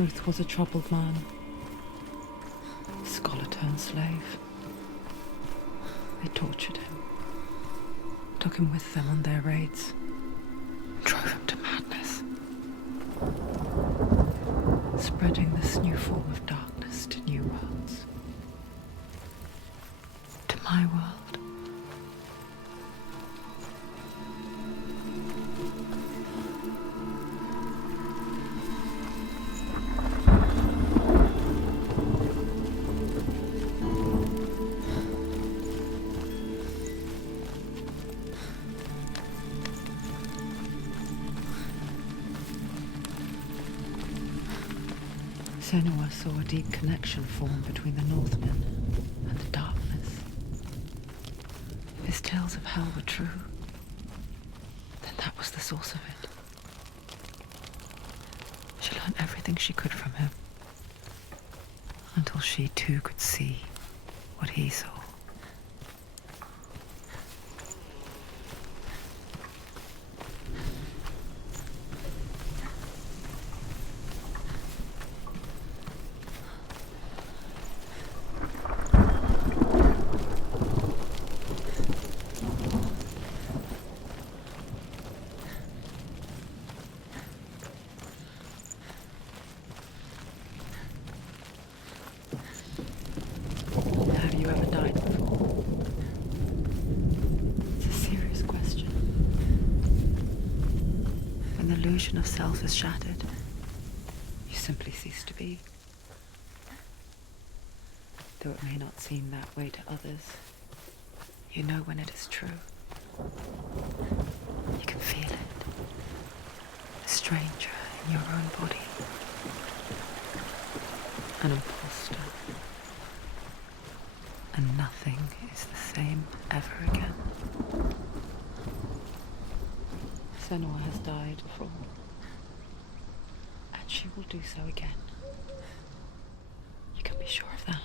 truth was a troubled man. Scholar turned slave. They tortured him, took him with them on their raids, drove him to madness, spreading this new form of darkness to new worlds. To my world. Senua saw a deep connection form between the Northmen and the darkness. If his tales of hell were true, then that was the source of it. She learned everything she could from him, until she too could see what he saw. Have you ever died before? It's a serious question. When the illusion of self is shattered, you simply cease to be. Though it may not seem that way to others, you know when it is true. You can feel it. A stranger in your own body. An imposter. And nothing is the same ever again. Senua has died before, and she will do so again. You can be sure of that.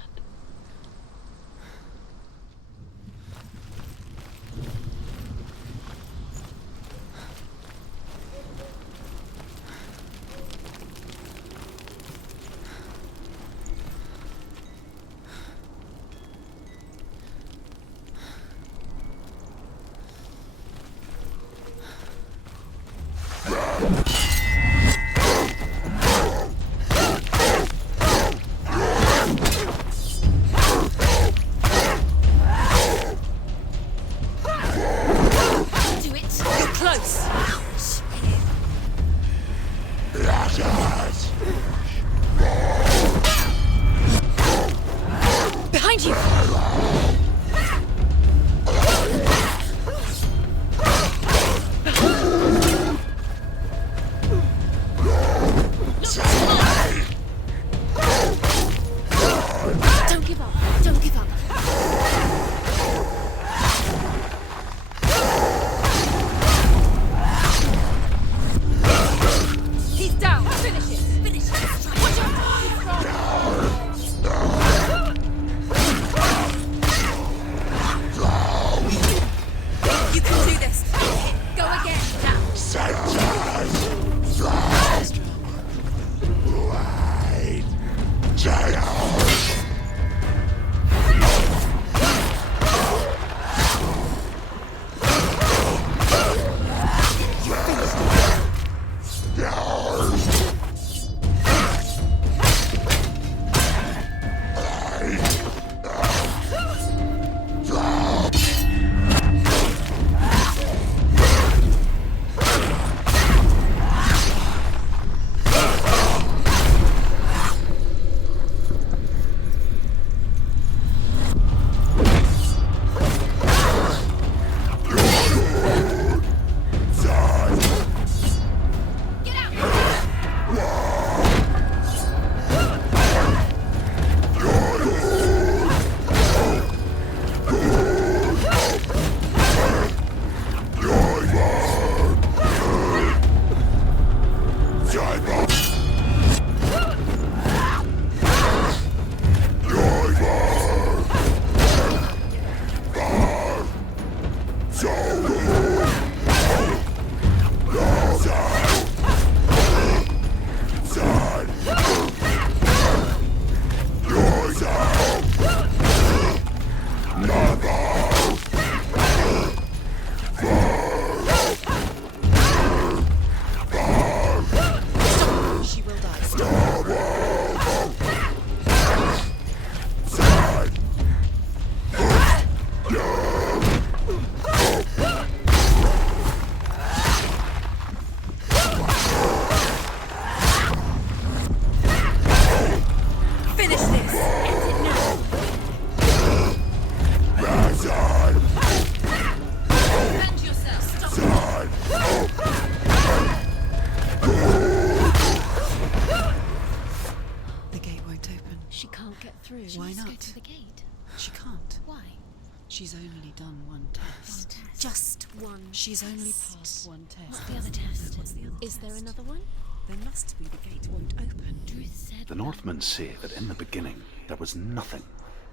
She's only done one test. Just one. She's test. only passed one test. What's the other test? What's the other Is there test? another one? There must be. The gate won't open. Druth said. The Northmen say that in the beginning there was nothing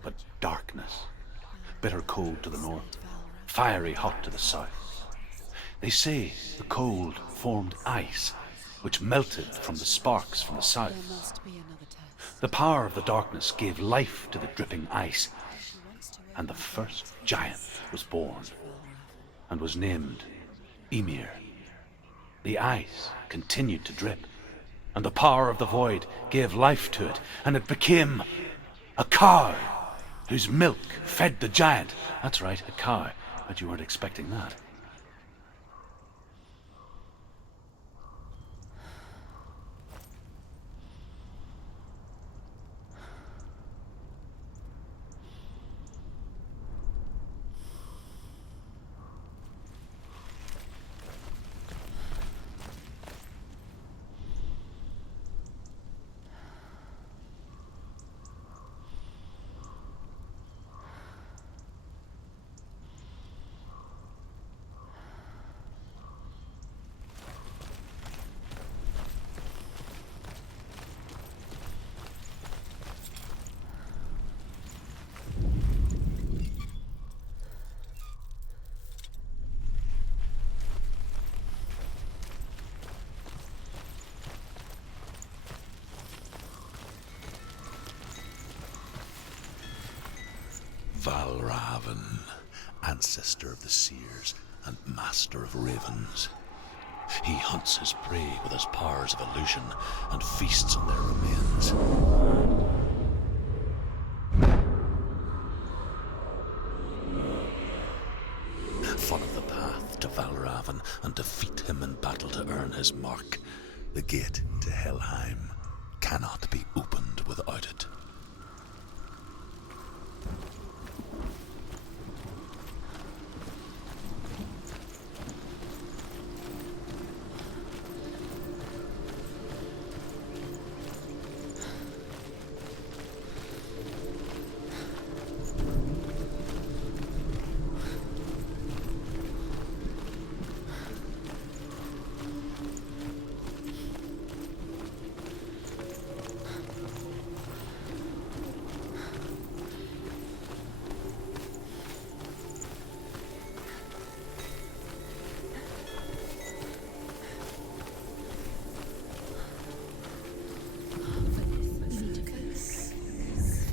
but darkness. Bitter cold to the north, fiery hot to the south. They say the cold formed ice, which melted from the sparks from the There south. must be another test. The power of the darkness gave life to the dripping ice, She wants to and the first giant was born, and was named Ymir. The ice continued to drip, and the power of the void gave life to it, and it became a cow, whose milk fed the giant. That's right, a cow. But you weren't expecting that. Valravan, ancestor of the seers and master of ravens. He hunts his prey with his powers of illusion and feasts on their remains. Follow the path to Valravan and defeat him in battle to earn his mark. The gate to Helheim cannot be opened without it.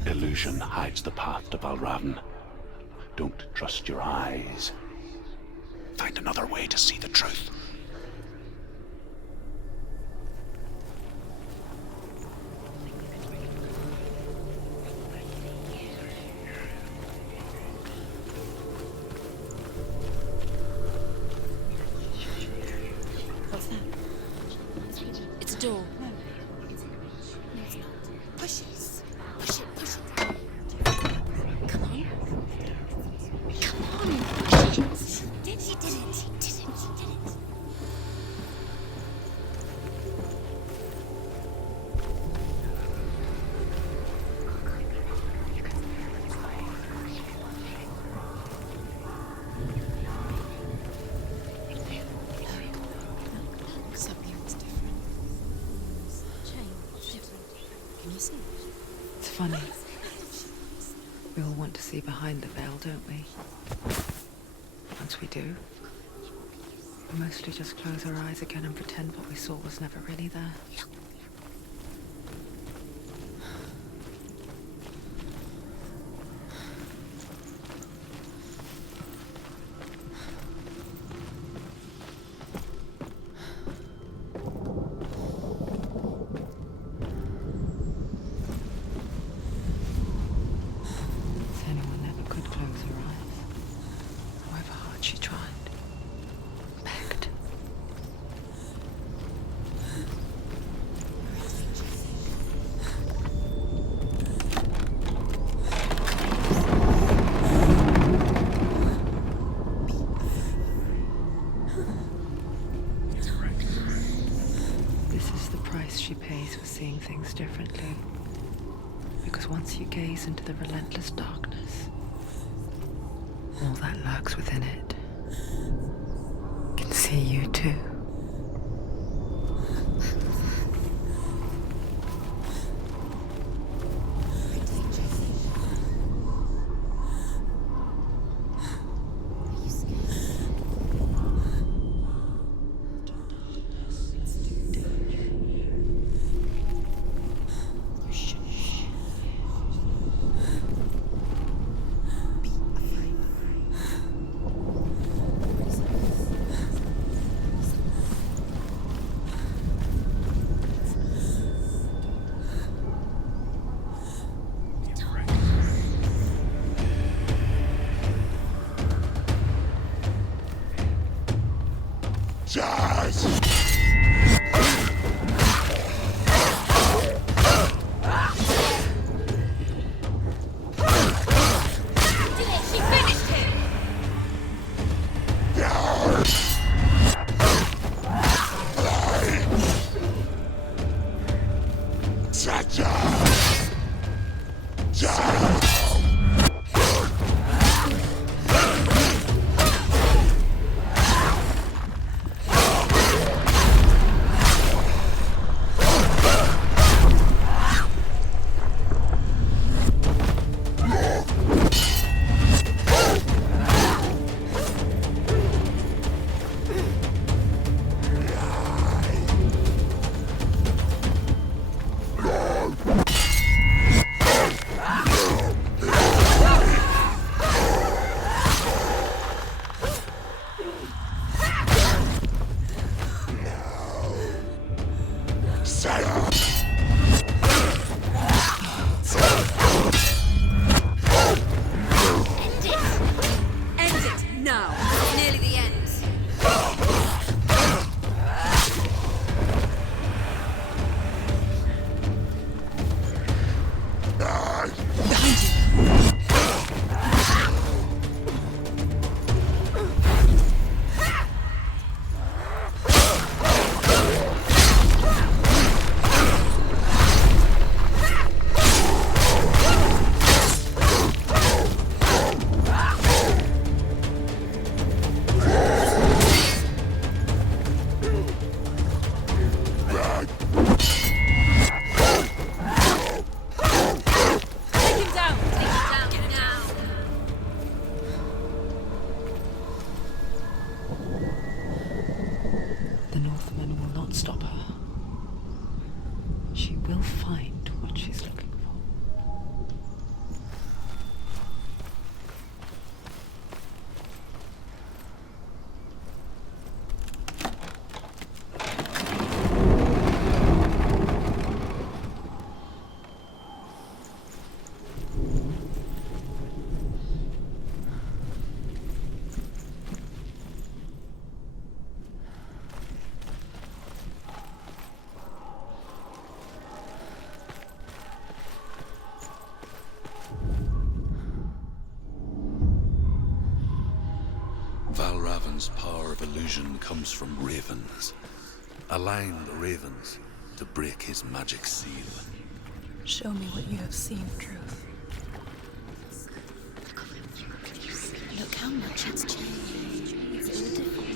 Illusion hides the path to Valravan. Don't trust your eyes. Find another way to see the truth. What's that? It's a door. No. No, it's not. Push it. Push it, push it. Come on. Come on, push it. Did it, he did it, he did it, he did it. Something's different. Change. Different. Can you see it? It's funny. We all want to see behind the veil, don't we? Once we do, we mostly just close our eyes again and pretend what we saw was never really there. Senua never could close her eyes, however hard she tried. Begged. This is the price she pays for seeing things differently. Because once you gaze into the relentless darkness, All that lurks within it can see you too. The Northman will not stop her. She will find what she's looking for. Valravan's power of illusion comes from ravens. Align the ravens to break his magic seal. Show me what you have seen, Truth. Look how much it's changed. It's all different.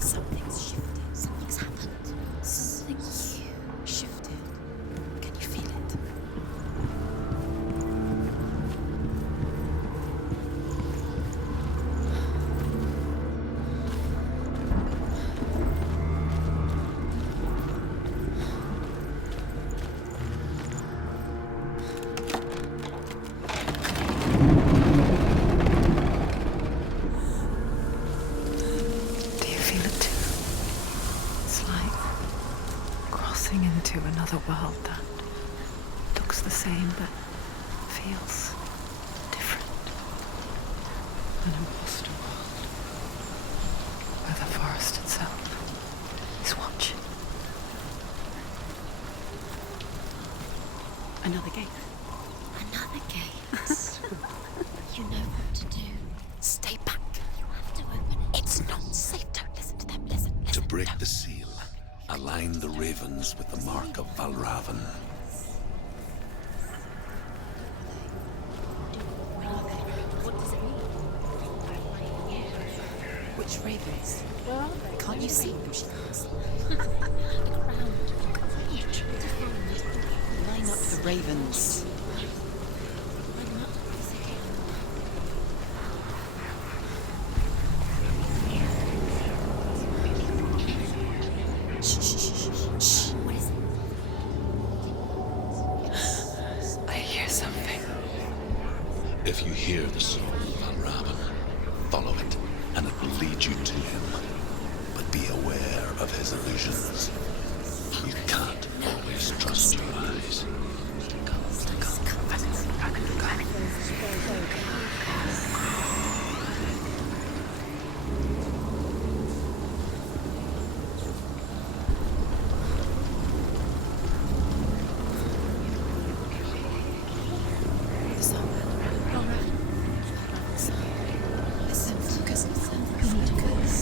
Something's shifted. Something's happened. Something you shifted. Can you feel it? Do you feel it too? It's like crossing into another world that looks the same but feels different. An imposter world. Another gate. Another gate. You know what to do. Stay back. You have to open it. It's not safe. Don't listen to them. Listen. To break the seal, align the ravens with the mark of Valravan. What does it mean? Which ravens? Where are they? Can't you see them? She asks. Look around. You try to find. Line up the ravens. Line up. Shh, shh, shh, shh, shh. What is it? I hear something. If you hear the song of Valravan, follow it, and it will lead you to him. But be aware of his illusions. You can't always trust your eyes. Listen, focus. Focus.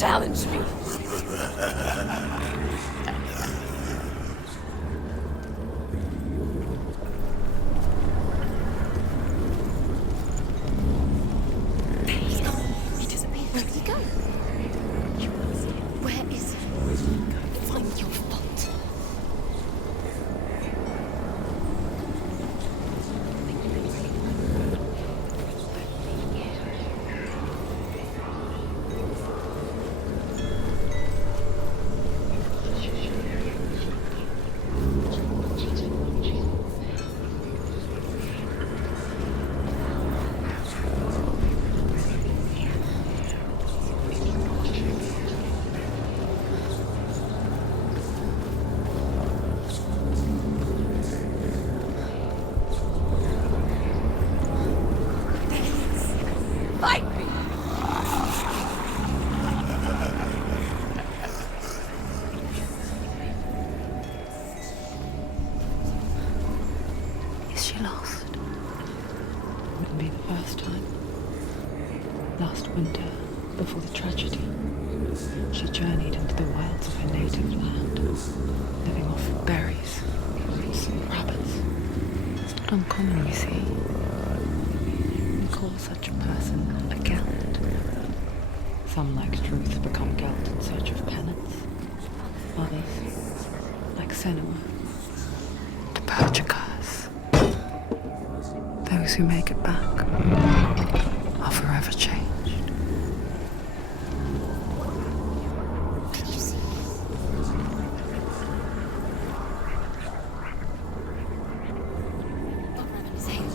Challenge me. He disappeared. Where did he go? Where is he? Find your fault. Is she lost? Wouldn't be the first time. Last winter, before the tragedy, she journeyed into the wilds of her native land, living off of berries, roots, and rabbits. It's not uncommon, you see. We call such a person a Gelt. Some, like Truth, become Gelt in search of penance. Others, like Senua, to purge a curse. Those who make it back are forever changed. Can you see? Valravan is here.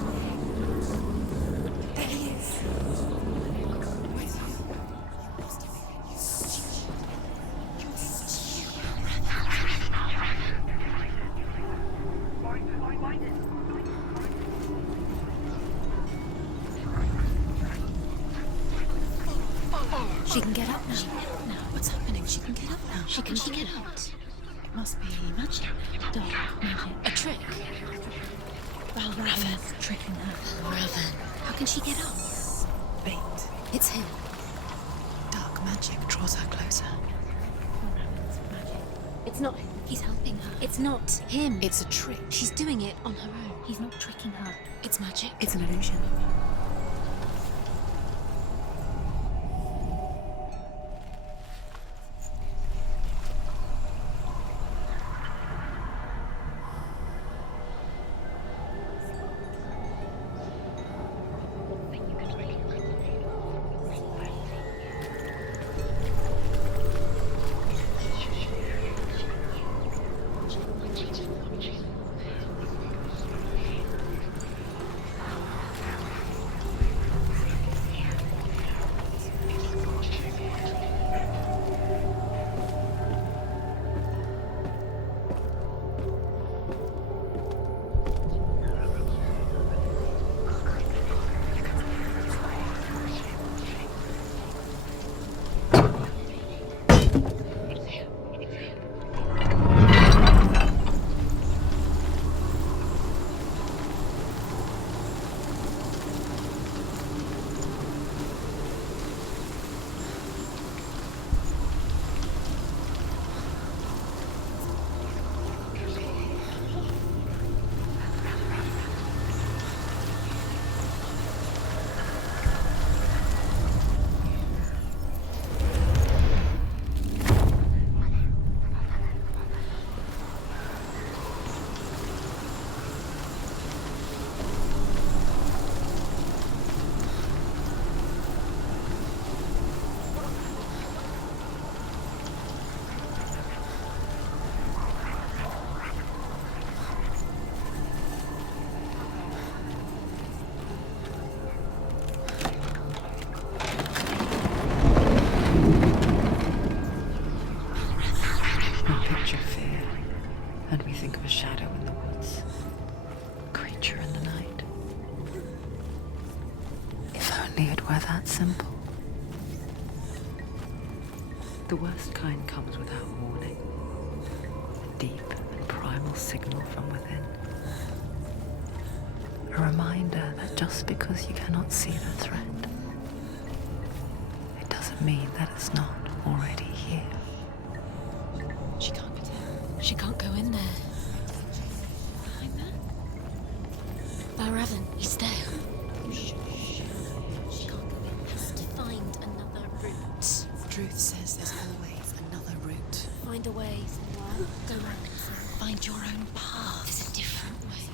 There he is. She can get up now. What's happening? She can get up now. She can get out. It must be magic. Dark magic. A trick. Valravan's tricking her. Raven. How can she get up? Bait. It's him. Dark magic draws her closer. Valravan's magic. It's not. He's helping her. It's not him. It's a trick. She's doing it on her own. He's not tricking her. It's magic. It's an illusion. Were that simple. The worst kind comes without warning. A deep and primal signal from within. A reminder that just because you cannot see the threat, it doesn't mean that it's not already here. She can't get in. She can't go in there. Behind there? Baravan, he's there. She can't go in. Has to find another route. Truth says there's always another route. Find a way, Senua. Go round. Find your own path. There's a different way.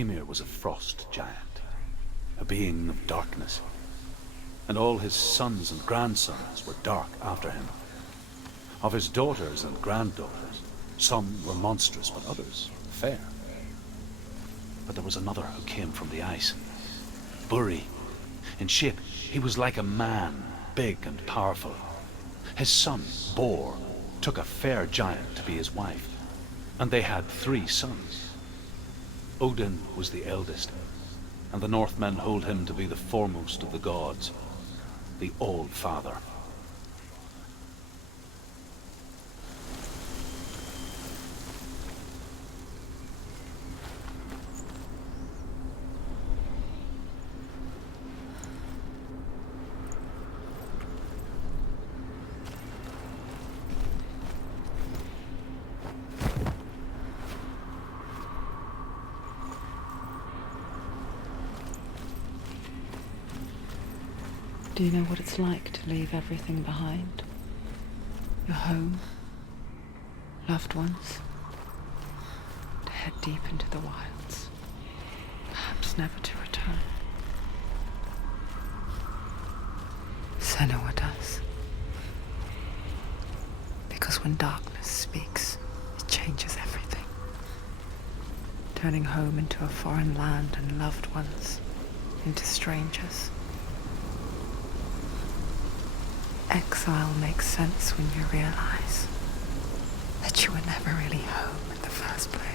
Ymir was a frost giant, a being of darkness, and all his sons and grandsons were dark after him. Of his daughters and granddaughters, some were monstrous, but others fair. But there was another who came from the ice, Buri. In shape, he was like a man, big and powerful. His son, Bor, took a fair giant to be his wife, and they had 3 sons. Odin was the eldest, and the Northmen hold him to be the foremost of the gods, the All-Father. Do you know what it's like to leave everything behind? Your home, loved ones, to head deep into the wilds, perhaps never to return. Senua does. Because when darkness speaks, it changes everything, turning home into a foreign land and loved ones into strangers. Exile makes sense when you realize that you were never really home in the first place.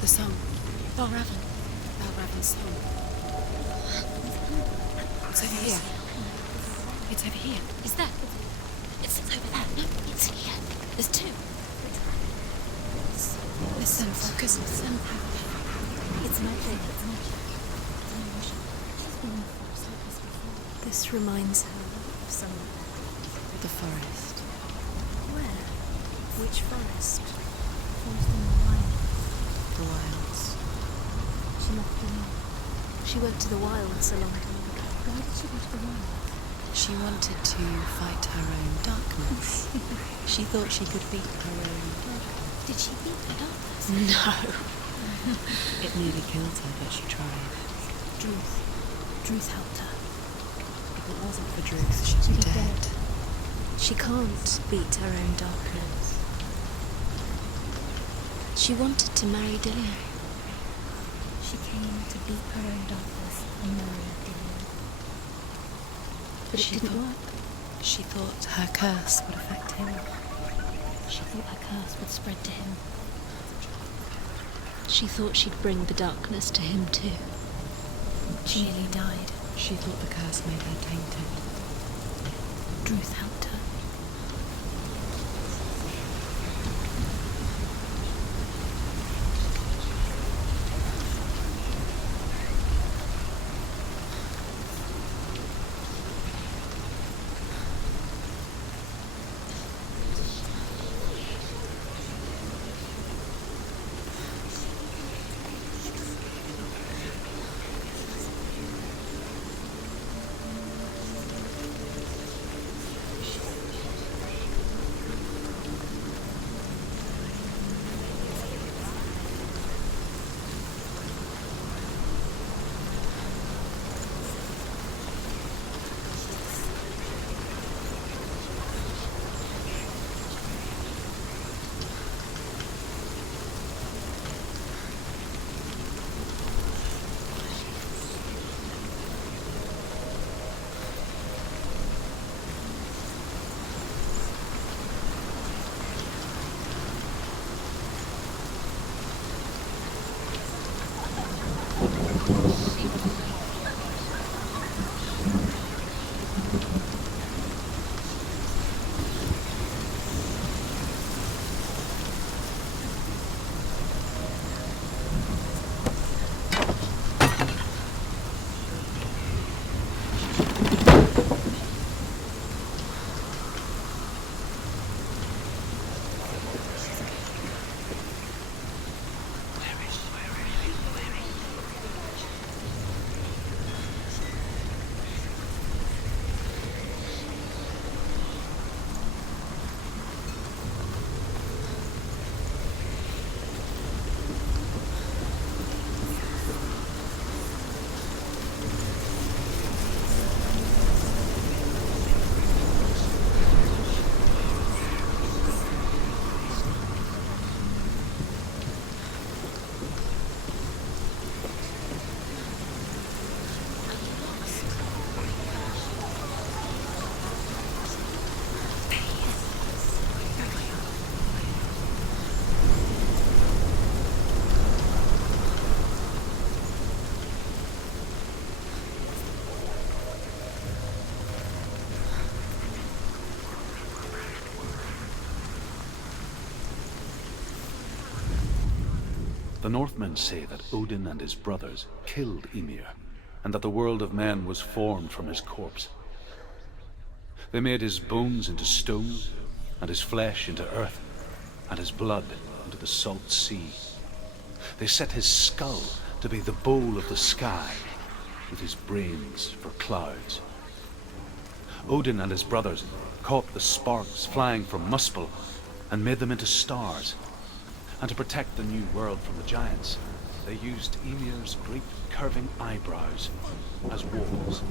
The song. Balraven's song. It's over here. It's over here. Is that? It's over there. No, it's here. There's 2. Listen, focus. Listen. It's magic. It's magic. This reminds her of somewhere. The forest. Where? Which forest? Forest in the wild. The wilds. She left the wild. She went to the wilds a long time ago. Why did she go to the wild? She wanted to fight her own darkness. She thought she could beat her own. Did she beat the darkness? No. It nearly killed her, but she tried. Druth helped her. If it wasn't for Druth, she'd be dead. She can't beat her own darkness. She wanted to marry Dillion. She came to beat her own darkness and marry Dillion. But it didn't work. She thought her curse would affect him. She thought her curse would spread to him. She thought she'd bring the darkness to him too. She nearly died. She thought the curse made her tainted. Druth helped her. The Northmen say that Odin and his brothers killed Ymir, and that the world of men was formed from his corpse. They made his bones into stone, and his flesh into earth, and his blood into the salt sea. They set his skull to be the bowl of the sky, with his brains for clouds. Odin and his brothers caught the sparks flying from Muspel and made them into stars. And to protect the new world from the giants, they used Ymir's great curving eyebrows as walls.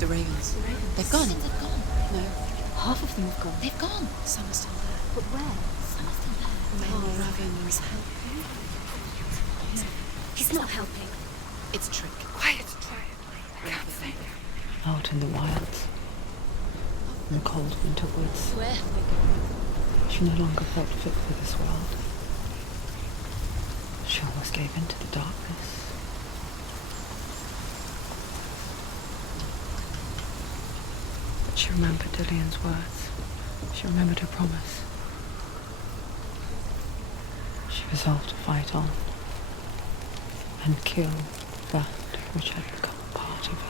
The ravens. They've gone. They've gone. No, half of them have gone. They've gone. Some are still there. But where? Some of them there. Maybe Raven's helping. He's not helping. It's a trick. Quiet. I can't think. Out in the wilds, in the cold winter woods, Where? she no longer felt fit for this world. She almost gave in to the darkness. But she remembered Dillian's words. She remembered her promise. She resolved to fight on and kill that which had become a part of her.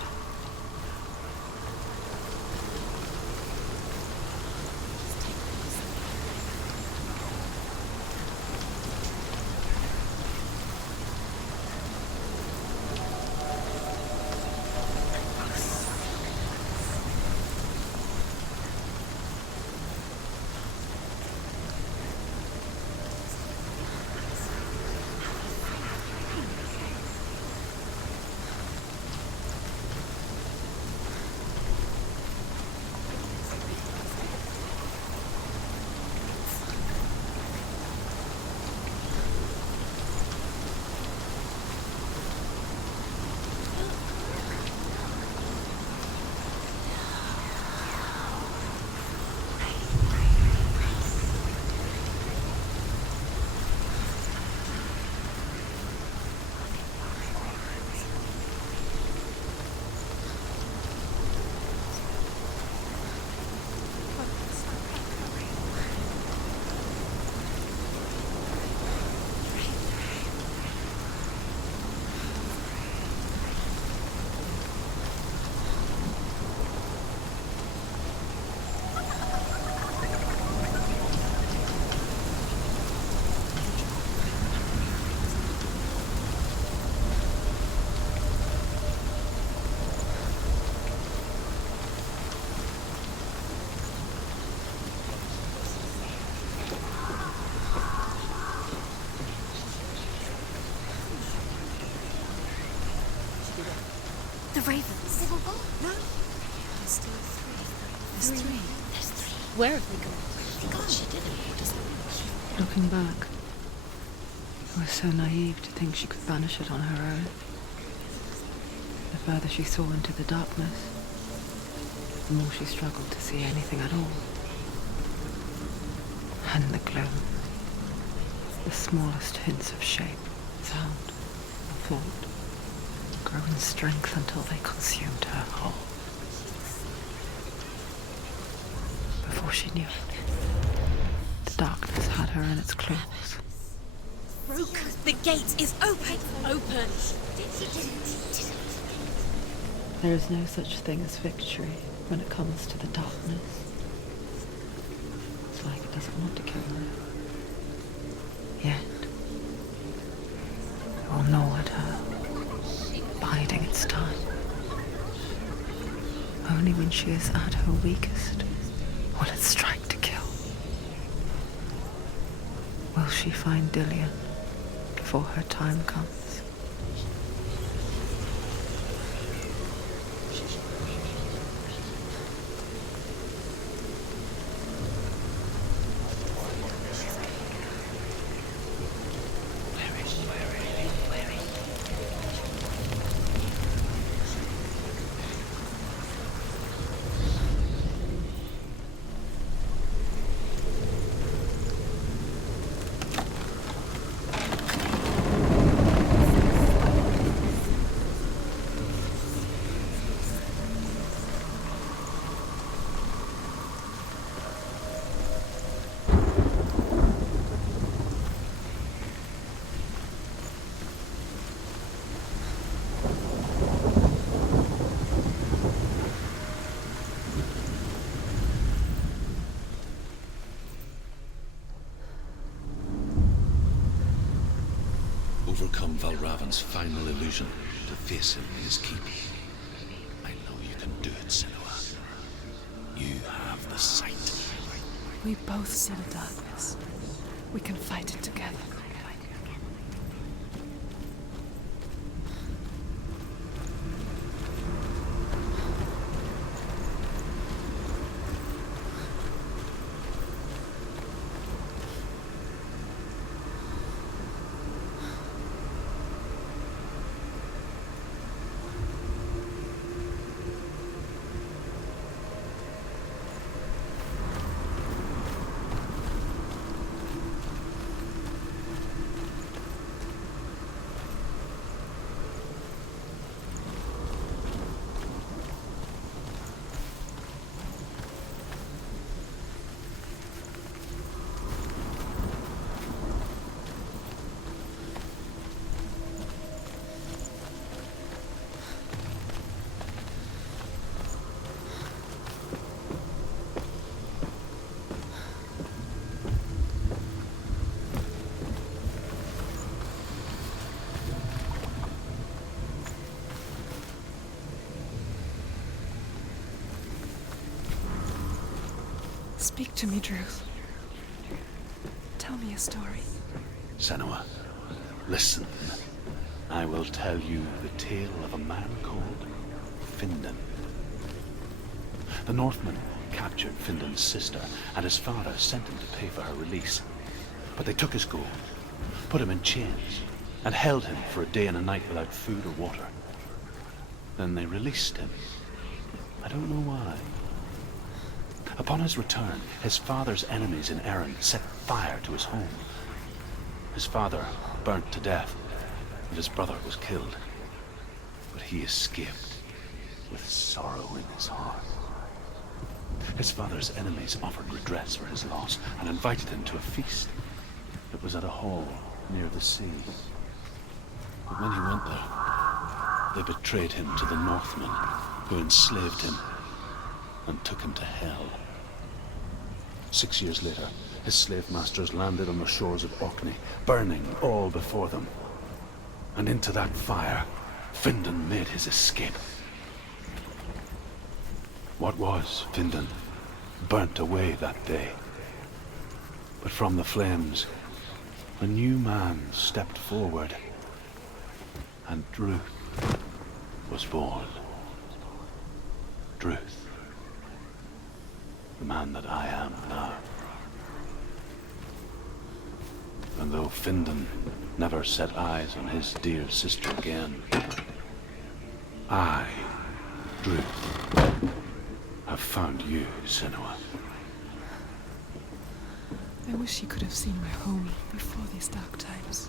The ravens. They've all gone. No. There's still three. There's three. There's three. Where have they gone? They've gone. She didn't. What does that mean? Looking back, I was so naive to think she could banish it on her own. The further she saw into the darkness, the more she struggled to see anything at all. And the gloom, the smallest hints of shape, sound, or thought, grow in strength until they consumed her whole. Before she knew it, the darkness had her in its claws. Broke. The gate is open. Open. She did it. There is no such thing as victory when it comes to the darkness. It's like it doesn't want to kill her. Yet, it will gnaw at her, biding its time. Only when she is at her weakest will it strike to kill. Will she find Dillian before her time comes? Overcome Valravan's final illusion to face him in his keep. I know you can do it, Senua. You have the sight. We both see the darkness. We can fight it together. Speak to me, Druth. Tell me a story. Senua, listen. I will tell you the tale of a man called Findan. The Northmen captured Findan's sister, and his father sent him to pay for her release. But they took his gold, put him in chains, and held him for a day and a night without food or water. Then they released him. I don't know why. Upon his return, his father's enemies in Erin set fire to his home. His father burnt to death, and his brother was killed. But he escaped with sorrow in his heart. His father's enemies offered redress for his loss and invited him to a feast. It was at a hall near the sea. But when he went there, they betrayed him to the Northmen, who enslaved him and took him to hell. 6 years later, his slave masters landed on the shores of Orkney, burning all before them. And into that fire, Findan made his escape. What was Findan burnt away that day. But from the flames, a new man stepped forward, and Druth was born. Druth, the man that I am now. And though Findan never set eyes on his dear sister again, I, Druth, have found you, Senua. I wish you could have seen my home before these dark times.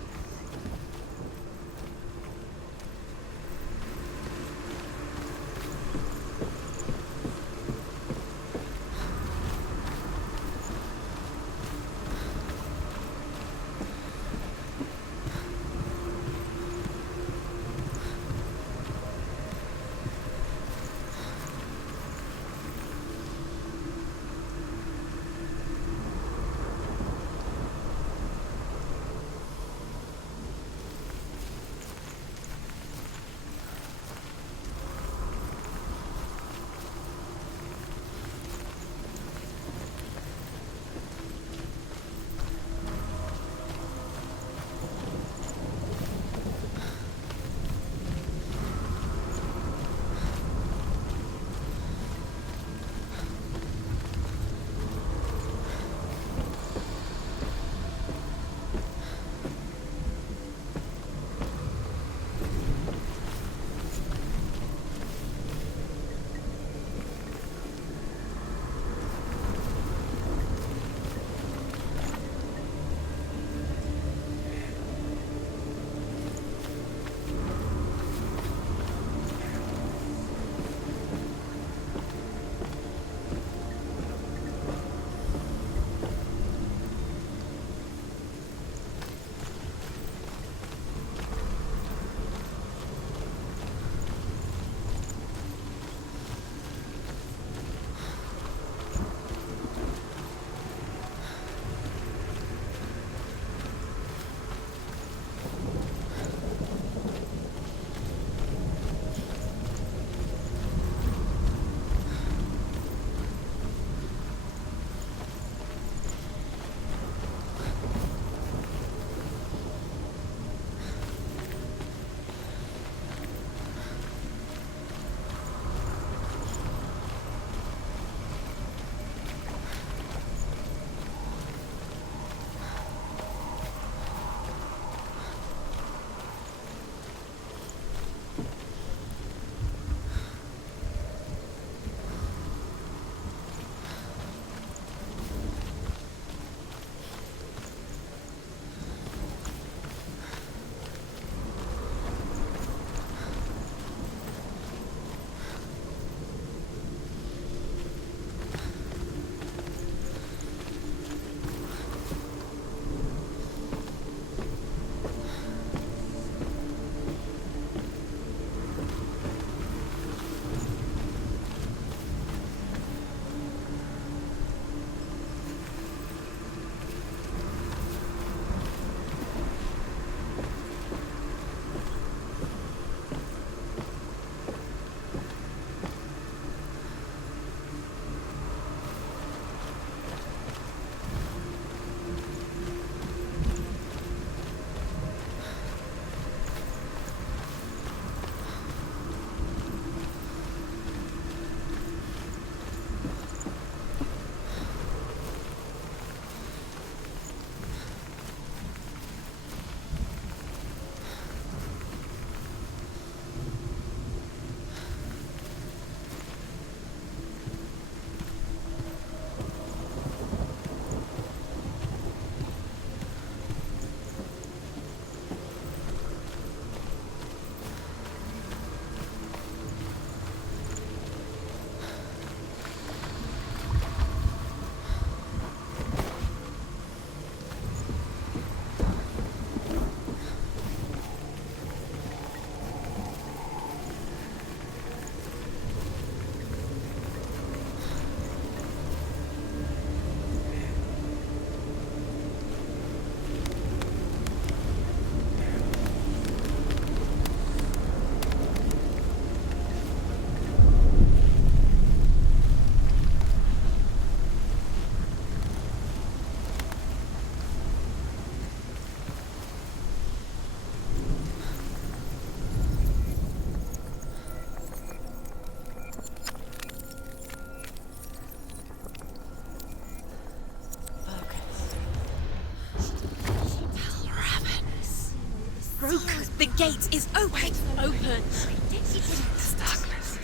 broken. The gate is open. Open. This darkness.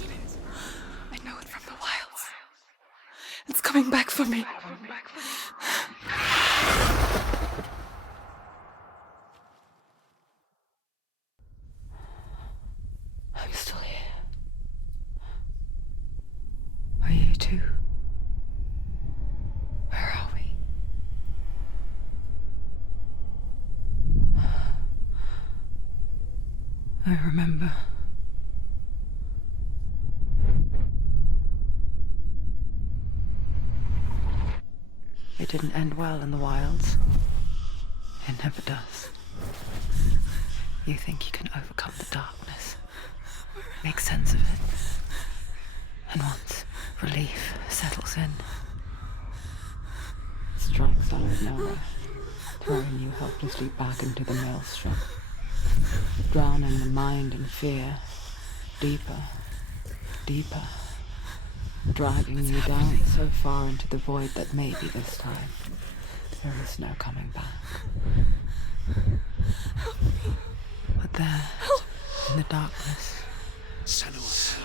I know it from the wilds. It's coming back for me. I'm still here. Are you too? Where are we? I remember. It didn't end well in the wilds. It never does. You think you can overcome the darkness, make sense of it, and once relief settles in, it strikes out of nowhere, throwing you helplessly back into the maelstrom, drowning the mind in fear, deeper, deeper, dragging you down so far into the void that maybe this time there is no coming back. But there, in the darkness, Senua,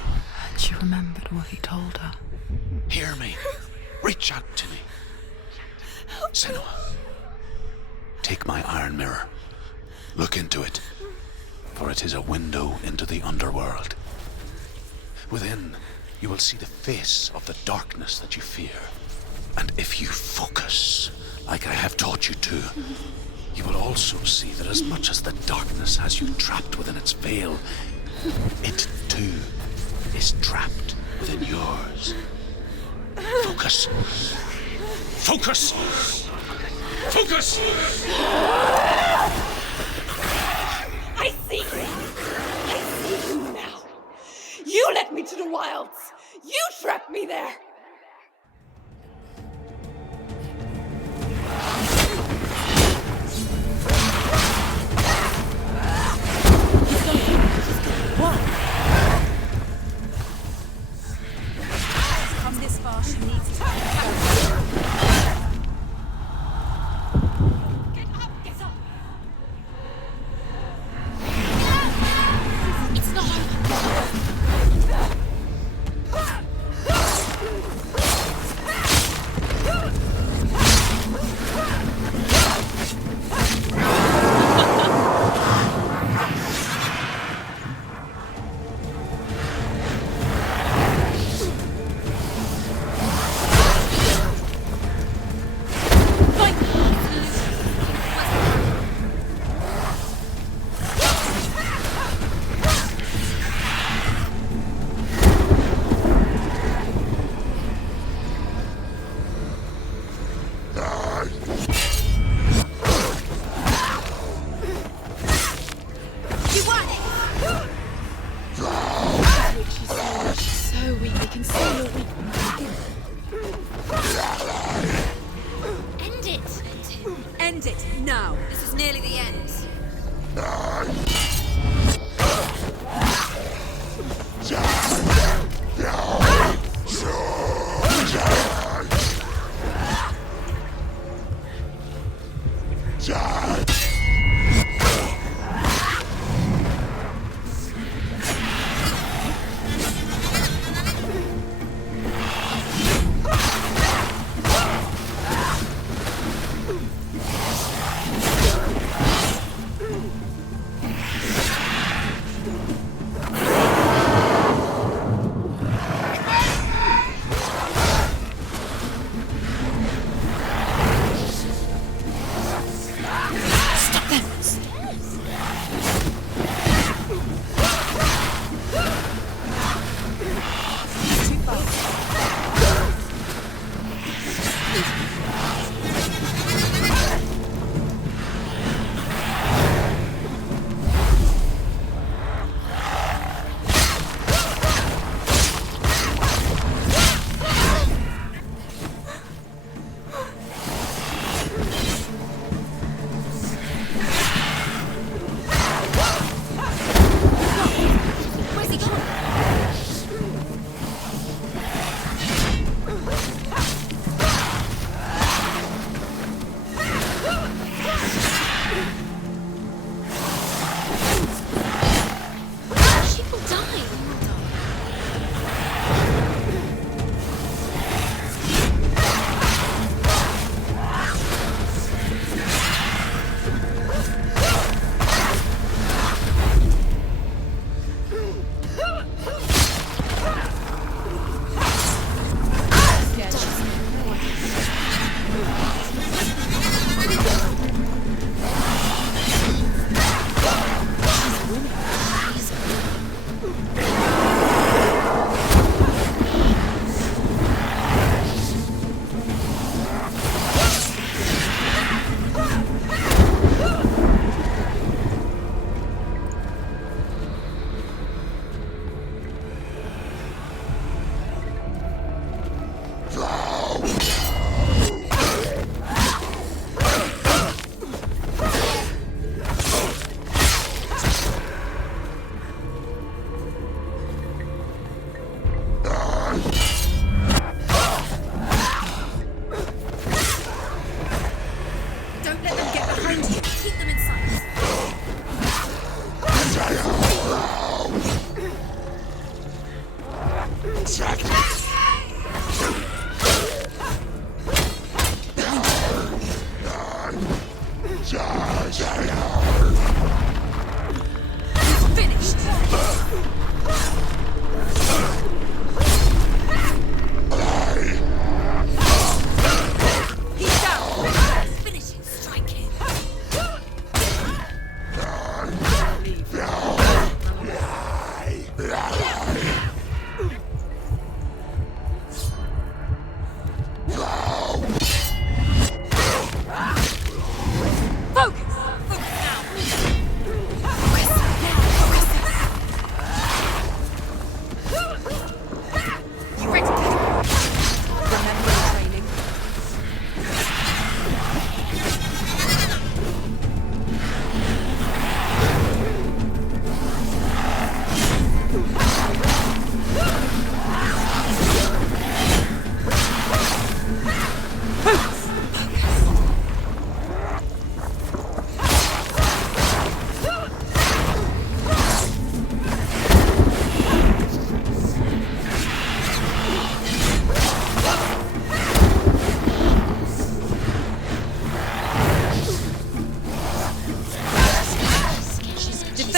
and she remembered what he told her. hear me. Reach out to me. Senua, take my iron mirror. Look into it, for it is a window into the underworld. Within, you will see the face of the darkness that you fear. And if you focus, like I have taught you to, you will also see that as much as the darkness has you trapped within its veil, it too is trapped within yours. Focus. Focus! Focus! I see you! I see you now! You led me to the wilds! You trapped me there! Come this far, she needs to. Get up! Get up!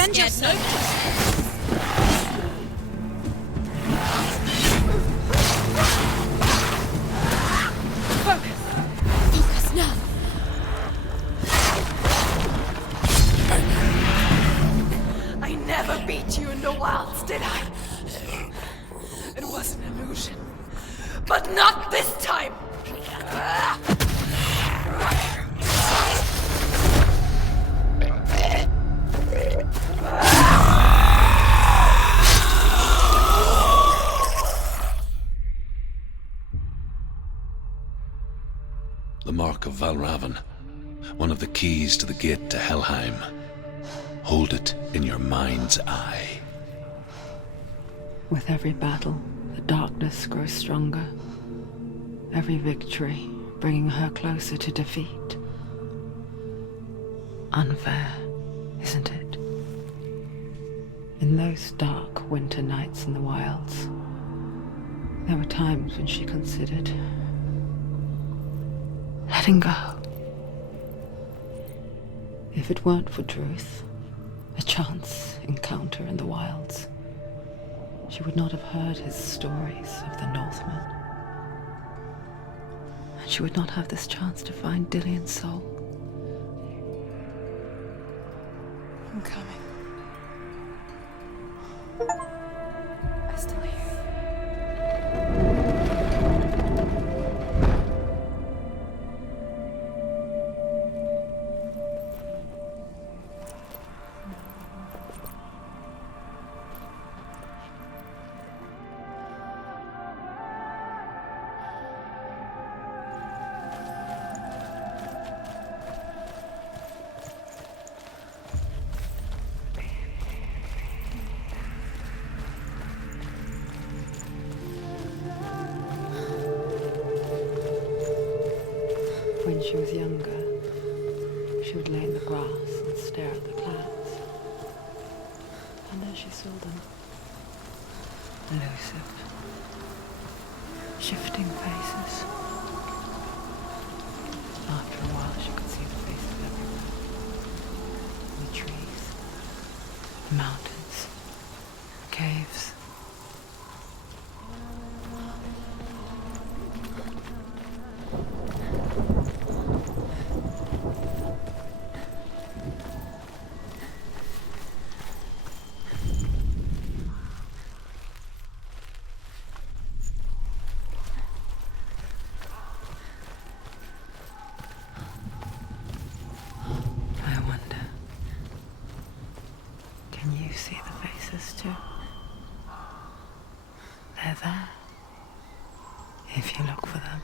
defend yourself. Focus now. I never beat you in the wilds, did I? It was an illusion. But not this time! The Mark of Valravan, one of the keys to the gate to Helheim. Hold it in your mind's eye. With every battle, the darkness grows stronger. Every victory bringing her closer to defeat. Unfair, isn't it? In those dark winter nights in the wilds, there were times when she considered letting go. If it weren't for Druth, a chance encounter in the wilds, she would not have heard his stories of the Northmen. And she would not have this chance to find Dillion's soul. I'm coming. I still hear you. When she was younger, she would lay in the grass and stare at the clouds. And there she saw them. Elusive, shifting faces. After a while, she could see the faces everywhere. In the trees, the mountains, the caves. I wonder, can you see the faces too? They're there, if you look for them.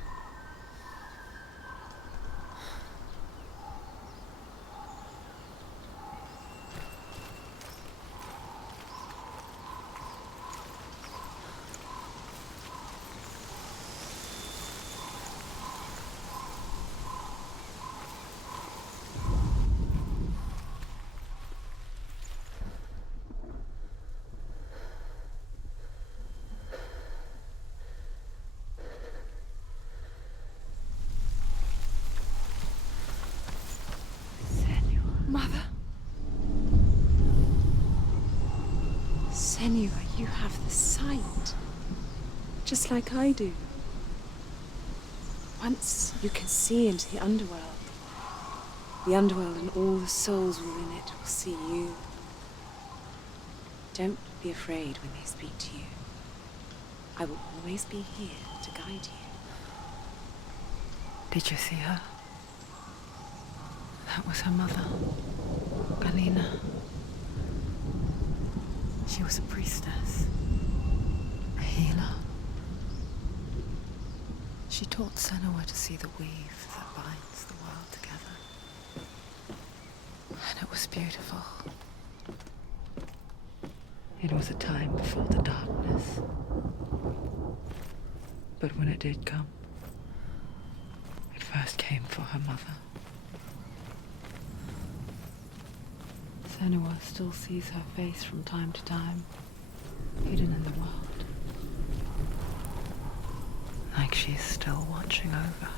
Mother? Senua, you have the sight. Just like I do. Once you can see into the underworld and all the souls within it will see you. Don't be afraid when they speak to you. I will always be here to guide you. Did you see her? That was her mother, Galina. She was a priestess, a healer. She taught Senua to see the weave that binds the world together. And it was beautiful. It was a time before the darkness. But when it did come, it first came for her mother. Senua still sees her face from time to time, hidden in the world. Like she's still watching over.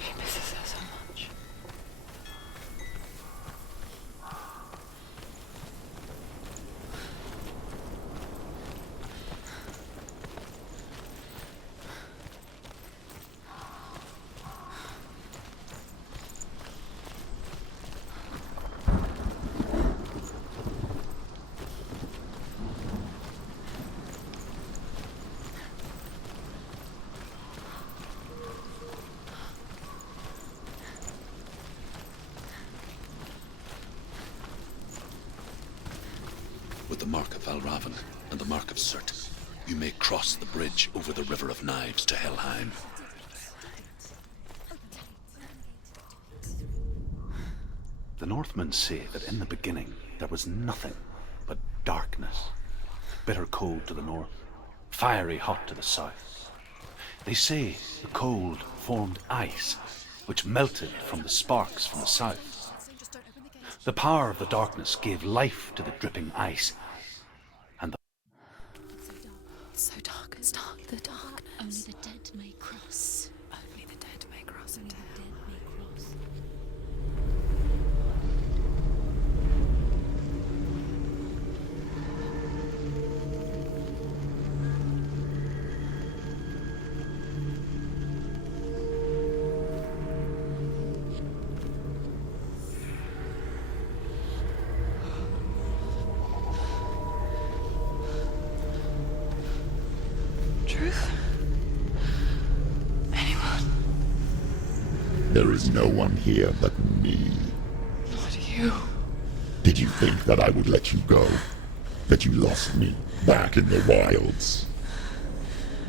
She misses her so much. the Mark of Valravan and the Mark of Surt, you may cross the bridge over the River of Knives to Helheim. The Northmen say that in the beginning there was nothing but darkness. Bitter cold to the north, fiery hot to the south. They say the cold formed ice, which melted from the sparks from the south. The power of the darkness gave life to the dripping ice, and the It's so dark, it's dark, the darkness. Only the dead may cross. Only the dead may cross Only into the hell. dead may cross. Truth? Anyone? There is no one here but me. Not you. Did you think that I would let you go? That you lost me back in the wilds?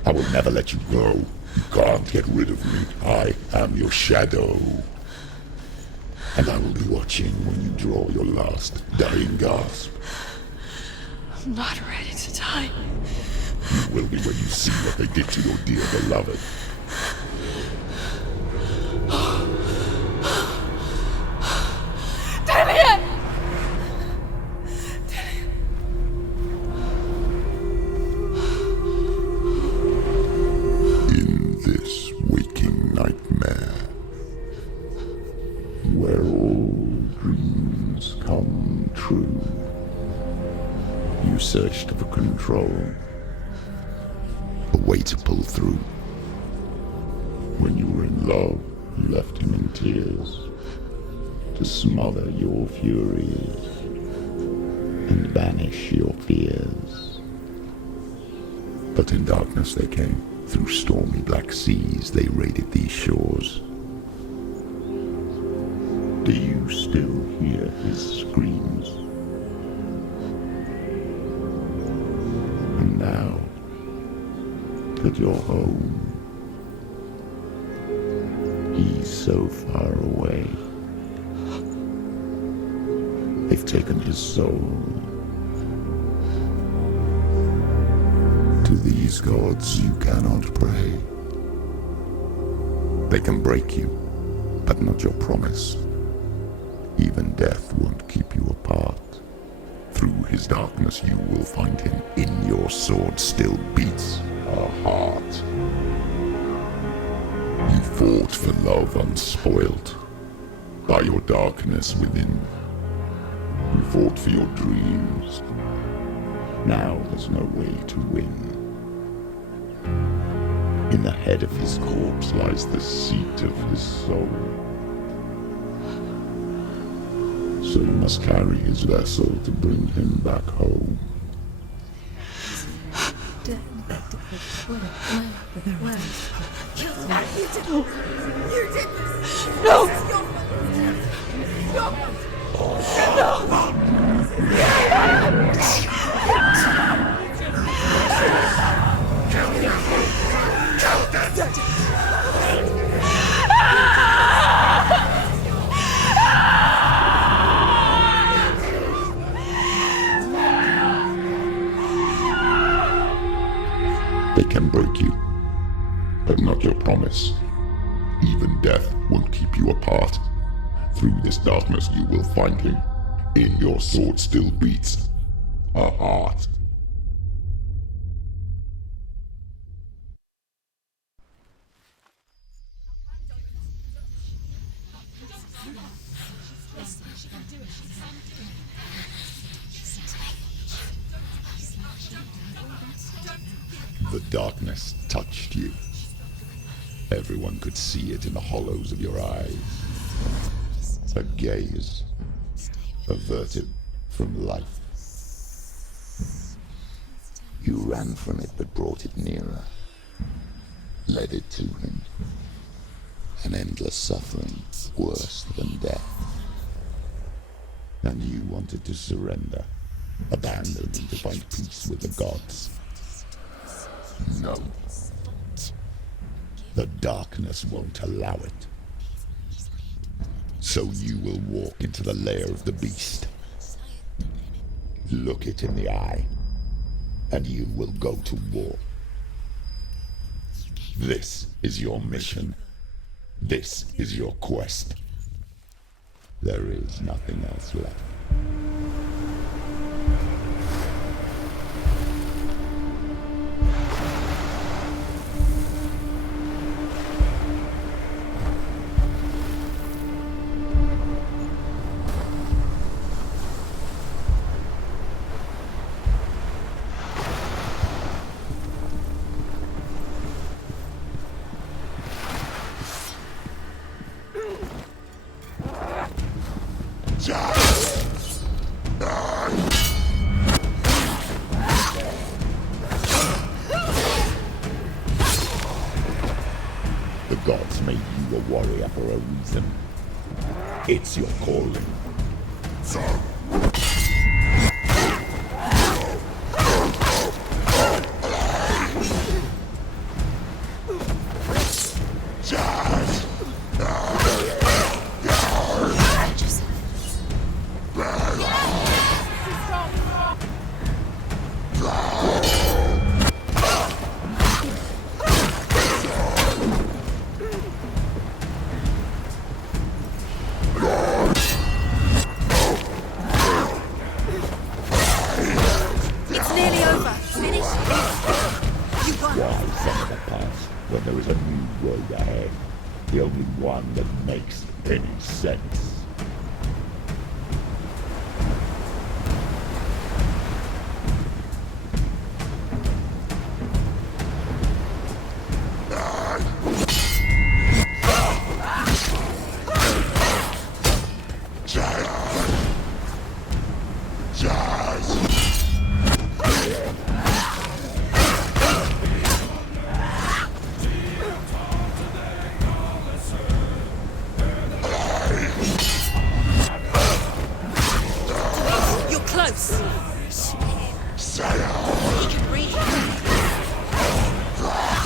I will never let you go. You can't get rid of me. I am your shadow. And I will be watching when you draw your last dying gasp. I'm not ready to die. You will be when you see what they did to your dear beloved. In this waking nightmare, where all dreams come true, you searched for control, a way to pull through. When you were in love, you left him in tears, to smother your furies and banish your fears. But in darkness they came, through stormy black seas they raided these shores. Do you still hear his screams? And now that you're home, he's so far away. They've taken his soul. To these gods you cannot pray. They can break you, but not your promise. Even death won't keep you apart. Through his darkness you will find him. In your sword still beats a heart. You fought for love unspoilt by your darkness within. You fought for your dreams. Now there's no way to win. In the head of his corpse lies the seat of his soul. So you must carry his vessel to bring him back home. Where? You did this! No! This is your fault! No! They can break you, but not your promise. Even death won't keep you apart. Through this darkness you will find him. In your sword still beats a heart. The darkness touched you. Everyone could see it in the hollows of your eyes. A gaze averted from life. You ran from it but brought it nearer, led it to him. An endless suffering worse than death. And you wanted to surrender, abandoned to find peace with the gods. No. The darkness won't allow it. So you will walk into the lair of the beast. Look it in the eye, and you will go to war. This is your mission. This is your quest. There is nothing else left. The gods made you a warrior for a reason. It's your calling. Why some of the past when there is a new road ahead? The only one that makes any sense.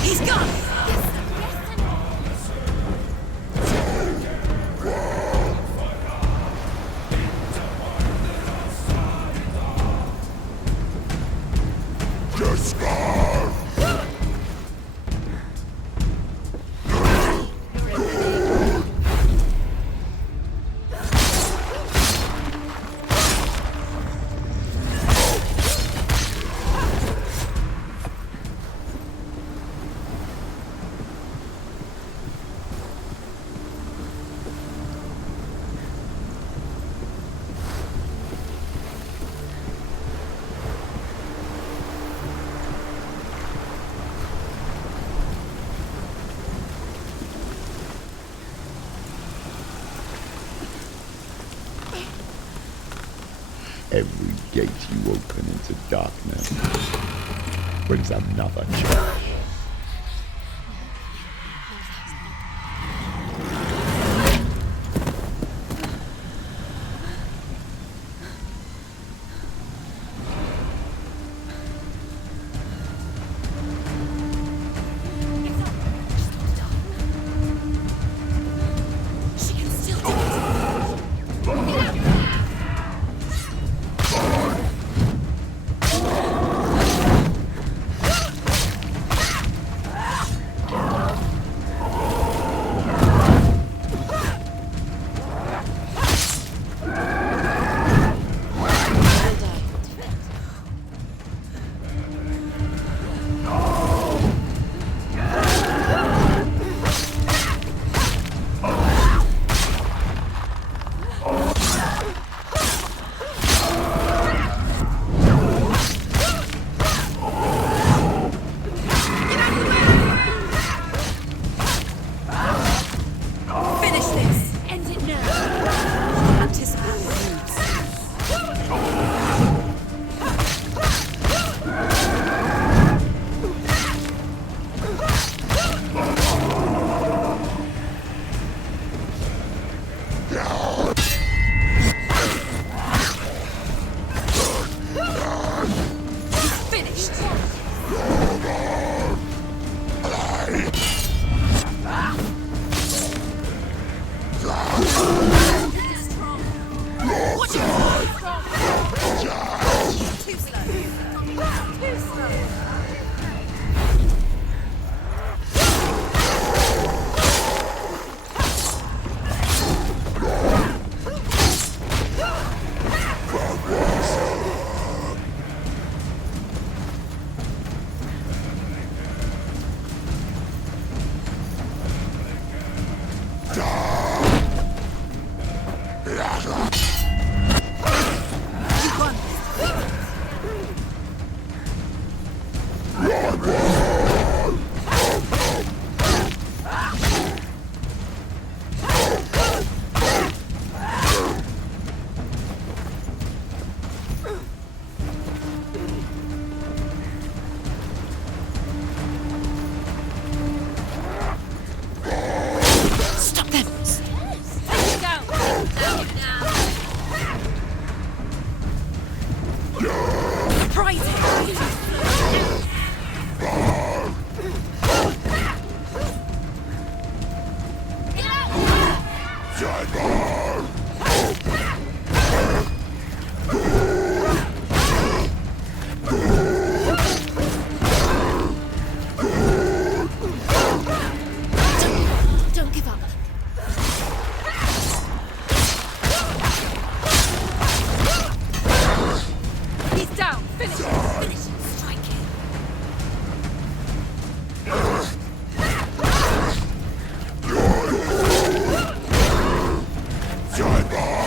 He's gone! Every gate you open into darkness brings another challenge. Stop them! Take down. Surprise him! Don't give up. He's down. Finish him. Finish it. Strike it. She will die.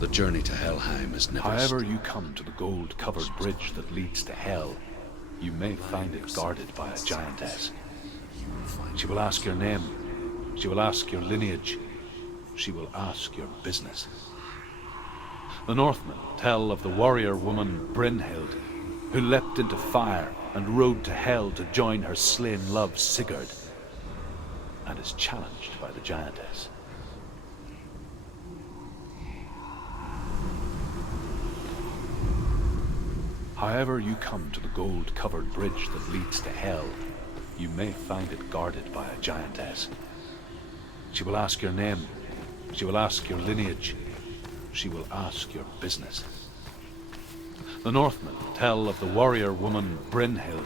The journey to Helheim is never However you come to the gold-covered bridge that leads to Hell, you may find it guarded by a giantess. She will ask your name. She will ask your lineage. She will ask your business. The Northmen tell of the warrior woman Brynhild, who leapt into fire and rode to Hell to join her slain love Sigurd, and is challenged by the giantess. However you come to the gold-covered bridge that leads to Hell, you may find it guarded by a giantess. She will ask your name. She will ask your lineage. She will ask your business. The Northmen tell of the warrior woman Brynhild,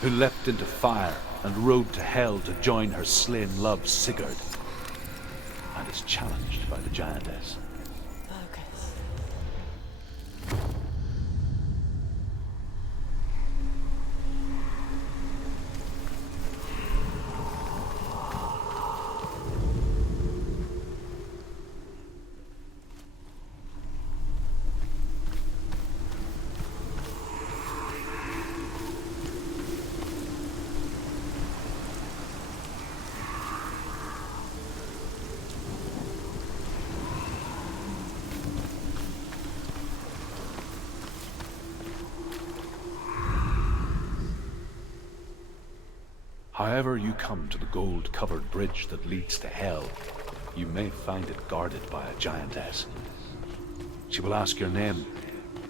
who leapt into fire and rode to Hell to join her slain love Sigurd, and is challenged by the giantess. Focus. However you come to the gold-covered bridge that leads to Hell, you may find it guarded by a giantess. She will ask your name.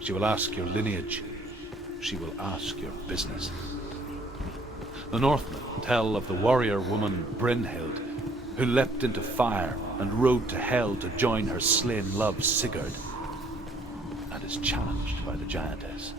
She will ask your lineage. She will ask your business. The Northmen tell of the warrior woman Brynhild, who leapt into fire and rode to Hell to join her slain love Sigurd, and is challenged by the giantess.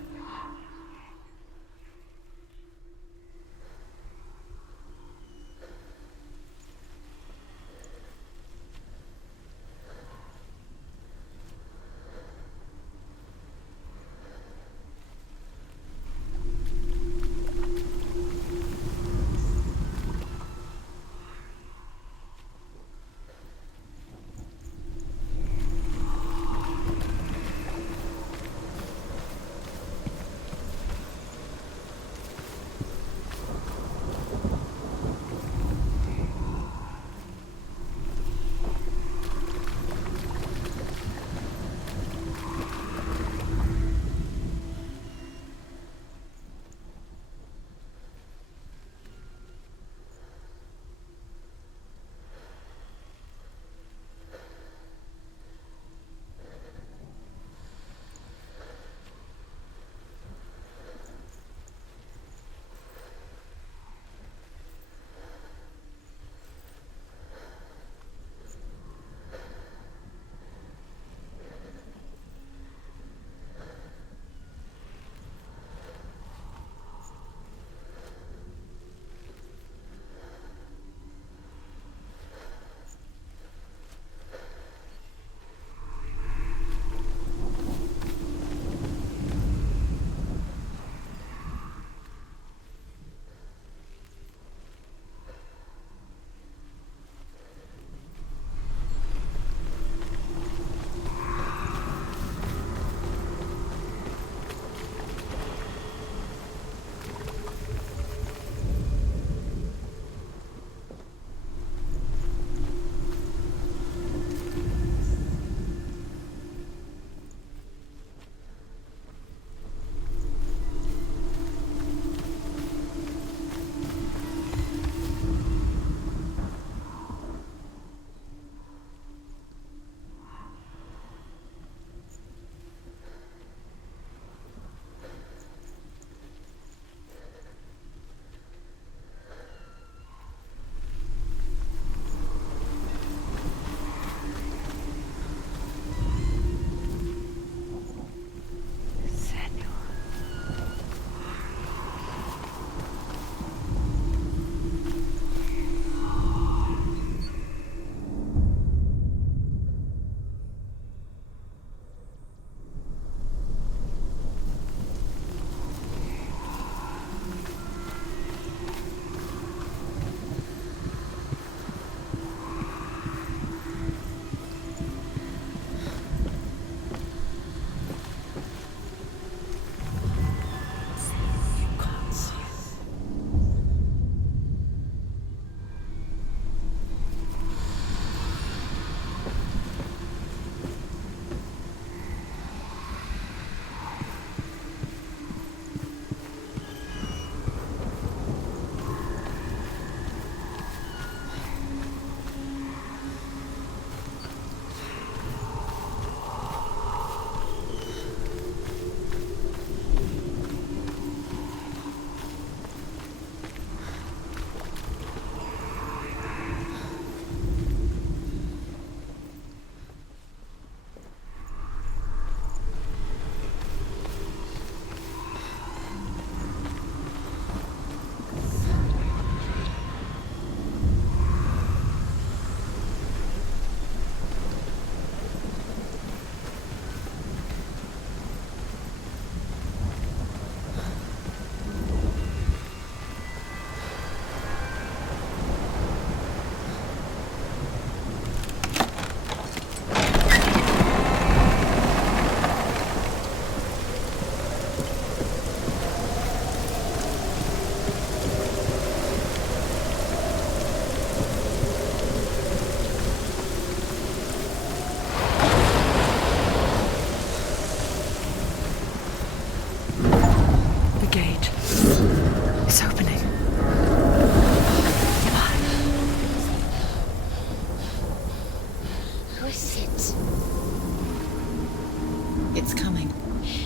It's coming.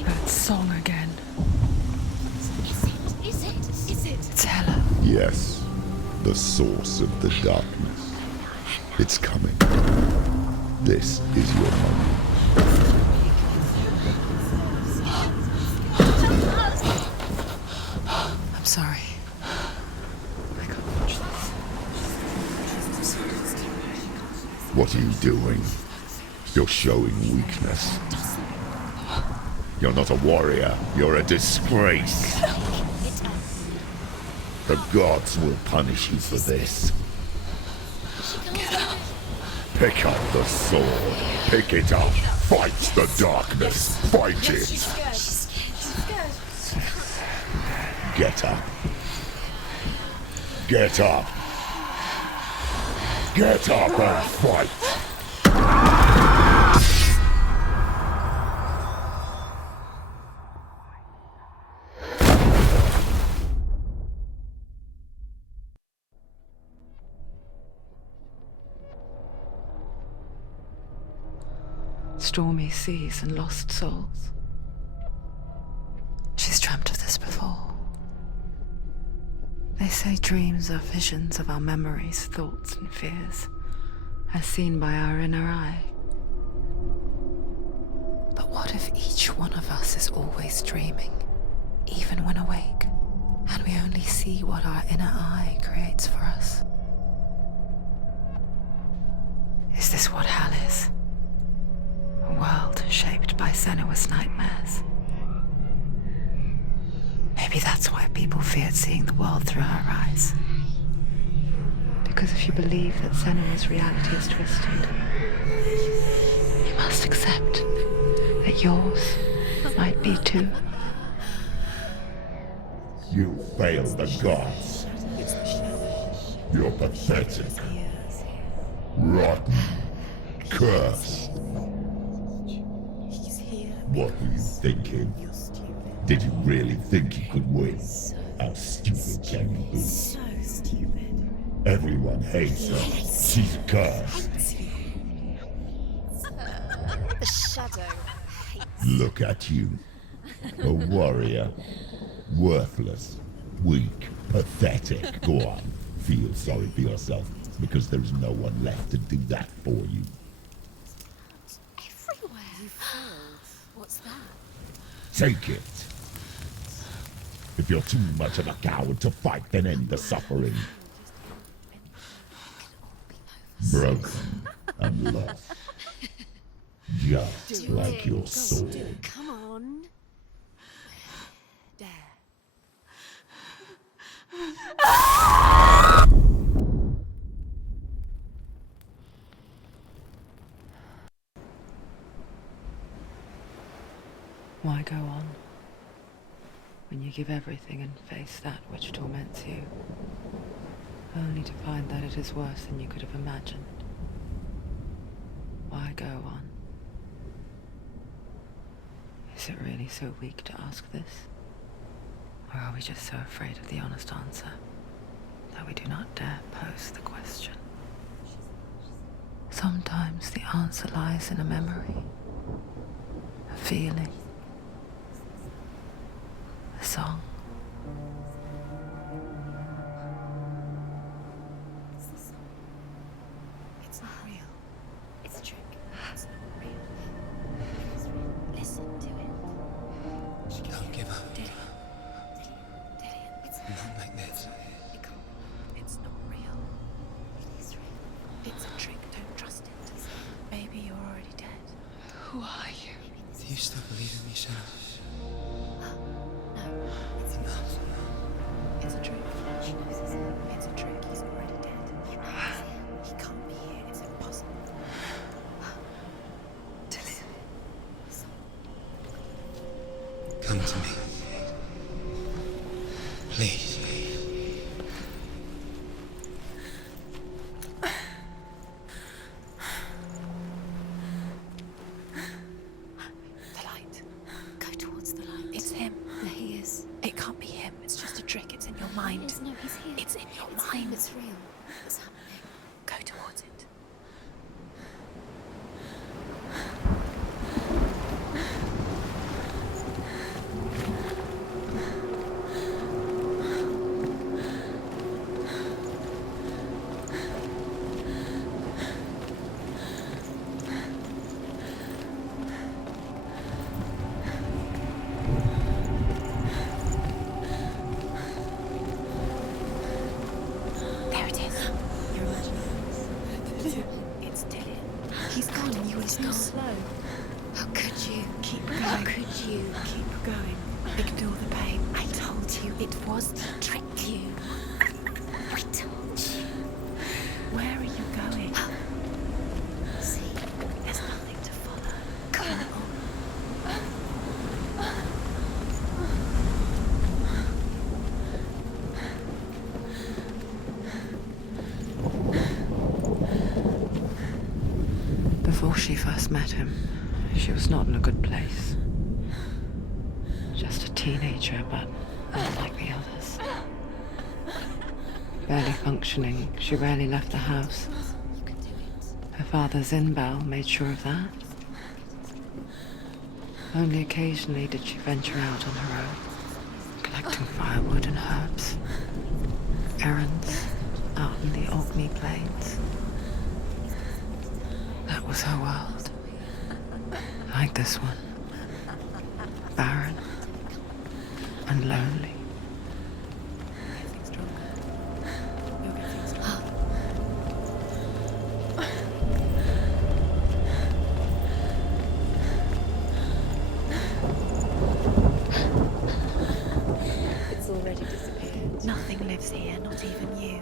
That song again. Is it? It's Hela. Yes, the source of the darkness. It's coming. This is your moment. I'm sorry. I can't watch this. What are you doing? You're showing weakness. You're not a warrior. You're a disgrace. The gods will punish you for this. Pick up the sword. Pick it up. Fight the darkness. Fight it. Get up. Get up. Get up and fight. Stormy seas and lost souls. She's dreamt of this before. They say dreams are visions of our memories, thoughts, and fears, as seen by our inner eye. But what if each one of us is always dreaming, even when awake, and we only see what our inner eye creates for us? Is this what hell is? A world shaped by Senua's nightmares. Maybe that's why people feared seeing the world through her eyes. Because if you believe that Senua's reality is twisted, you must accept that yours might be too. You failed the gods. You're pathetic. Rotten. Cursed. What were you thinking? Did you really think you could win? How stupid can you be? So stupid. Everyone hates her. She's cursed. The shadow hates. Look at you. A warrior. Worthless. Weak. Pathetic. Go on. Feel sorry for yourself, because there is no one left to do that for you. Everywhere. You failed. What's that? Take it. If you're too much of a coward to fight, then end the suffering. Broken and lost. Just like your sword. Come on. Dare. Why go on when you give everything and face that which torments you, only to find that it is worse than you could have imagined? Why go on? Is it really so weak to ask this? Or are we just so afraid of the honest answer that we do not dare pose the question? Sometimes the answer lies in a memory, a feeling, a song. It's not real. It's a trick. It's not real. It's real. Listen to it. Don't give up. Did it? It's Not like this. it can't. It's not real. It is real. It's a trick. Don't trust it. Maybe you're already dead. Who are you? Do you still believe in me, Senua? No, it's not. It's a trick. She knows it's him. It's a trick. He's already dead. He can't be here. It's impossible. Come to me. Please. The light. Go towards the light. It's him. There he is. It can't be him. It's just a trick. It's in your mind. No, he's here. It's in your mind. It's real. It's happening. Go towards it. Keep going. How could you? Keep going. Ignore the pain. I told you it was to trick you. I told you. Where are you going? See, There's nothing to follow. come on. Before she first met him, she was not in a good place. Just a teenager, but not like the others. Barely functioning, she rarely left the house. Her father, Zinbal, made sure of that. Only occasionally did she venture out on her own, collecting firewood and herbs. Errands out in the Orkney Plains. That was her world. Like this one. Barren and lonely. It's already disappeared. Nothing lives here, not even you.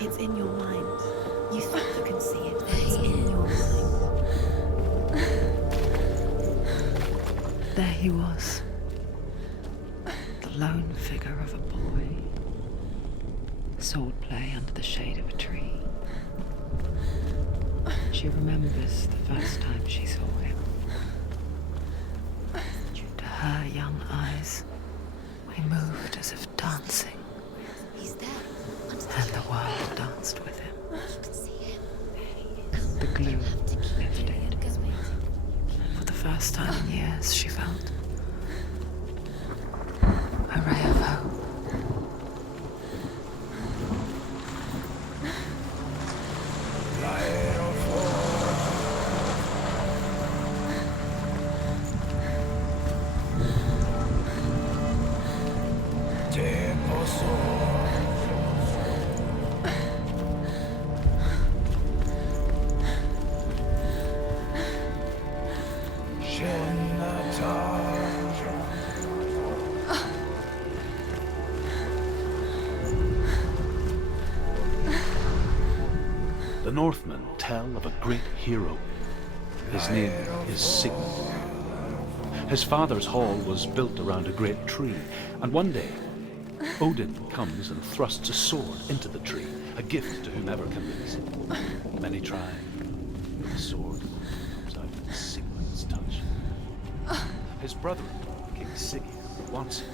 It's in your mind. You think you can see it, but it's in your mind. There he was. The lone figure of a boy. Swordplay under the shade of a tree. She remembers the first time she saw him. To her young eyes, he moved as if dancing, He's there. and the world danced with him. You can see him. The gloom lifted. Because wait. For the first time in years, she felt a ray of hope. The Northmen tell of a great hero. His name is Sigmund. His father's hall was built around a great tree, and one day Odin comes and thrusts a sword into the tree, a gift to whomever can release it. Many try, but the sword comes out with Sigmund's touch. His brother, King Sigurd, wants it,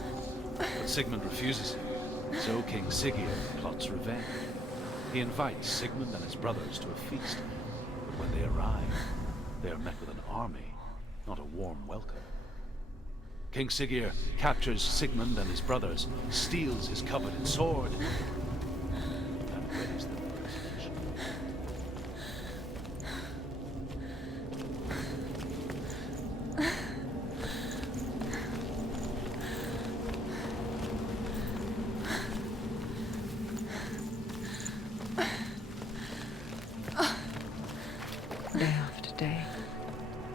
but Sigmund refuses it. So King Sigurd plots revenge. He invites Sigmund and his brothers to a feast, but when they arrive, they are met with an army, not a warm welcome. King Sigurd captures Sigmund and his brothers, steals his coveted sword, and raised them to his nation. Day after day,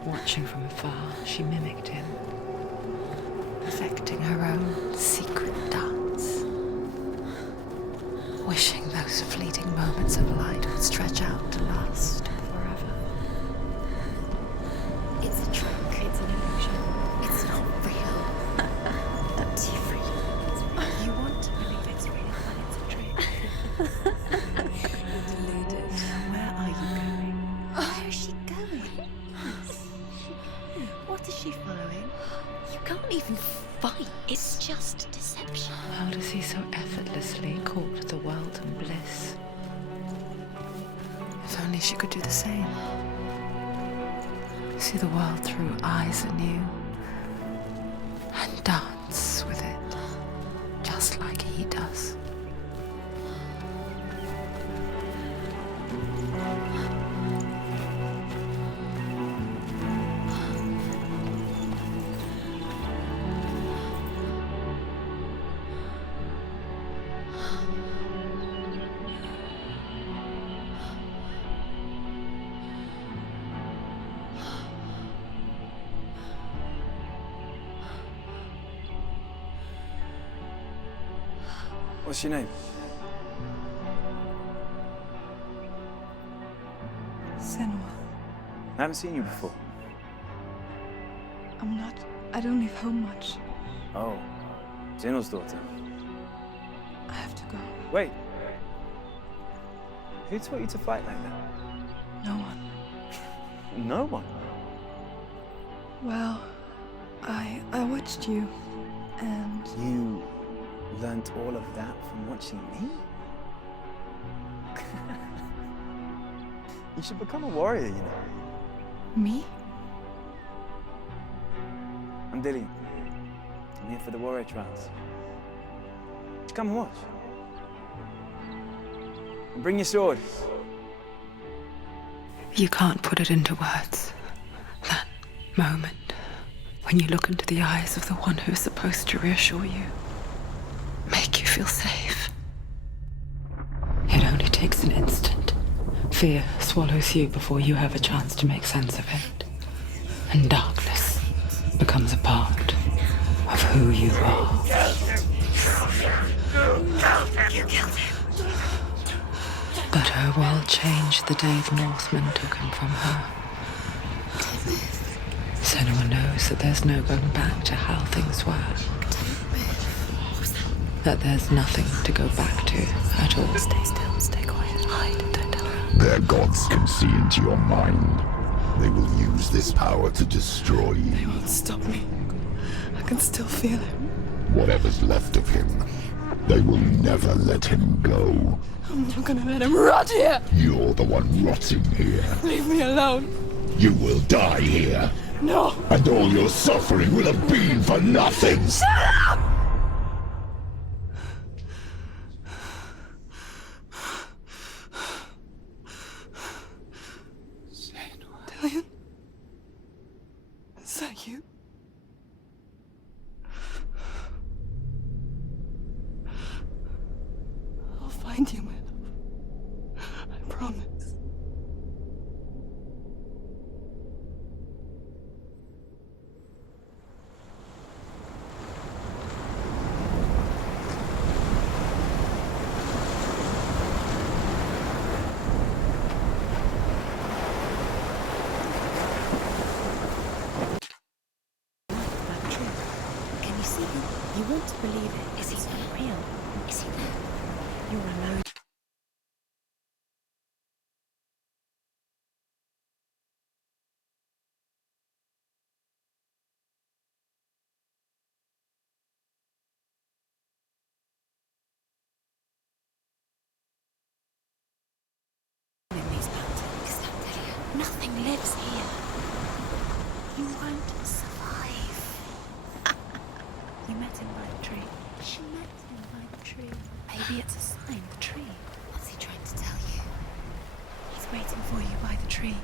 watching from afar, she mimicked him, perfecting her own secret dance, wishing those fleeting moments of light would stretch out to last forever. It's a trick. It's an illusion. It's not real. Don't you freak. You want to believe it's real, but it's a trick. You're deluded. Where are you going? Where is she going? What is she following? You can't even fight. It's just deception. How does he so effortlessly court the world and bliss? If only she could do the same. See the world through eyes anew and dance with it, just like he does. What's your name? Senua. I haven't seen you before. I don't leave home much. Oh, Zenua's daughter. I have to go. Wait. Who taught you to fight like that? No one. No one. Well, I watched you, and You learnt all of that from watching me? You should become a warrior, you know. me? I'm Dillian. I'm here for the warrior trials. Come and watch. And bring your sword. You can't put it into words. That moment when you look into the eyes of the one who's supposed to reassure you, make you feel safe. It only takes an instant. Fear swallows you before you have a chance to make sense of it. And darkness becomes a part of who you are. You killed him. But her world changed the day the Northmen took him from her. Senua knows that there's no going back to how things were. That there's nothing to go back to at all. Stay still, stay quiet, hide, don't tell her. Their gods can see into your mind. They will use this power to destroy They you. won't stop me. I can still feel him. Whatever's left of him, they will never let him go. I'm not gonna let him rot here. You're the one rotting here. Leave me alone. You will die here. No. And all your suffering will have been for nothing. Dillian? Is that you? I'll find you, my love. I promise. Can you see him? You want to believe it. Is he not real? Is he there? You're alone. In these mountains. Is that Dillian? Nothing lives here. You won't survive. You met him by the tree. She met him by the tree. Maybe it's a sign, the tree. What's he trying to tell you? He's waiting for you by the tree.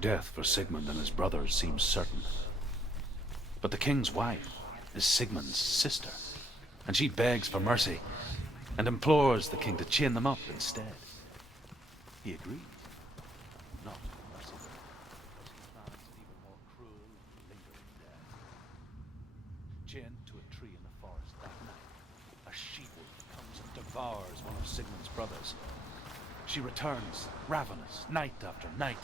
Death for Sigmund and his brothers seems certain. But the king's wife is Sigmund's sister, and she begs for mercy and implores the king to chain them up instead. He agrees. Not merciful. He plans an even more cruel, lingering death. Chained to a tree in the forest that night, a she-wolf comes and devours one of Sigmund's brothers. She returns, ravenous, night after night,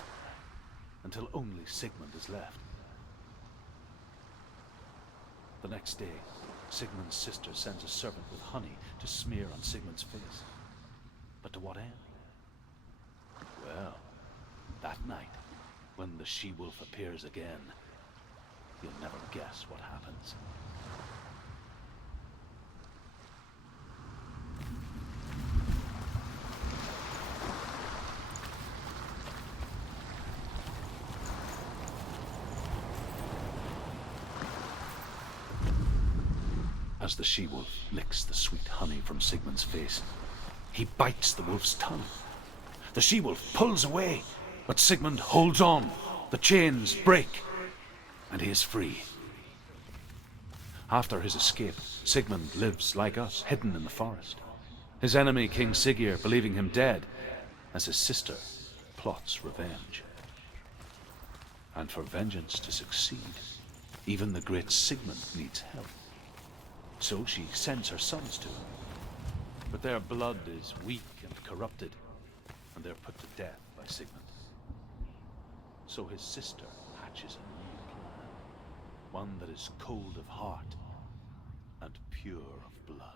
until only Sigmund is left. The next day, Sigmund's sister sends a servant with honey to smear on Sigmund's face. But to what end? Well, that night, when the she-wolf appears again, you'll never guess what happens. as the she-wolf licks the sweet honey from Sigmund's face. He bites the wolf's tongue. The she-wolf pulls away, but Sigmund holds on. The chains break, and he is free. After his escape, Sigmund lives like us, hidden in the forest. His enemy, King Siggeir, believing him dead, as his sister plots revenge. And for vengeance to succeed, even the great Sigmund needs help. So she sends her sons to him. But their blood is weak and corrupted, and they're put to death by Sigmund. So his sister hatches a new plan, one that is cold of heart and pure of blood.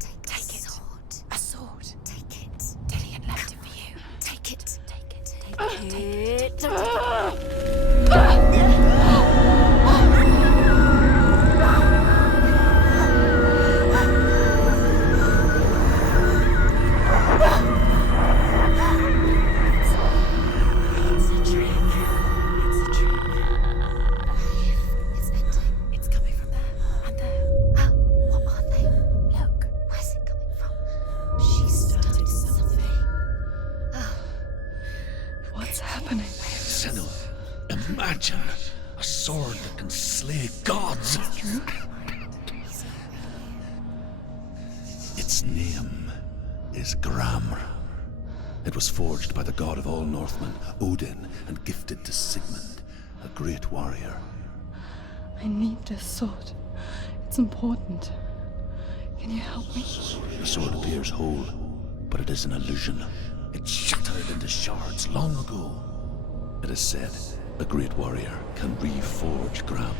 Take it. A sword. Take it. Dillian left it for you. Take it. Take it. It's a trick. It's ending. It's coming from there and there. What are they? Look. Where's it coming from? She started something. What's happening? Senua, imagine a sword that can slay gods. Its name is Gramr. It was forged by the god of all Northmen, Odin, and gifted to Sigmund, a great warrior. I need this sword. It's important. Can you help me? The sword appears whole, but it is an illusion. It shattered into shards long ago. It is said a great warrior can reforge Gramr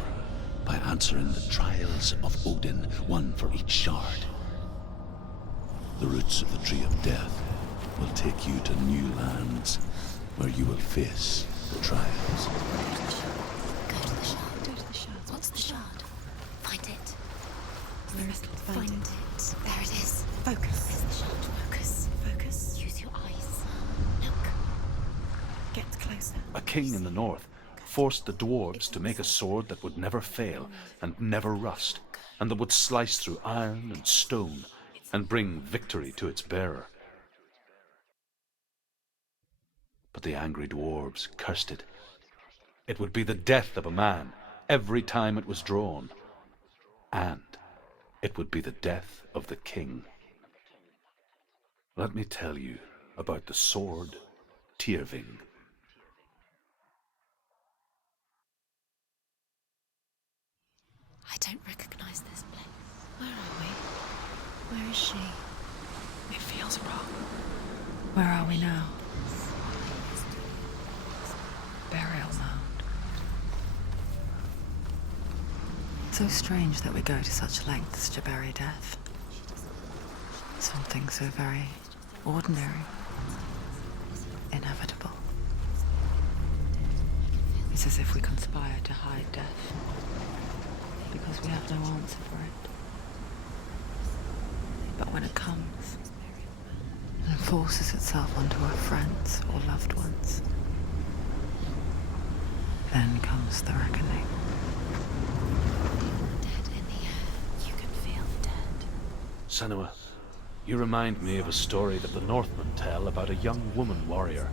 by answering the trials of Odin, one for each shard. The roots of the Tree of Death will take you to new lands where you will face the trials. Go to the shard. What's the shard? Find it. Find it. There it is. Focus. Where's the shard? Focus. Focus. Use your eyes. Look. Get closer. A king in the north forced the dwarves to make a sword that would never fail and never rust, and that would slice through iron and stone and bring victory to its bearer. But the angry dwarves cursed it. It would be the death of a man every time it was drawn, and it would be the death of the king. Let me tell you about the sword Tyrving. I don't recognize this place. Where are we? Where is she? It feels wrong. Where are we now? Burial mound. So strange that we go to such lengths to bury death. Something so very ordinary, inevitable. It's as if we conspire to hide death, because we have no answer for it. But when it comes and forces itself onto our friends or loved ones, then comes the reckoning. Dead in the air. You can feel the dead. Senua, you remind me of a story that the Northmen tell about a young woman warrior.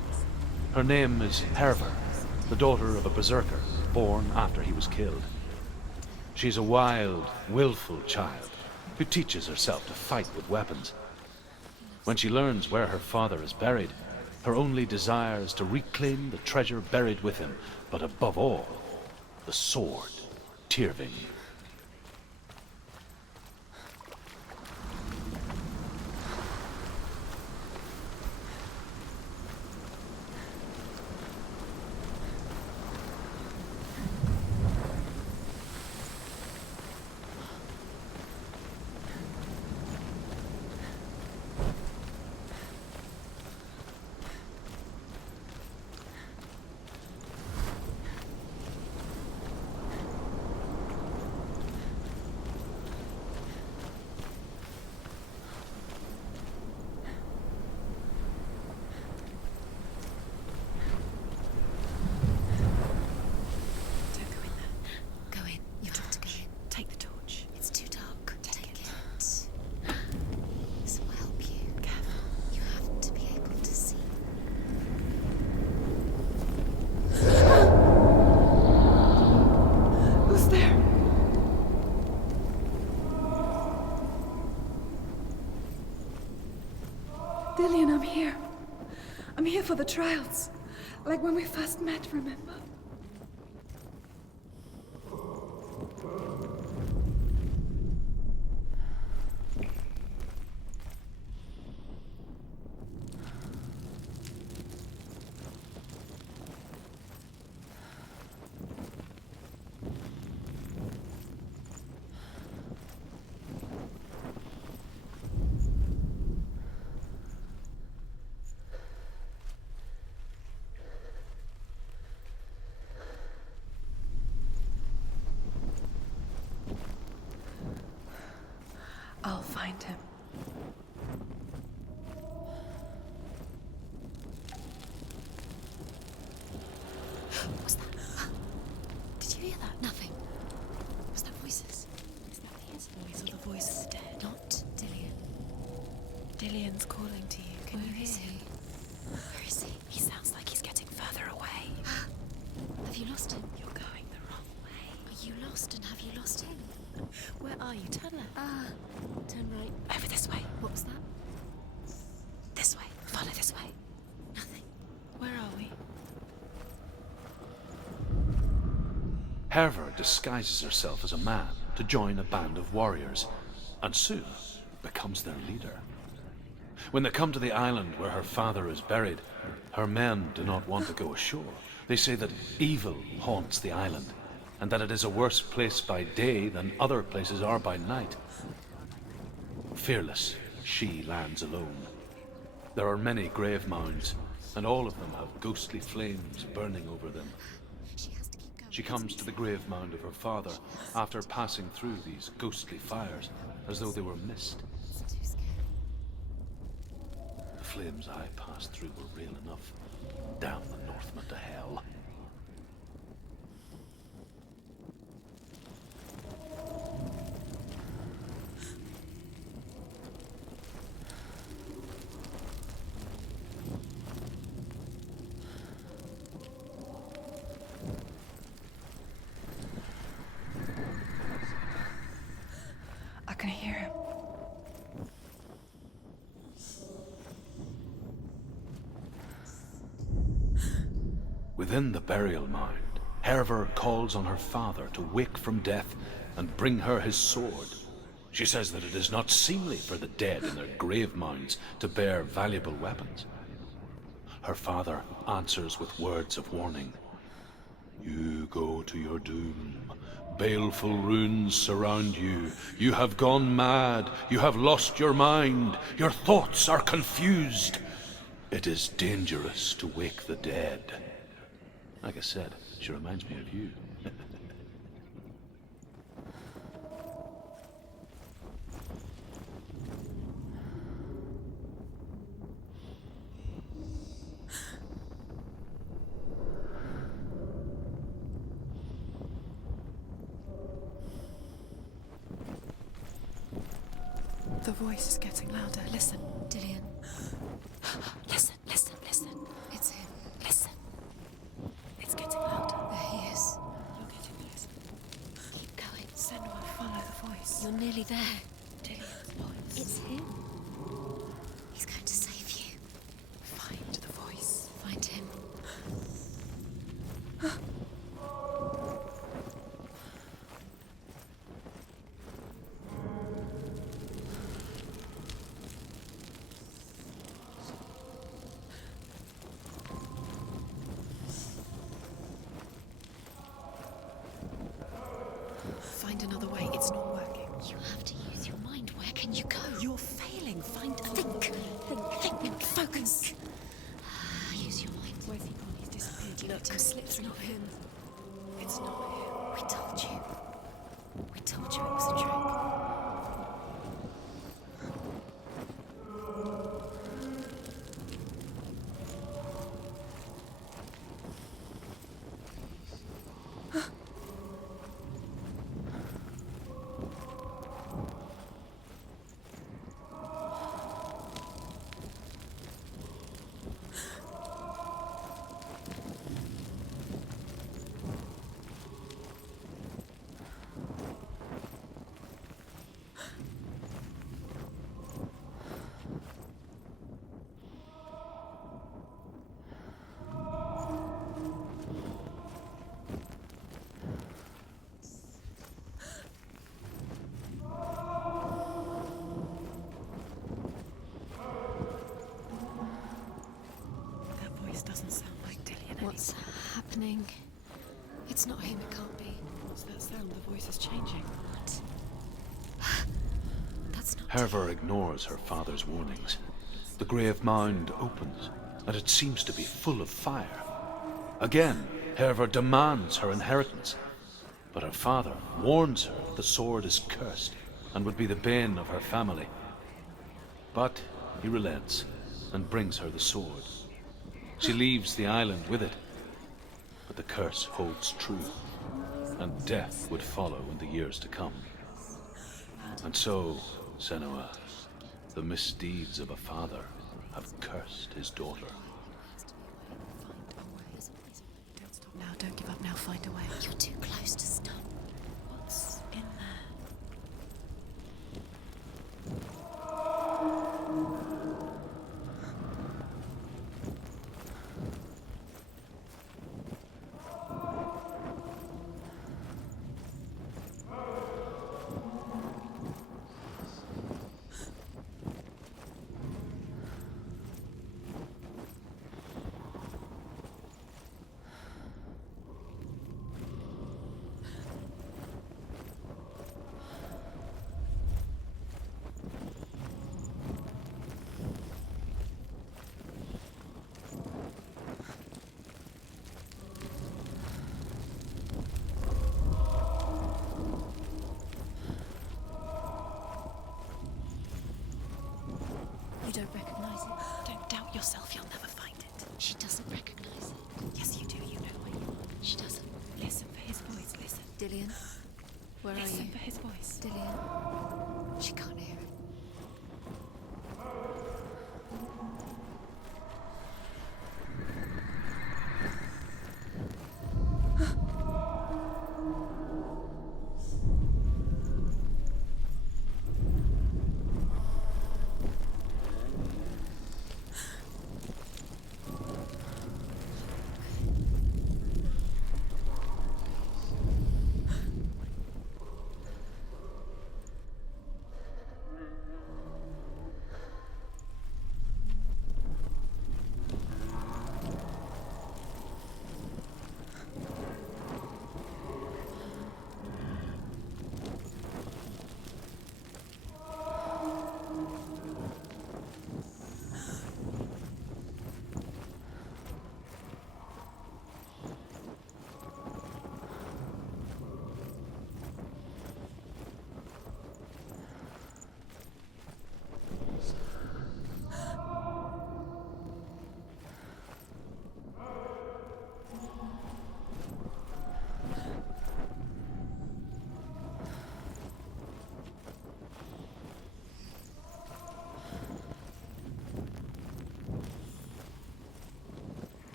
Her name is Hervor, the daughter of a berserker, born after he was killed. She's a wild, willful child who teaches herself to fight with weapons. When she learns where her father is buried, her only desire is to reclaim the treasure buried with him, but above all, the sword, Tyrving. here. I'm here for the trials. Like when we first met, remember? I'll find him. What's that? Did you hear that? Nothing. Was that voices? Is that his voice or the voice of the dead? Not Dillian. Dillian's calling to you. Can you hear him? Where is he? He sounds like he's getting further away. Have you lost him? You're going the wrong way. Are you lost and have you lost him? Where are you? Turn left. Turn right. Over this way. What was that? This way. Follow this way. Nothing. Where are we? Herver disguises herself as a man to join a band of warriors, and soon becomes their leader. When they come to the island where her father is buried, her men do not want to go ashore. They say that evil haunts the island, and that it is a worse place by day than other places are by night. Fearless, she lands alone. There are many grave mounds, and all of them have ghostly flames burning over them. She comes to the grave mound of her father after passing through these ghostly fires, as though they were mist. The flames I passed through were real enough. Damn the Northmen to hell. I can hear him. Within the burial mound, Herver calls on her father to wake from death and bring her his sword. She says that it is not seemly for the dead in their grave mounds to bear valuable weapons. Her father answers with words of warning. You go to your doom. Baleful runes surround you. You have gone mad. You have lost your mind. Your thoughts are confused. It is dangerous to wake the dead. Like I said, she reminds me of you. The voice is getting louder. Listen. Dillian. Listen, listen, listen. It's him. Listen. It's getting louder. There he is. You're getting closer. Keep going. Senua, follow the voice. You're nearly there. Dillian's voice. It's him. He's going to save you. Find the voice. Find him. Find another way. It's not working. You have to use your mind. Where can you go? You're failing. Find a Think. Focus. Use your mind. Where's he gone? He's disappeared. You let him slip It's through. not him. It's not him. We told you. We told you it was a trick. happening? It's not him, it can't be. What's that sound? The voice is changing. What? That's not Herva ignores her father's warnings. The grave mound opens, and it seems to be full of fire. Again, Herva demands her inheritance, but her father warns her the sword is cursed and would be the bane of her family. But he relents and brings her the sword. She leaves the island with it, but the curse holds true, and death would follow in the years to come. And so, Senua, the misdeeds of a father have cursed his daughter. Don't stop now, don't give up now, find a way. You're too close to stop. What's in there? You don't recognize it? Don't doubt yourself, you'll never find it. She doesn't recognize it. Yes, you do, you know where you are. She doesn't. Listen for his voice, listen. Dillian, where are Listen you? for his voice. Dillian, she can't hear him.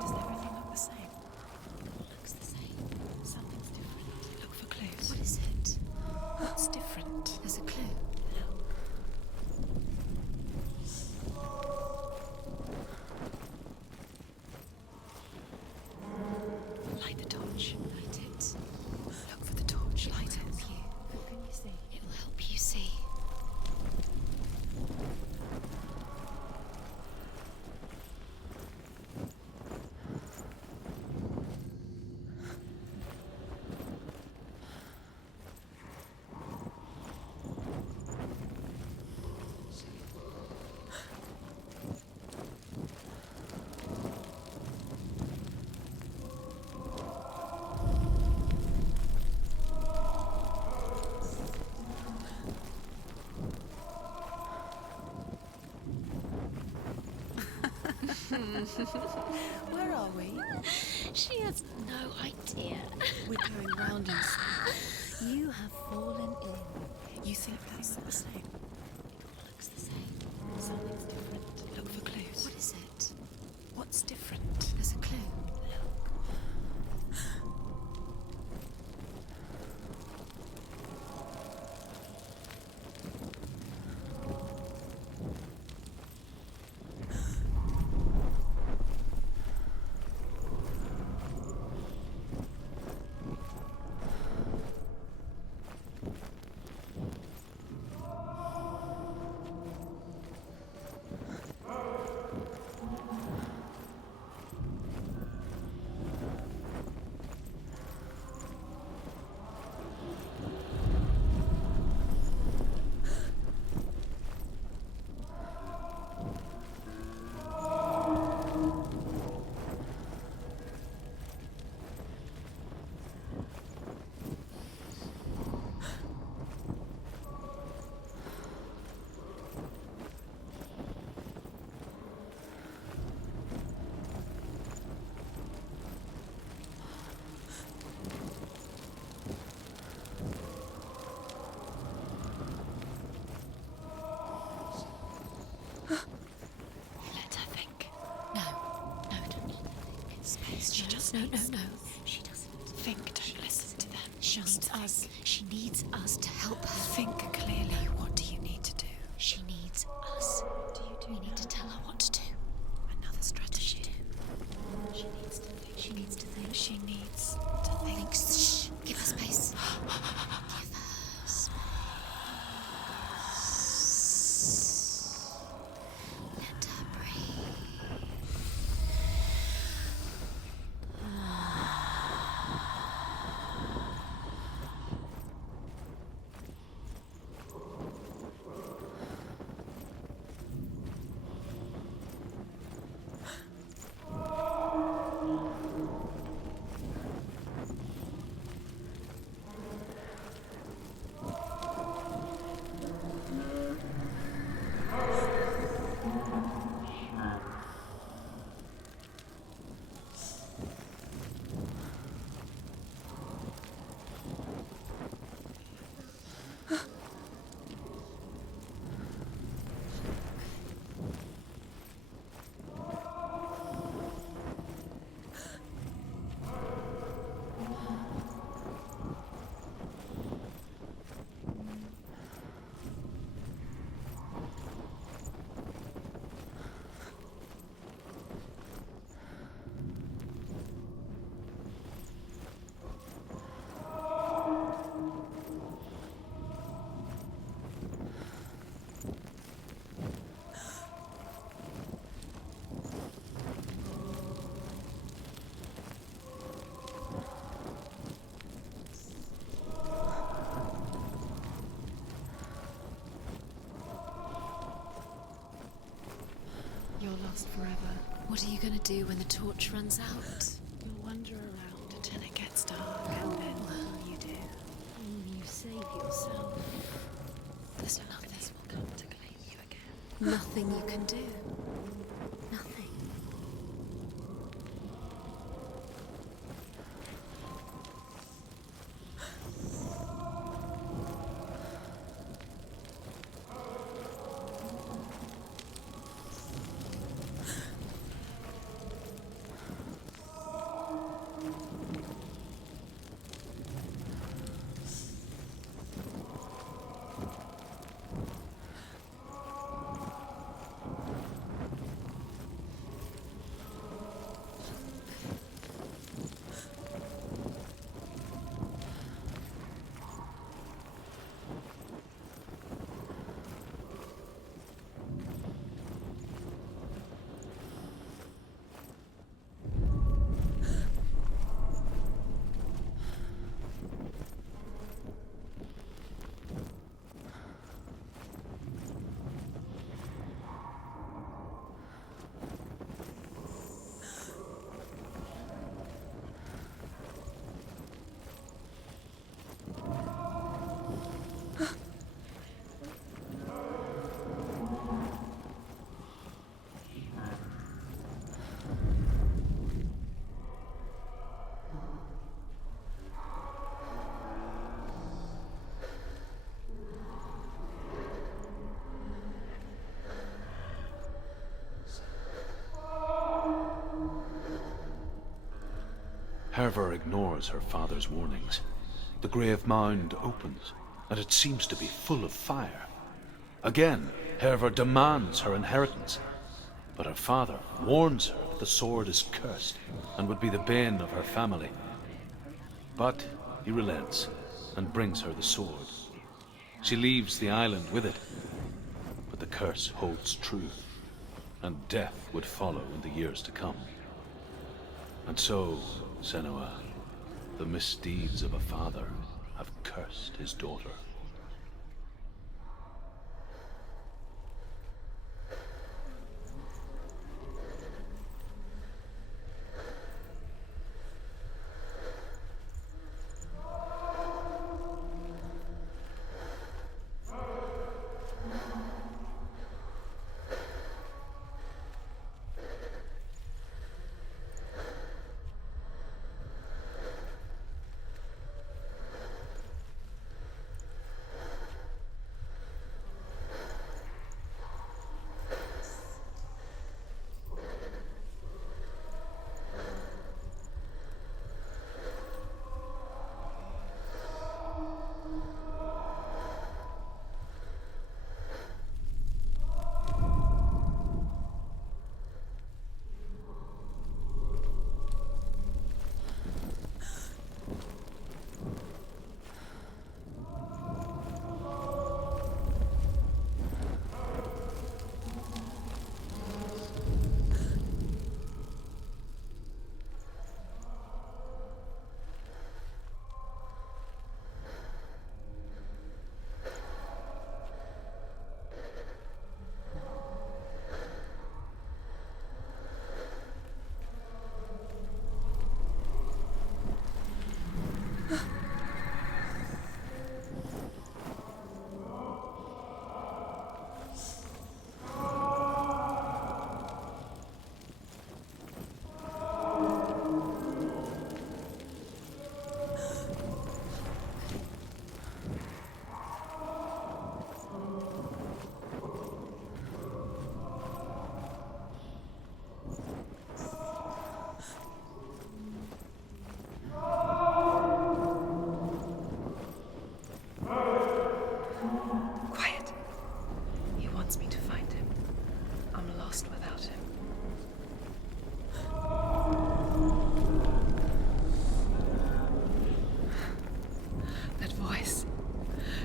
Does everything look the same? Looks the same. Something's different. Look for clues. What is it? What's different? There's a clue. Light the torch. Light it. Look for the torch. Light it. Help you. What can you see? It will help you see. Where are we? She has no idea. We're going round in circles. You have fallen in. You think that's the same? Looks the same. Something's different. Look for clues. What is it? What's different? There's a clue. Think, don't listen to them. She needs us to help her. Think clearly. What do you need to do? She needs us. We need to tell her what to do. Another strategy. She needs to think. She needs to think. She needs to think. Shh. Give her space. Give her space. Let her breathe. You're lost forever. What are you going to do when the torch runs out? You'll wander around until it gets dark, and then what will you do? You save yourself. There's nothing will come to claim you again. Nothing you can do. Nothing. Hervor ignores her father's warnings. The grave mound opens, and it seems to be full of fire. Again, Hervor demands her inheritance, but her father warns her that the sword is cursed and would be the bane of her family. But he relents and brings her the sword. She leaves the island with it, but the curse holds true, and death would follow in the years to come. And so, Senua, the misdeeds of a father have cursed his daughter.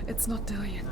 It's not Dillian.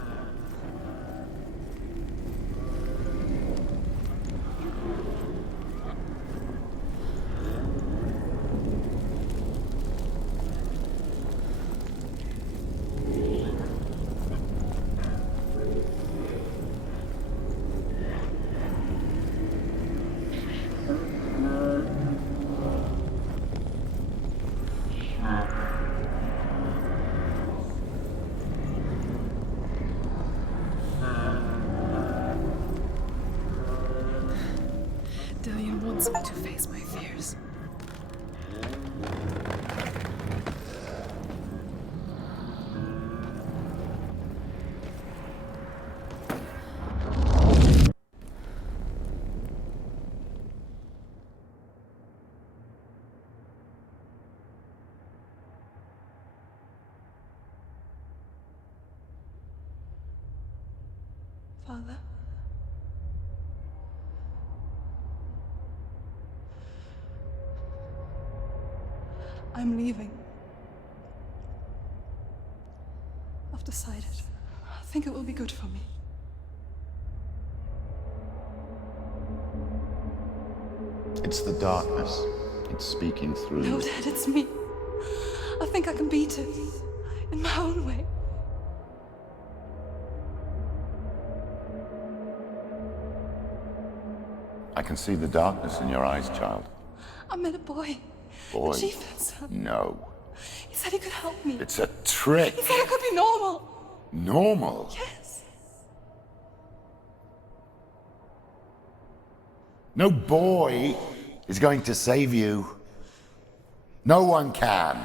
Dillian wants me to face my fears. Father? I'm leaving. I've decided. I think it will be good for me. It's the darkness. It's speaking through No, you. Dad, it's me. I think I can beat it. In my own way. I can see the darkness in your eyes, child. I met a boy. Boy. The chieftain's son. No. He said he could help me. It's a trick. He said I could be normal. Normal? Yes. No boy is going to save you. No one can.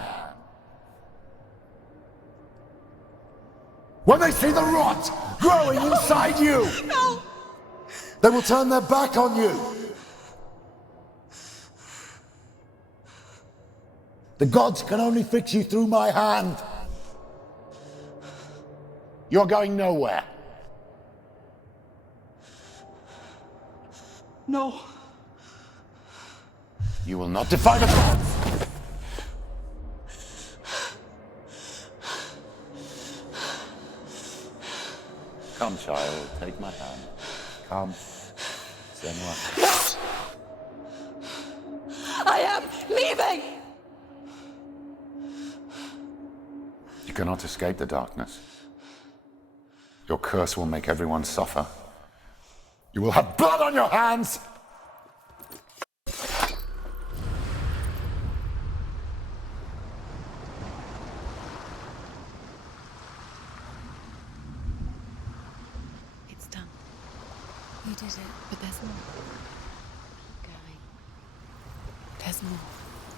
When they see the rot growing inside you, No! they will turn their back on you. The gods can only fix you through my hand. You're going nowhere. No. You will not defy the gods. Come, child, take my hand. Come. Senua. I am leaving! You cannot escape the darkness. Your curse will make everyone suffer. You will have blood on your hands! It's done. You did it. But there's more. Keep going. There's more.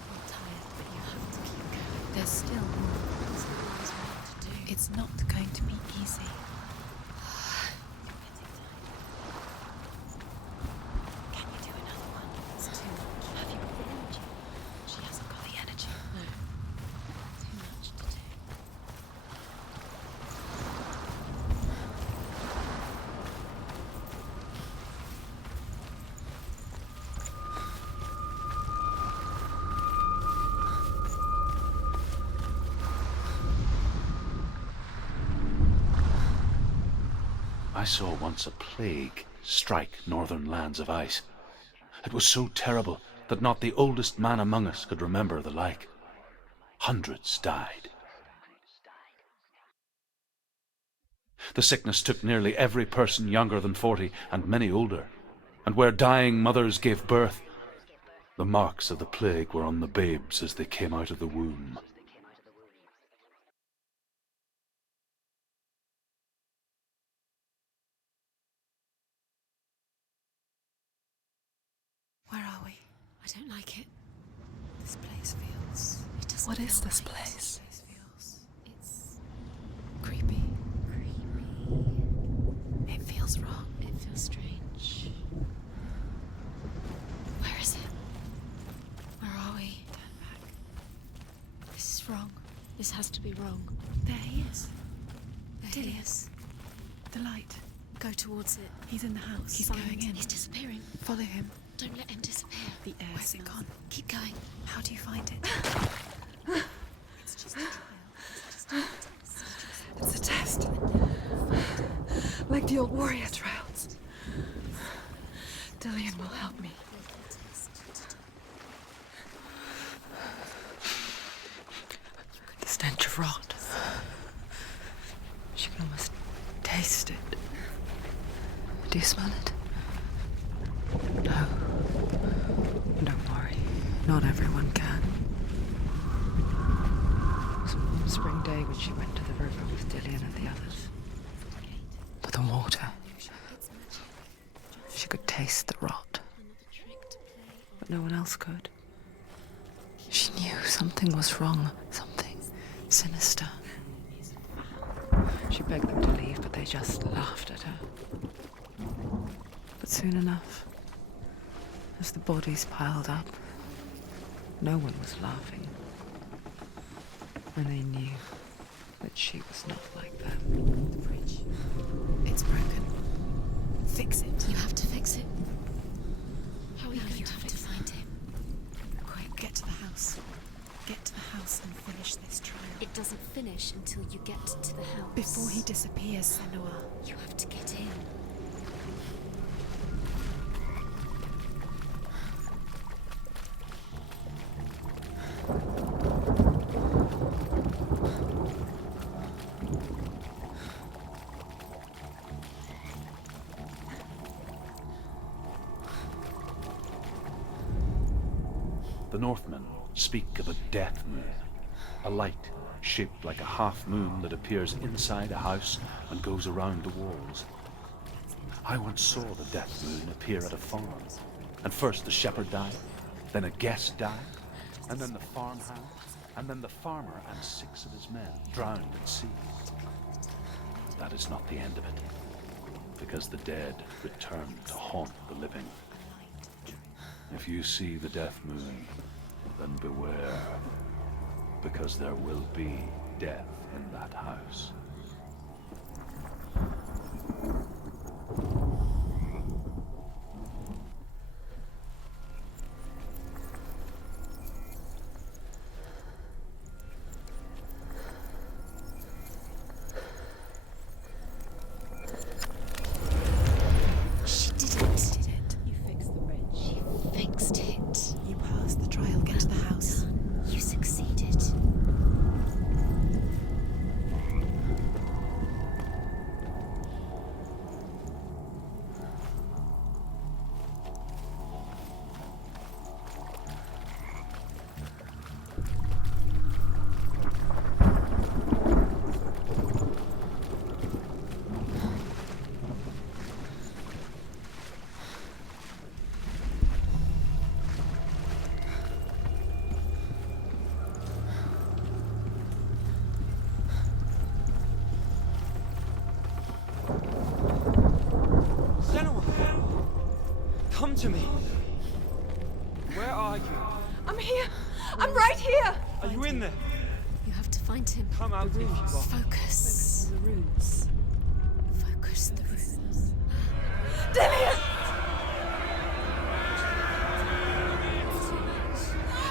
You're tired, but you have to keep going. There's still more. There's always more to do. It's not going to be easy. You're getting tired. Can you do another one? It's too much. Have you got the energy? She hasn't got the energy. No. Too much to do. I saw once a plague strike northern lands of ice. It was so terrible that not the oldest man among us could remember the like. Hundreds died. The sickness took nearly every person younger than 40 and many older, and where dying mothers gave birth, the marks of the plague were on the babes as they came out of the womb. Where are we? I don't like it. This place feels... It doesn't What is feel this right. place? This place feels... It's Creepy. creepy. It feels wrong. It feels strange. Where is it? Where are we? Turn back. This is wrong. This has to be wrong. There he is. There he is. The light. Go towards it. He's in the house. He's Find- going in. He's disappearing. Follow him. Don't let him disappear. The air Where's it signals. gone? Keep going. How do you find it? It's just a trial. It's just a test. It's a test. the old warrior trials. Dillian will help me. The stench of rot. She can almost taste it. Do you smell it? No. Don't worry. Not everyone can. It was a warm spring day when she went to the river with Dillian and the others. But the water. She could taste the rot. But no one else could. She knew something was wrong. Something sinister. She begged them to leave, but they just laughed at her. But soon enough, as the bodies piled up, no one was laughing. And they knew that she was not like them. The bridge. It's broken. Fix it. You have to fix it. How are you going You to have fix to find him. it? Quick, get to the house. Get to the house and finish this trial. It doesn't finish until you get to the house. Before he disappears, Senua. You have to get in. The Northmen speak of a death moon, a light shaped like a half moon that appears inside a house and goes around the walls. I once saw the death moon appear at a farm, and first the shepherd died, then a guest died, and then the farmhand, and then the farmer and 6 of his men drowned at sea. That is not the end of it, because the dead return to haunt the living. If you see the death moon, then beware, because there will be death in that house. She did it. You fixed the bridge. She fixed it. You passed the trial. Get to the house. You succeeded. Senua! Come to me! Where are you? I'm here! I'm right here! Are you in there? You have to find him. Come out if you are. Focus. The runes. Focus the runes. Dillian!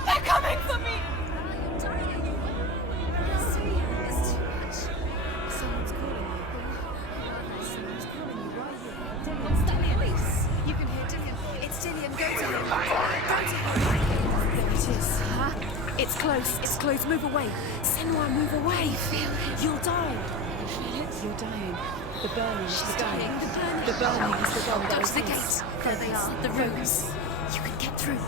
They're coming for me! Someone's calling you. Someone's calling you right here. What's that voice? You can hear Dillian. It's Dillian. Go to him. Go to him. There it is. Huh? It's close. It's close. Move away. Senua, move away. You'll die. You're dying. The burning is the gun. dying. The burning. The burning is the gun. Go to the gate. There they are. The runes. You can get through.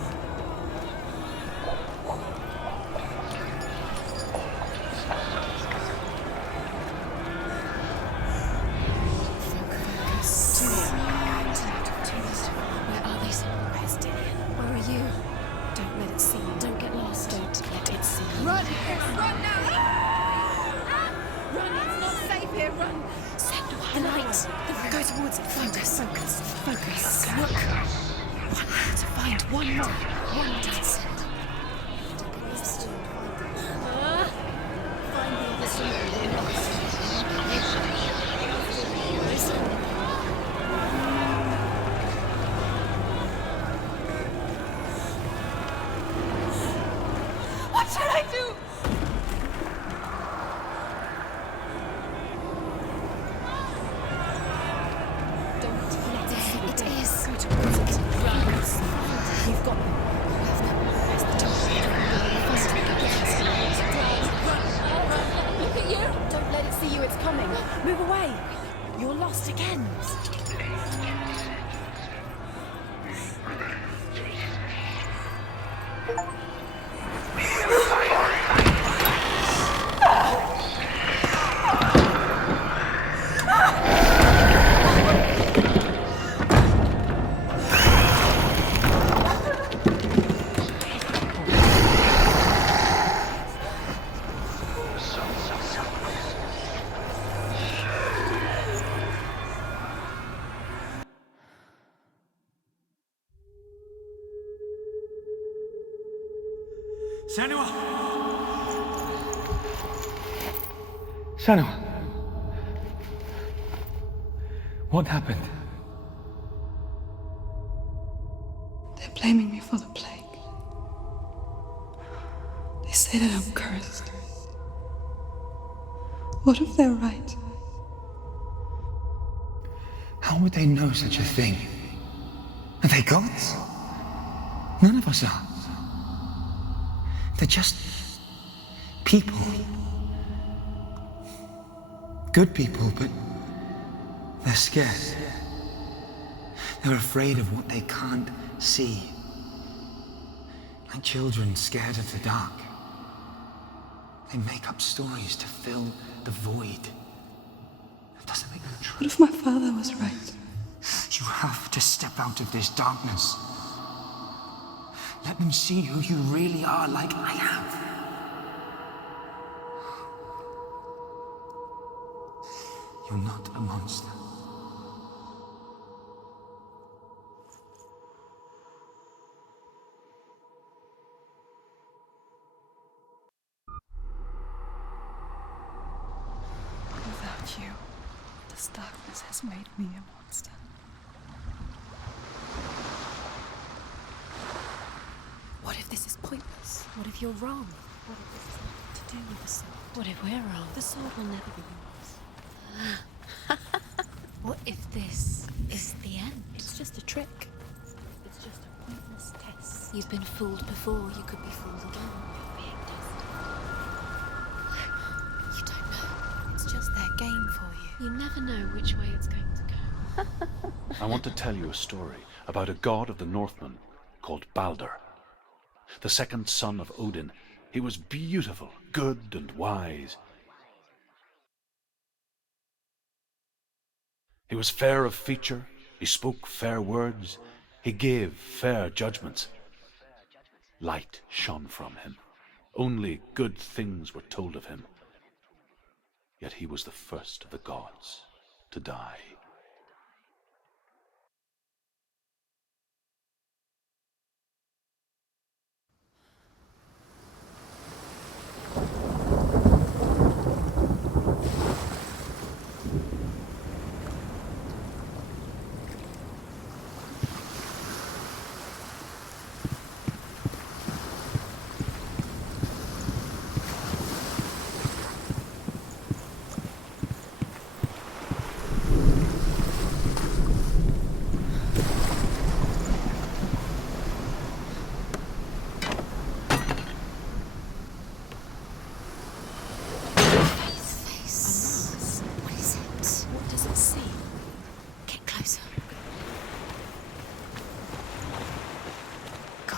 Where are they? Where's Dillian? Where are you? Don't let it see you. Don't get lost. Don't let it see you. Run! Run now! Run! It's not safe here! Run! The light. Go towards it. Focus. Focus. Focus. Look. One more to find. One more. One more. Find the other side. What should I do? lost again. Senua! Senua! What happened? They're blaming me for the plague. They say that I'm cursed. What if they're right? How would they know such a thing? Are they gods? None of us are. They're just people. Good people, but they're scared. They're afraid of what they can't see. Like children scared of the dark. They make up stories to fill the void. That doesn't make them true. What if my father was right? You have to step out of this darkness. Let them see who you really are, like I have. You're not a monster. Without you, this darkness has made me a monster. What if this is pointless? What if you're wrong? What if this has nothing to do with the sword? What if we're wrong? The sword will never be yours. What if this is the end? It's just a trick. It's just a pointless test. You've been fooled before, you could be fooled again. You're being tested. You don't know. It's just their game for you. You never know which way it's going to go. I want to tell you a story about a god of the Northmen called Balder. The second son of Odin. He was beautiful, good, and wise. He was fair of feature, he spoke fair words, he gave fair judgments. Light shone from him. Only good things were told of him. Yet he was the first of the gods to die.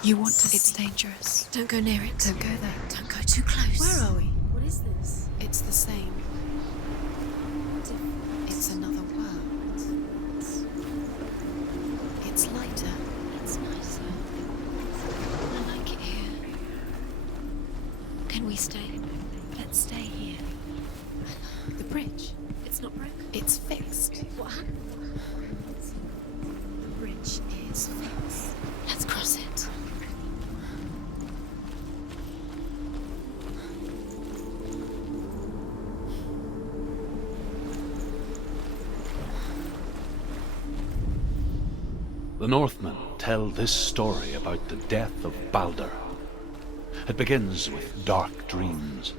You want to... It's dangerous. Don't go near it. Don't go there. Don't go too close. Where are we? What is this? It's the same. It's another world. It's lighter. It's nicer. I like it here. Can we stay? Let's stay here. The bridge. It's not broken. It's fixed. What happened? The bridge is fixed. Let's cross it. The Northmen tell this story about the death of Balder. It begins with dark dreams.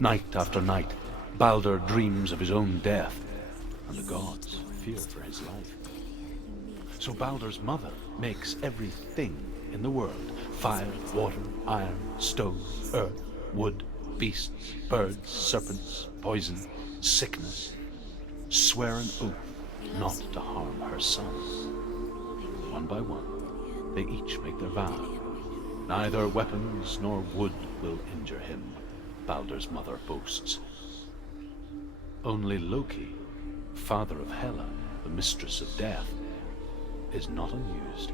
Night after night, Balder dreams of his own death, and the gods fear for his life. So Balder's mother makes everything in the world: fire, water, iron, stone, earth, wood, beasts, birds, serpents, poison, sickness. swear an oath not to harm her son. One by one, they each make their vow. Neither weapons nor wood will injure him, Baldur's mother boasts. Only Loki, father of Hela, the mistress of death, is not amused.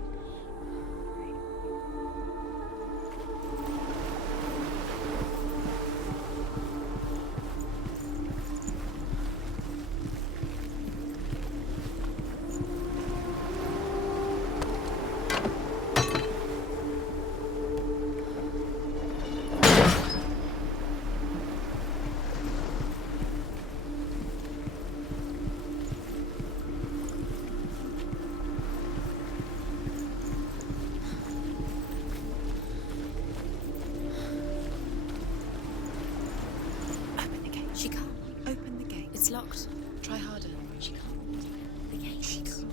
She can't. Open the gate. It's locked. Try harder. She can't. The gate. She can't.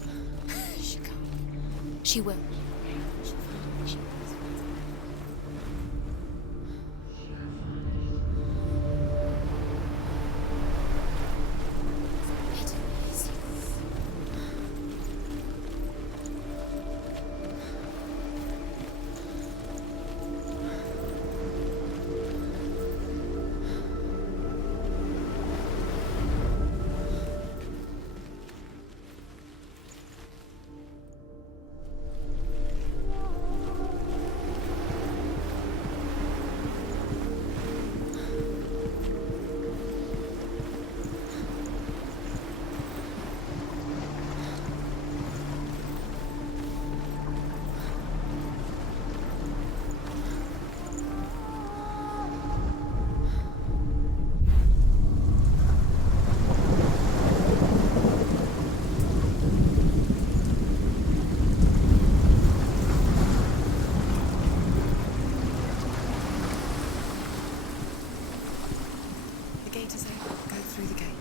She can't. She will. She will.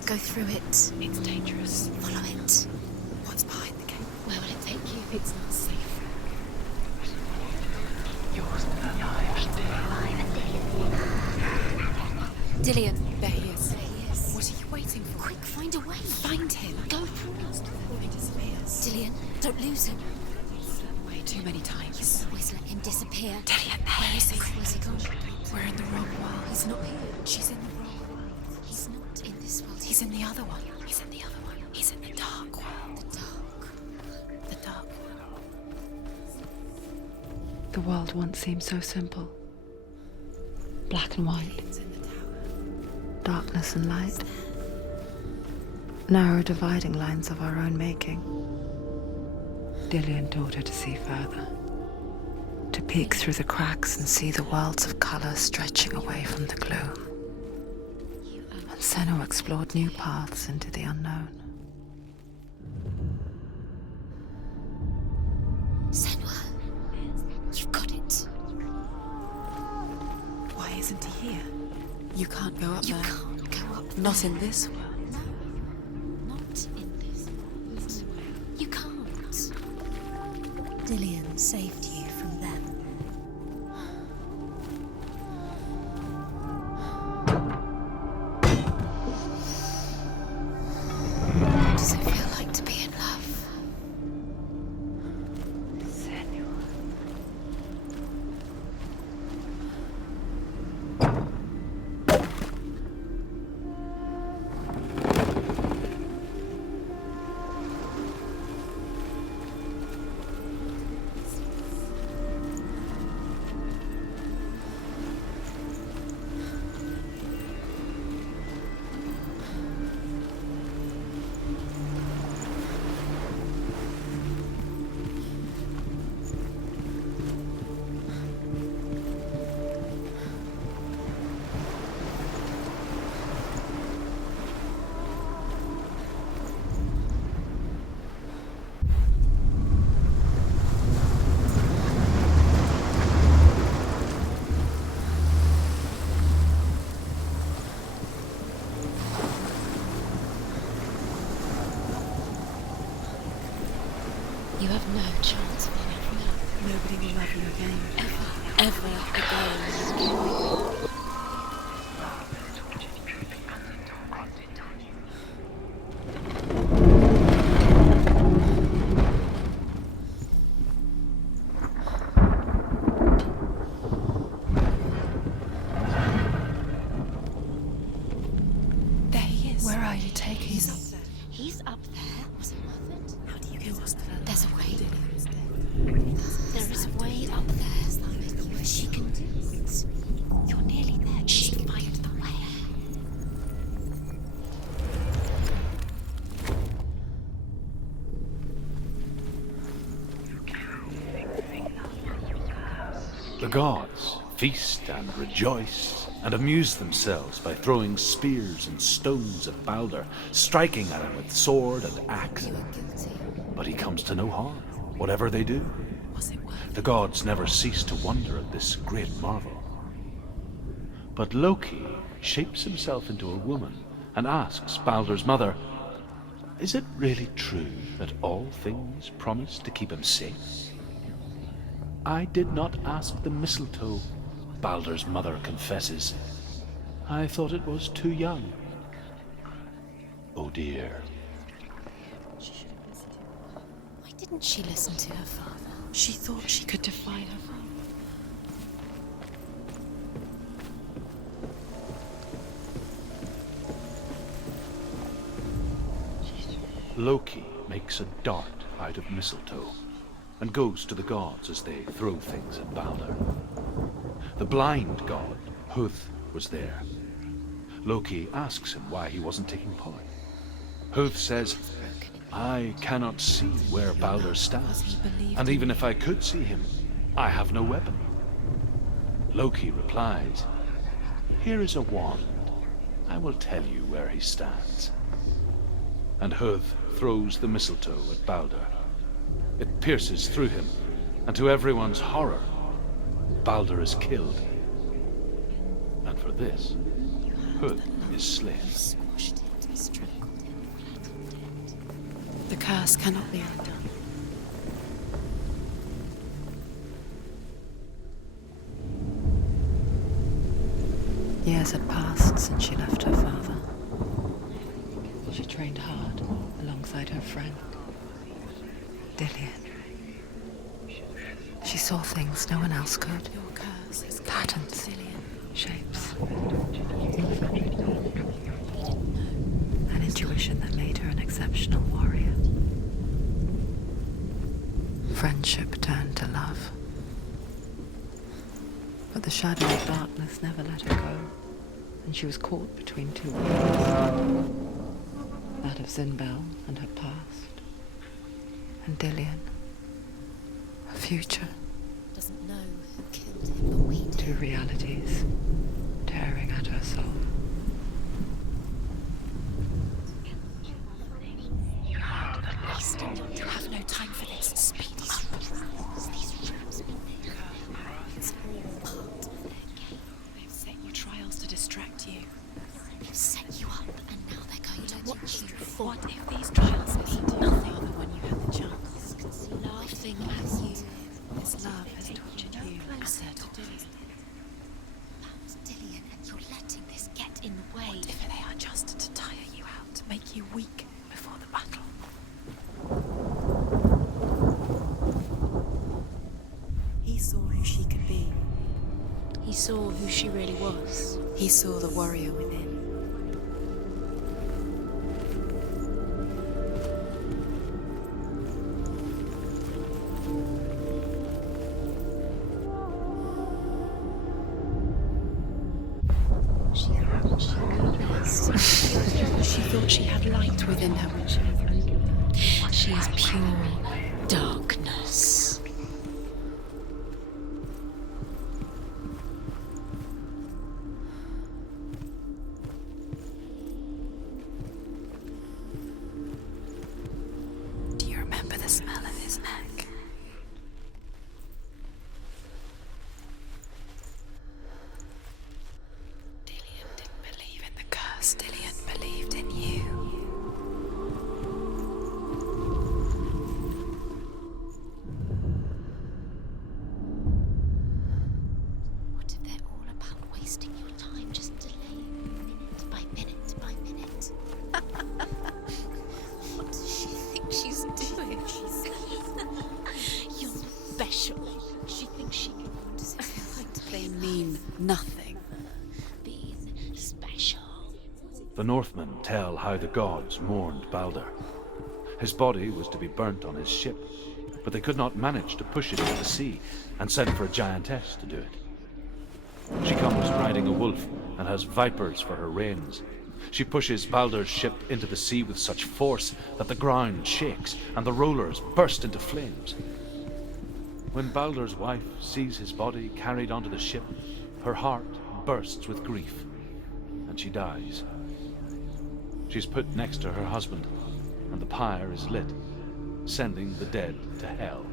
Go through it. It's dangerous. Follow it. What's behind the gate? Where will it take you? It's not safe. Yours alive. Dillion. There he is. There he is. What are you waiting for? Quick, find a way. Find him. Go through it. He disappears. Dillion, don't lose him. Way too many times. Always let him disappear. Dillion, there is he. Where's he gone? We're in the wrong world. He's not here. She's in the wrong world. He's not in this world. He's in the other one. He's in the other one. He's in the dark world. the dark. The dark world. The world once seemed so simple. Black and white. It's in the tower. Darkness and light. Narrow dividing lines of our own making. Dillion taught her to see further. To peek through the cracks and see the worlds of color stretching away from the gloom. And Senua explored new paths into the unknown. Senua, you've got it. Why isn't he here? You can't go up You there. can't go up Not there. in this world. No, not in this world. You can't. Dillion saved you from them. What does it feel like to be in love? You have no chance of loving love. Nobody will love you again. Ever again. Where are you taking me? He's up there. Was it worth it? How do you get up there? There's a way. There is a way up there. She can do it. You're nearly there. Just find the way. The gods feast and rejoice and amuse themselves by throwing spears and stones at Balder, striking at him with sword and axe. But he comes to no harm, whatever they do. The gods never cease to wonder at this great marvel. But Loki shapes himself into a woman and asks Balder's mother, "Is it really true that all things promise to keep him safe?" "I did not ask the mistletoe," Balder's mother confesses. "I thought it was too young." Oh dear. Why didn't she listen to her father? She thought she could defy her father. Loki makes a dart out of mistletoe and goes to the gods as they throw things at Balder. The blind god, Huth, was there. Loki asks him why he wasn't taking part. Huth says, "I cannot see where Balder stands, and even if I could see him, I have no weapon." Loki replies, "Here is a wand. I will tell you where he stands." And Huth throws the mistletoe at Balder. It pierces through him, and to everyone's horror, Balder is killed. And for this, Huth is slain. The curse cannot be undone. Years had passed since she left her father. She trained hard alongside her friend, Dillian. She saw things no one else could. Your curse is Patterns, shapes, an intuition that made her an exceptional warrior. Friendship turned to love. But the shadow of darkness never let her go, and she was caught between two worlds. That of Zinbel and her past, and Dillian, her future. Doesn't know who killed him, but we do. Two realities tearing at her soul. You have no time for this. Speed these rooms. It's all part of their game. They've set you trials to distract you. They've set you up, and now they're going to watch you fall. What if these trials mean nothing other when you had the chance? Laughing at you. This love has tortured you as her tortured. About Dillian, and you're letting this get in the way. What if they are just to tire you out, to make you weak before the battle? He saw who she could be. He saw who she really was. He saw the warrior within. She thought she had light within her when she was young. She is pure darkness. Do you remember the smell of his neck? Dillian didn't believe in the curse. Dillian believed in you. What if they're all about wasting your time, just delaying minute by minute by minute? What does she think she's doing? You're special. She thinks she can They mean nothing. being special. The Northmen tell how the gods mourned Balder. His body was to be burnt on his ship, but they could not manage to push it into the sea and sent for a giantess to do it. She comes riding a wolf and has vipers for her reins. She pushes Balder's ship into the sea with such force that the ground shakes and the rollers burst into flames. When Balder's wife sees his body carried onto the ship, her heart bursts with grief, and she dies. She's put next to her husband, and the pyre is lit, sending the dead to hell.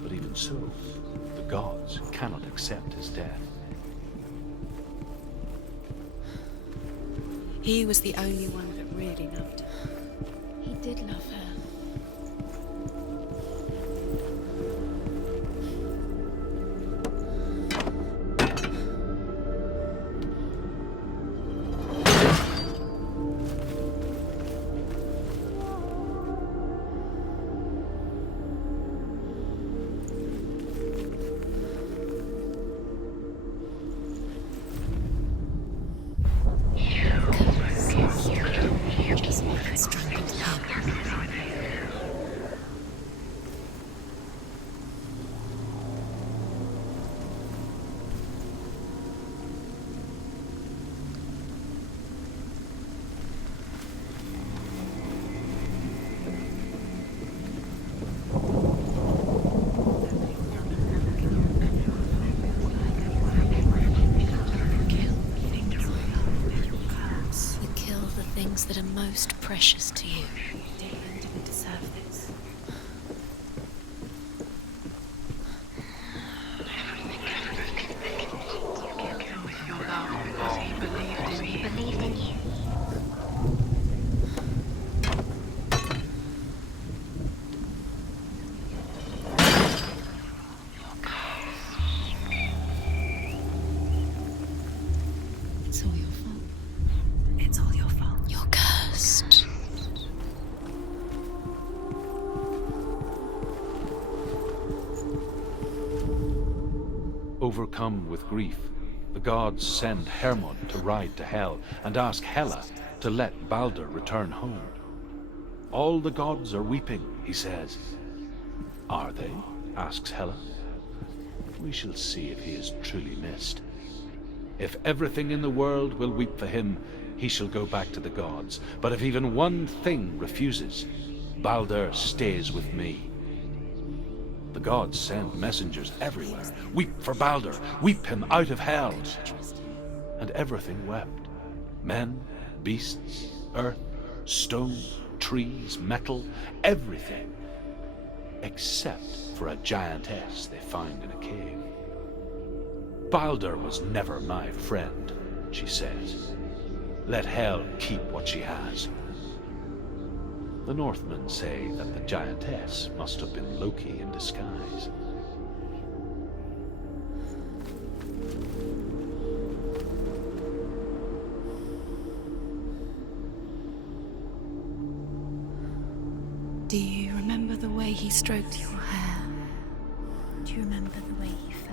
But even so, the gods cannot accept his death. He was the only one that really loved her. He did love her. That are most precious to you. Damon didn't deserve this. With your love, because he believed in you. It's all your fault. It's all your fault. You're cursed. Overcome with grief, the gods send Hermod to ride to Hell and ask Hela to let Balder return home. All the gods are weeping, he says. Are they? Asks Hela. We shall see if he is truly missed. If everything in the world will weep for him, he shall go back to the gods. But if even one thing refuses, Balder stays with me. The gods send messengers everywhere. Weep for Balder, weep him out of hell. And everything wept. Men, beasts, earth, stone, trees, metal, everything. Except for a giantess they find in a cave. Balder was never my friend, she says. Let Hel keep what she has. The Northmen say that the giantess must have been Loki in disguise. Do you remember the way he stroked your hair? Do you remember the way he felt?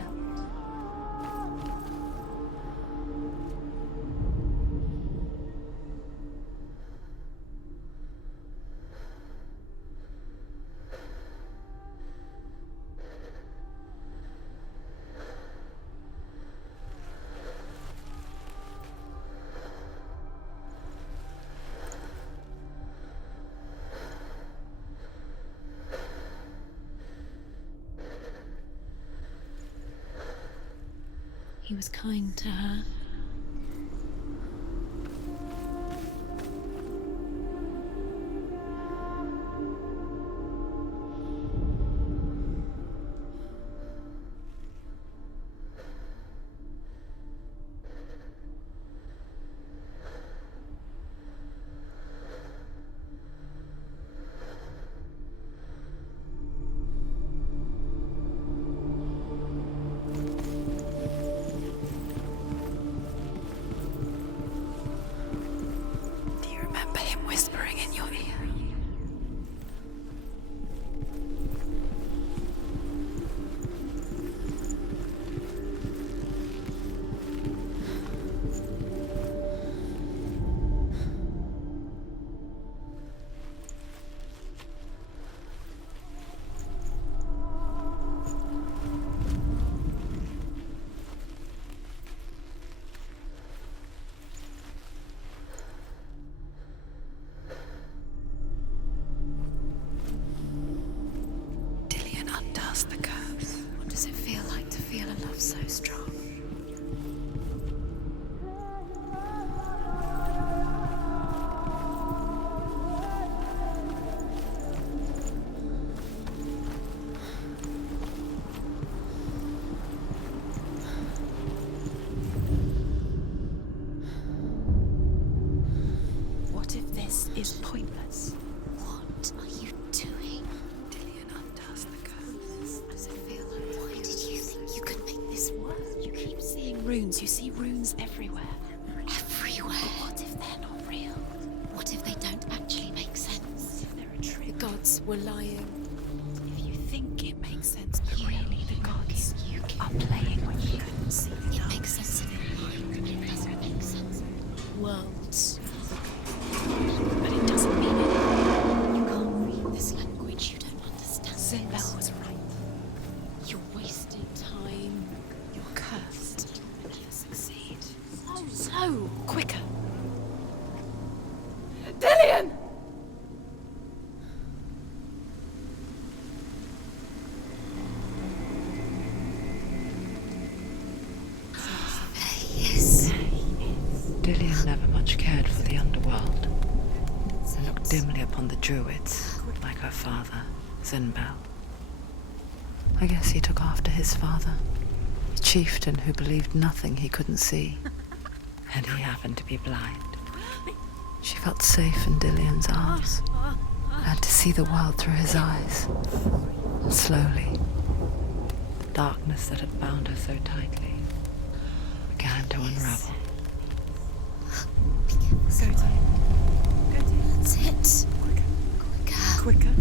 He was kind to her. This is pointless. What are you doing? Dillion undoes the curse. Does it feel like... Why did you think you could make this work? You keep seeing runes. You see runes everywhere. Everywhere? But what if they're not real? What if they don't actually make sense? If they're a trick? The gods were lying. If you think it makes sense, but really the gods are playing when you couldn't see. It makes sense in your mind. It doesn't make sense. Worlds. But it doesn't mean anything. You can't read this language. You don't understand. Zinbel was right. You wasted time. You're cursed. You'll never succeed. So, quicker. Dillion! Yes. Dillion never much cared for the underworld, and looked dimly upon the druids, like her father, Zinbel. I guess he took after his father, a chieftain who believed nothing he couldn't see, and he happened to be blind. She felt safe in Dillion's arms, learned to see the world through his eyes, and slowly, the darkness that had bound her so tightly began to unravel. That's it. Quicker. Quicker.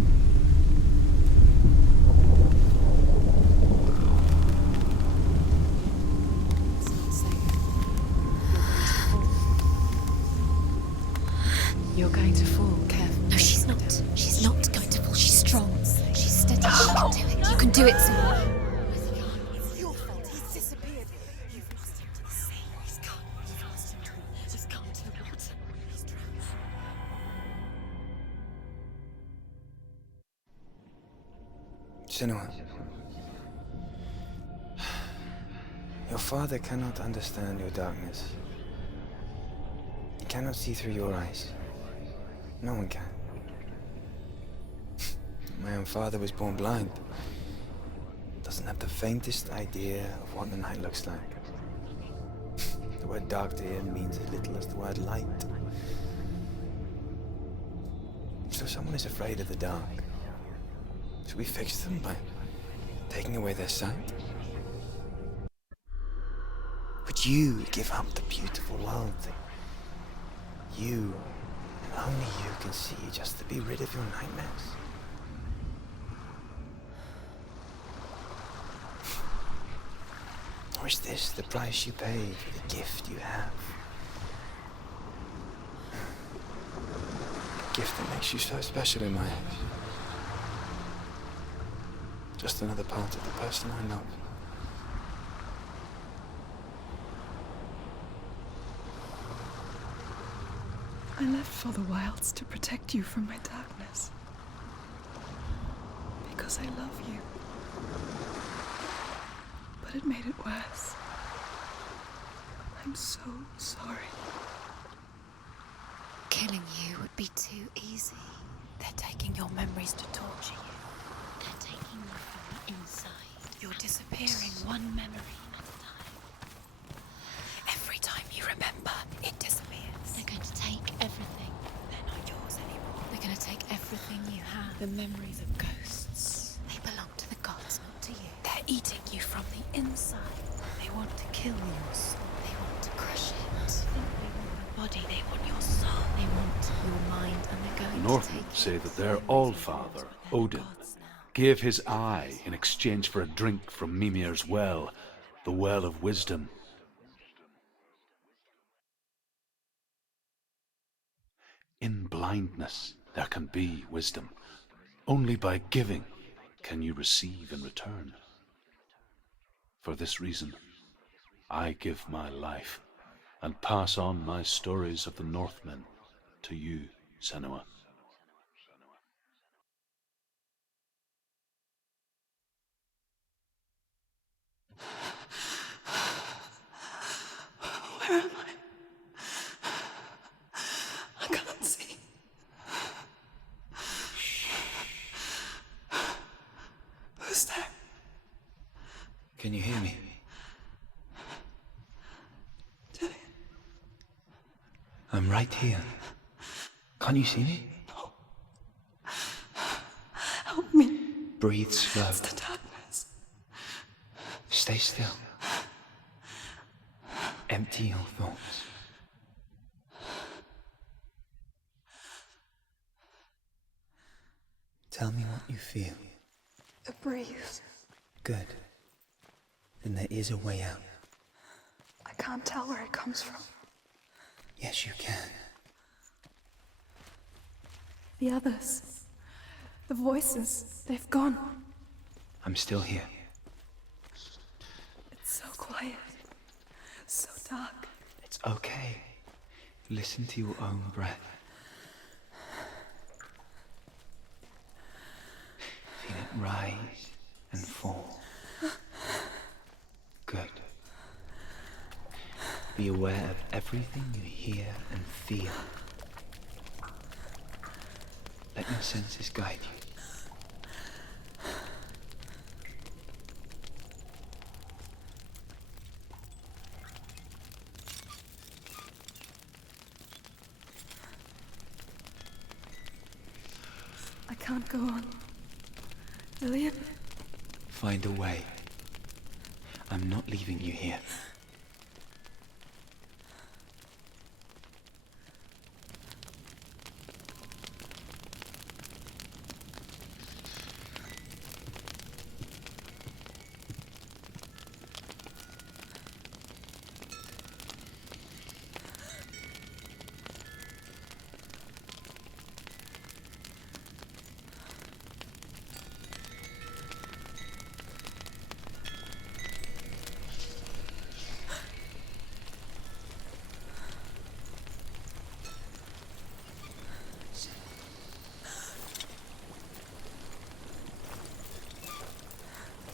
It's not safe. You're going to fall. Careful. No, she's not. She's not going to fall. She's strong. She's steady. She can do it. You can do it, Senua. It's your fault. He's disappeared. You've lost him to the sea. He's gone. You've lost him to it. He's gone to the water. He's drowned. Senua. Your father cannot understand your darkness. He cannot see through your eyes. No one can. My own father was born blind. Doesn't have the faintest idea of what the night looks like. The word dark to him means as little as the word light. So someone is afraid of the dark. Should we fix them by taking away their sight? Would you give up the beautiful world that you, and only you, can see just to be rid of your nightmares? Or is this the price you pay for the gift you have? A gift that makes you so special in my eyes. Just another part of the person I love. I left for the wilds to protect you from my darkness. Because I love you. But it made it worse. I'm so sorry. Killing you would be too easy. They're taking your memories to torture you. They're taking you from the inside. You're disappearing one memory at a time. Every time you remember, it disappears. They're going to take everything. They're not yours anymore. They're going to take everything you have. The memories of ghosts. They belong to the gods, not to you. They're eating you from the inside. They want to kill your soul. They want to crush it. They want your body. They want your soul. They want your mind, and they're going The Northmen say that their Allfather, Odin, gave his eye in exchange for a drink from Mimir's well, the Well of Wisdom. In blindness there can be wisdom. Only by giving can you receive in return. For this reason, I give my life and pass on my stories of the Northmen to you, Senua. Where am I? I can't see. Who's there? Can you hear me? Dillion. I'm right here. Can't you see me? Help me. Breathe slow. It's the darkness. Stay still. Empty your thoughts. Tell me what you feel. The breeze. Good. Then there is a way out. I can't tell where it comes from. Yes, you can. The others. The voices. They've gone. I'm still here. It's so quiet. So dark. It's okay. Listen to your own breath. Feel it rise and fall. Good. Be aware of everything you hear and feel. Let your senses guide you. I can't go on. William? Find a way. I'm not leaving you here.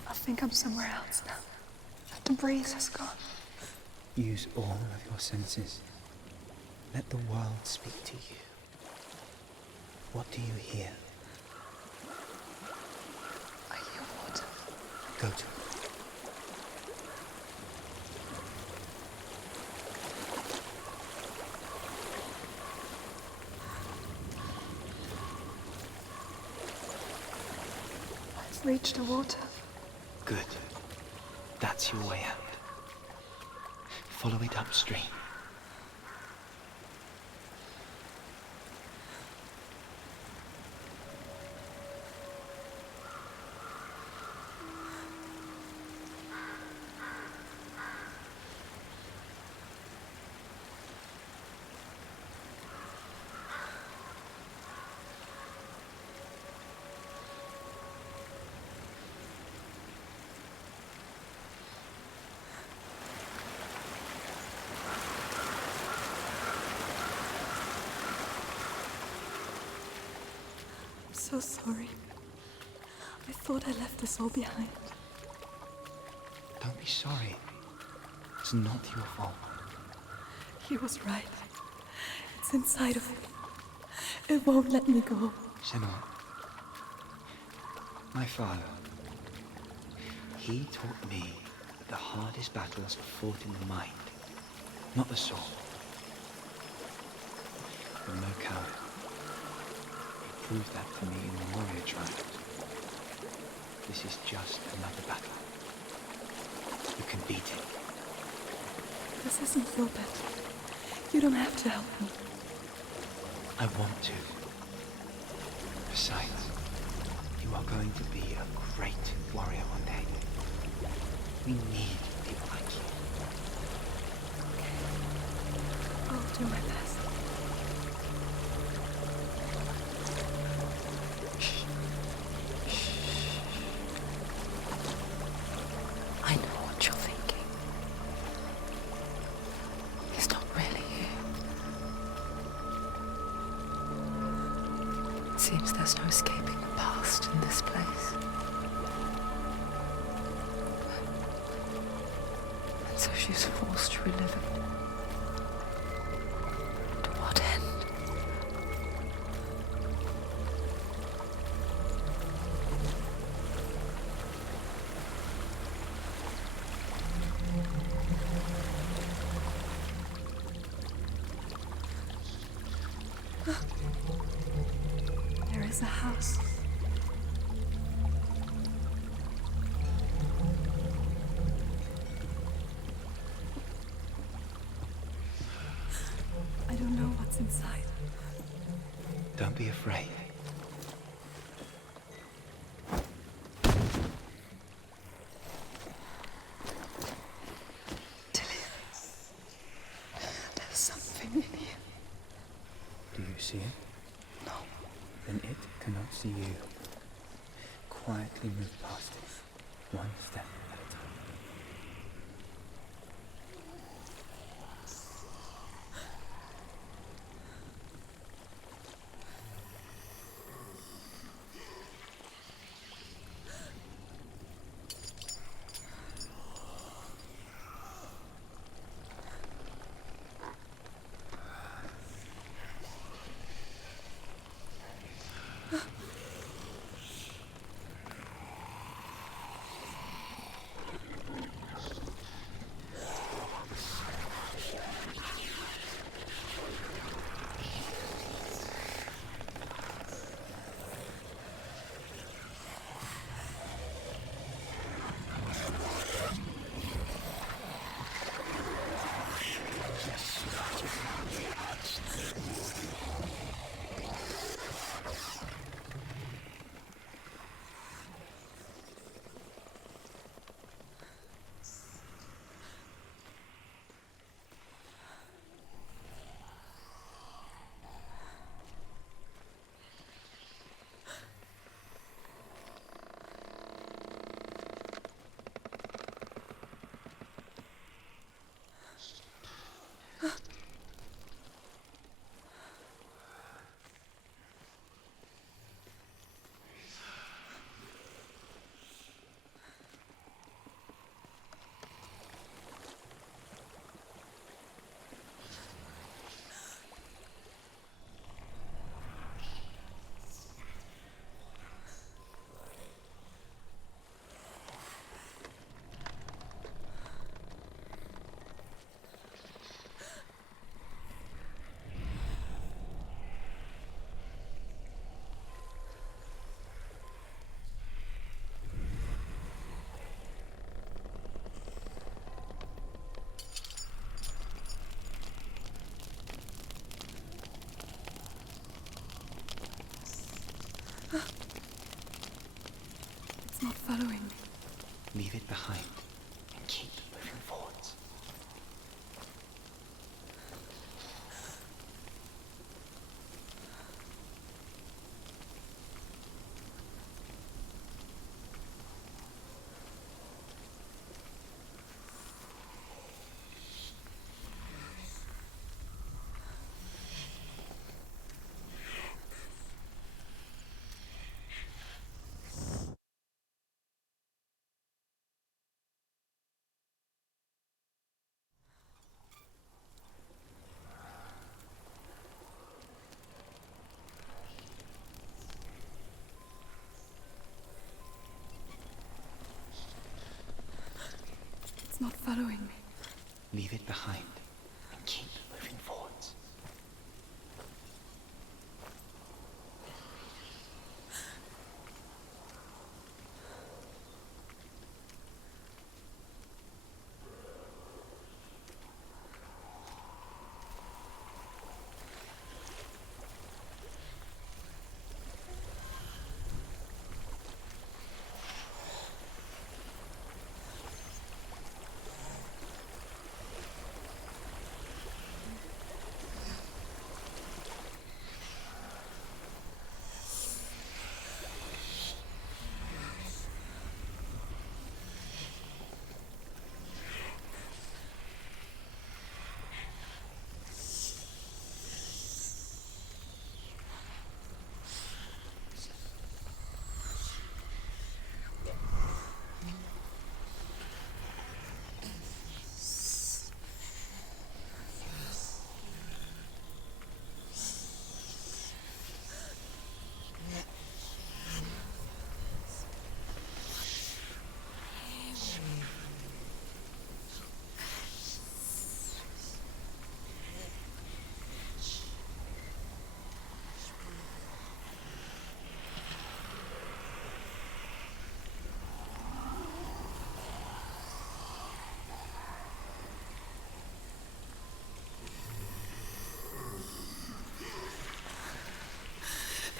I think I'm somewhere else now. The breeze has gone. Use all of your senses. Let the world speak to you. What do you hear? I hear water. Go to it. I've reached the water. Good. That's your way out. Follow it upstream. I'm so sorry. I thought I left this all behind. Don't be sorry. It's not your fault. He was right. It's inside of me. It won't let me go. Senua, my father, he taught me that the hardest battles are fought in the mind, not the soul. I'm no coward. He proved that to me in the warrior trials. This is just another battle. You can beat it. This isn't your battle. You don't have to help me. I want to. Besides, you are going to be a great warrior one day. We need people like you. I'll do my best. I know what you're thinking. He's not really here. It seems there's no escaping the past in this place. And so she's forced to relive it. To what end? There's a house. I don't know what's inside. Don't be afraid. There's something in here. Do you see it? No. Then it cannot see you. Quietly move past it, one step at a time. It's not following me. Leave it behind and keep moving forwards. It's not following me. Leave it behind and keep moving forwards.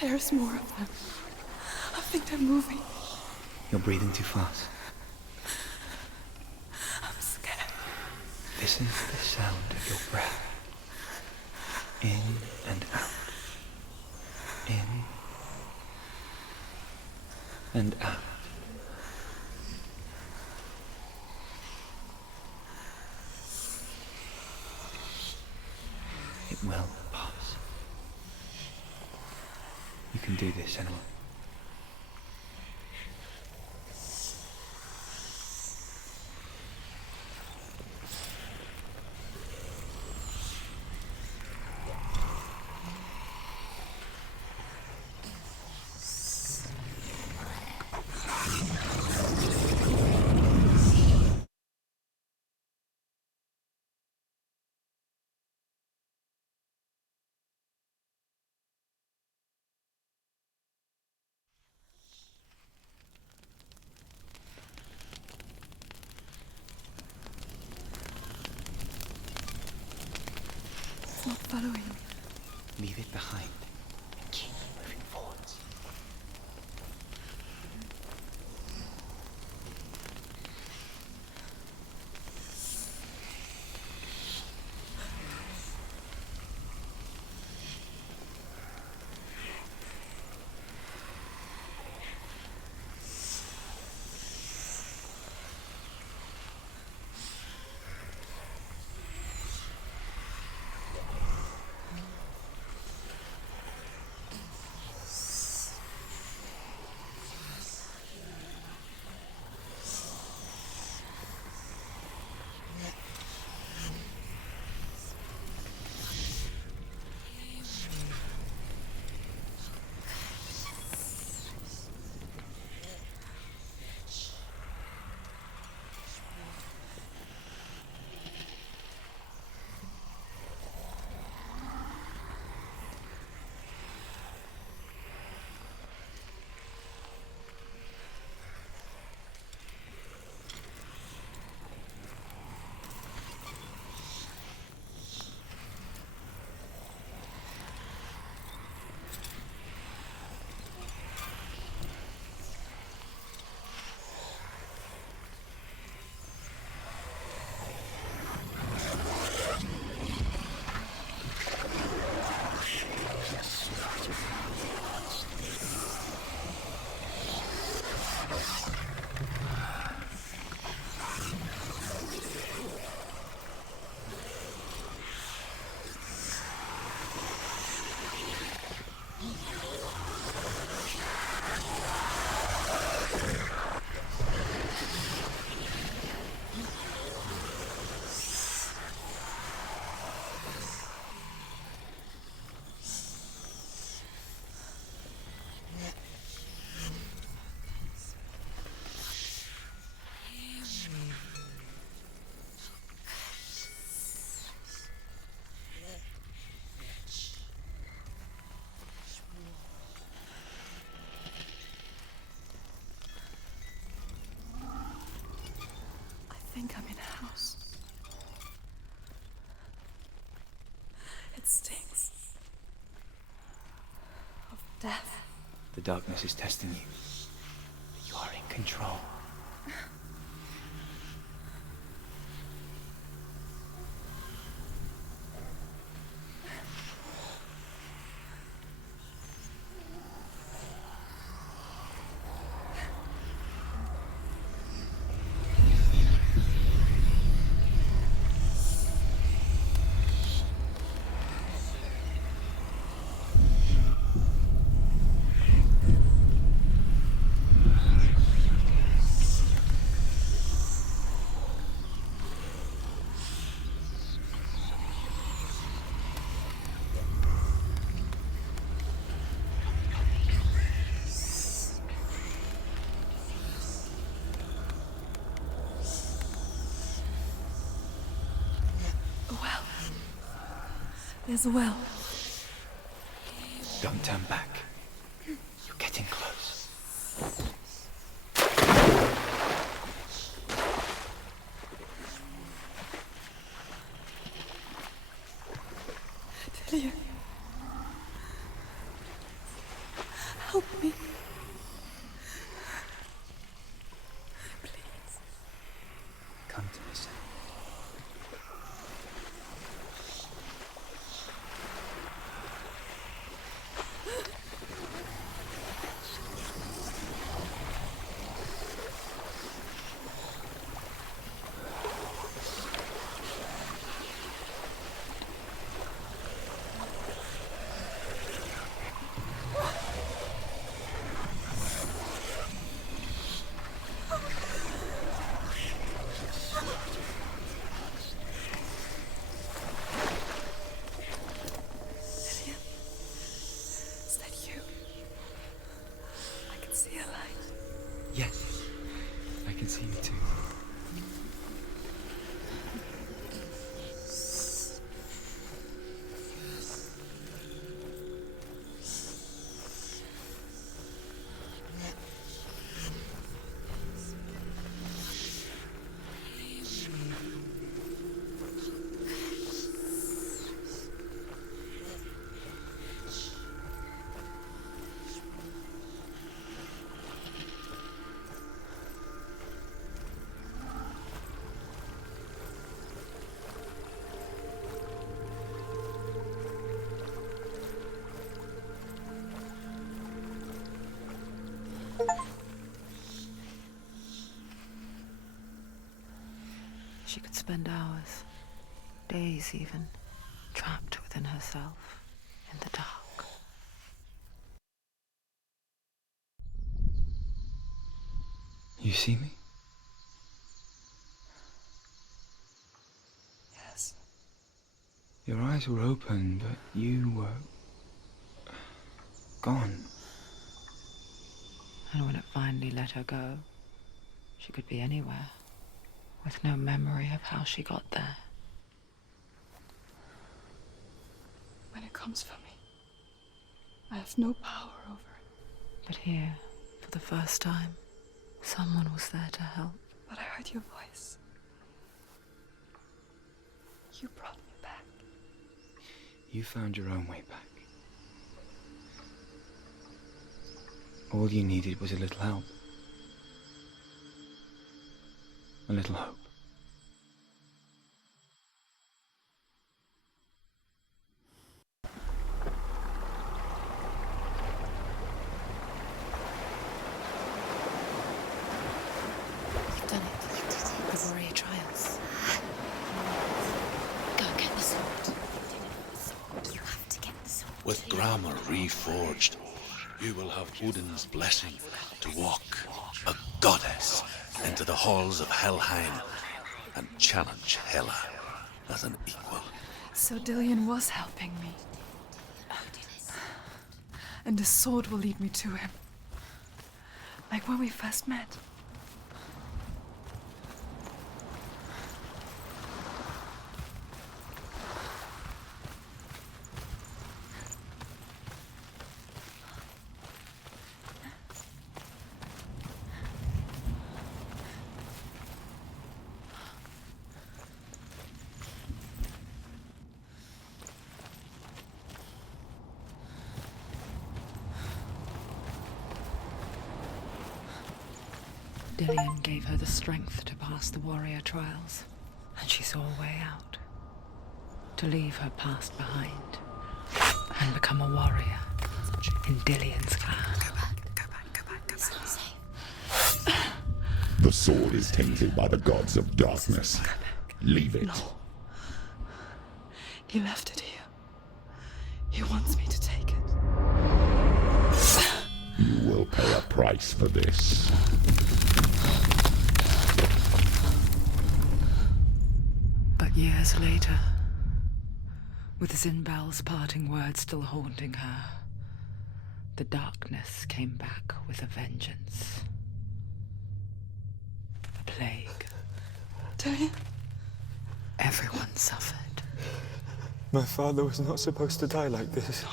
There's more of them. I think they're moving. You're breathing too fast. I'm scared. Listen to the sound of your breath. In and out. In and out. It will pass. You can do this, Senua. It's not following me. Leave it behind and keep moving forwards. I think I'm in a house. It stinks of death. The darkness is testing you. But you are in control. A well. There's a well. Don't turn back. You're getting close. Delia. Help me. Please. Come to me, son. Is that you? I can see a light. Yes, I can see you too. She could spend hours, days even, trapped within herself, in the dark. You see me? Yes. Your eyes were open, but you were gone. And when it finally let her go, she could be anywhere, with no memory of how she got there. When it comes for me, I have no power over it. But here, for the first time, someone was there to help. But I heard your voice. You brought me back. You found your own way back. All you needed was a little help. A little hope. You've done it. You did it. The warrior trials. Go get the sword. You have to get the sword. With grammar reforged, you will have Odin's blessing to walk, a goddess, into the halls of Helheim and challenge Hela as an equal. So Dillion was helping me. And the sword will lead me to him. Like when we first met. Dillion gave her the strength to pass the warrior trials, and she saw a way out. To leave her past behind and become a warrior in Dillion's clan. It's not safe. The sword is tainted by the gods of darkness. Leave it. No. He left it here. He wants me to take it. You will pay a price for this. But years later, with Zinbel's parting words still haunting her, the darkness came back with a vengeance. A plague. Dillion? Everyone suffered. My father was not supposed to die like this.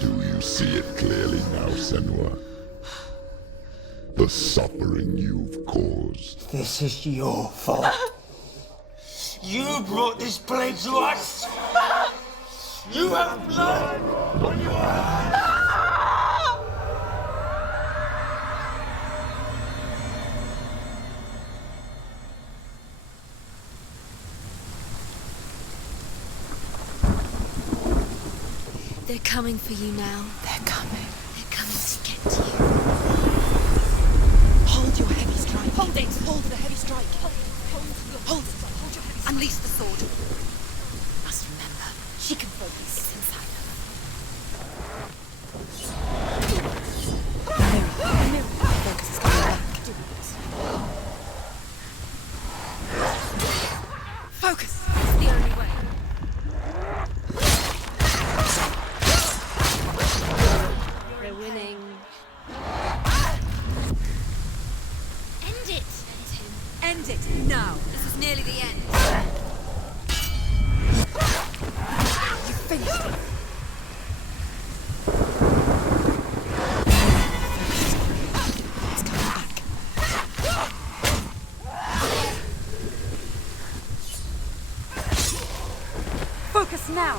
Do you see it clearly now, Senua? The suffering you've caused. This is your fault. You brought this plague to us! You have blood on your hands! They're coming for you now. They're coming. They're coming to get to you. Hold your heavy strike. Hold it. Hold the heavy strike. Hold it. Hold it. Hold your heavy strike. Unleash the sword. Must remember, she can focus. It's inside her. Mirror. Focus is coming back. Do this. Focus. It's the only way. They're winning. End it! End it now. This is nearly the end. You finished it. It's coming back. Focus now.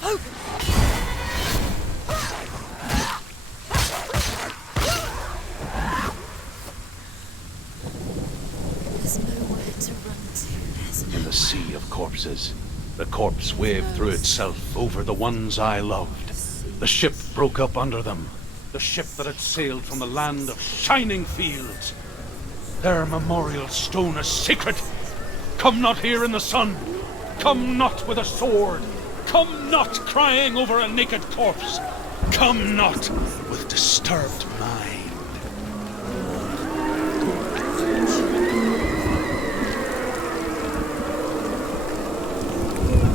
Focus. There's nowhere to run to. There's In the sea of corpses, the corpse waved through itself over the ones I loved. The ship broke up under them. The ship that had sailed from the land of shining fields. Their memorial stone is sacred. Come not here in the sun. Come not with a sword. Come not crying over a naked corpse. Come not with disturbed mind.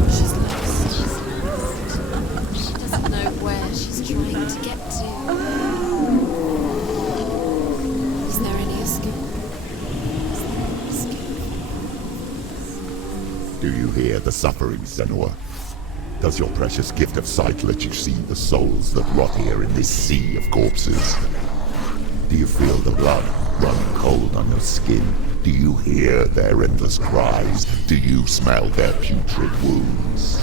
She's lost. She doesn't know where she's trying to get to. Is there any escape? Is there any escape? Do you hear the suffering, Senua? Does your precious gift of sight let you see the souls that rot here in this sea of corpses? Do you feel the blood run cold on your skin? Do you hear their endless cries? Do you smell their putrid wounds?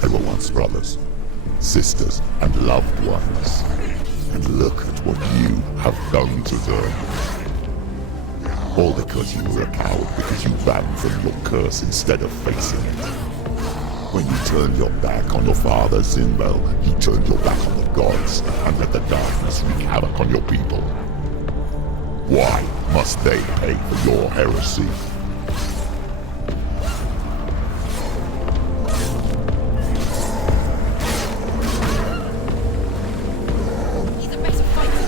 They were once brothers, sisters, and loved ones. And look at what you have done to them. All because you were a coward, because you ran from your curse instead of facing it. When you turned your back on your father, Sinbel, you turned your back on the gods and let the darkness wreak havoc on your people. Why must they pay for your heresy? He's a better fighter.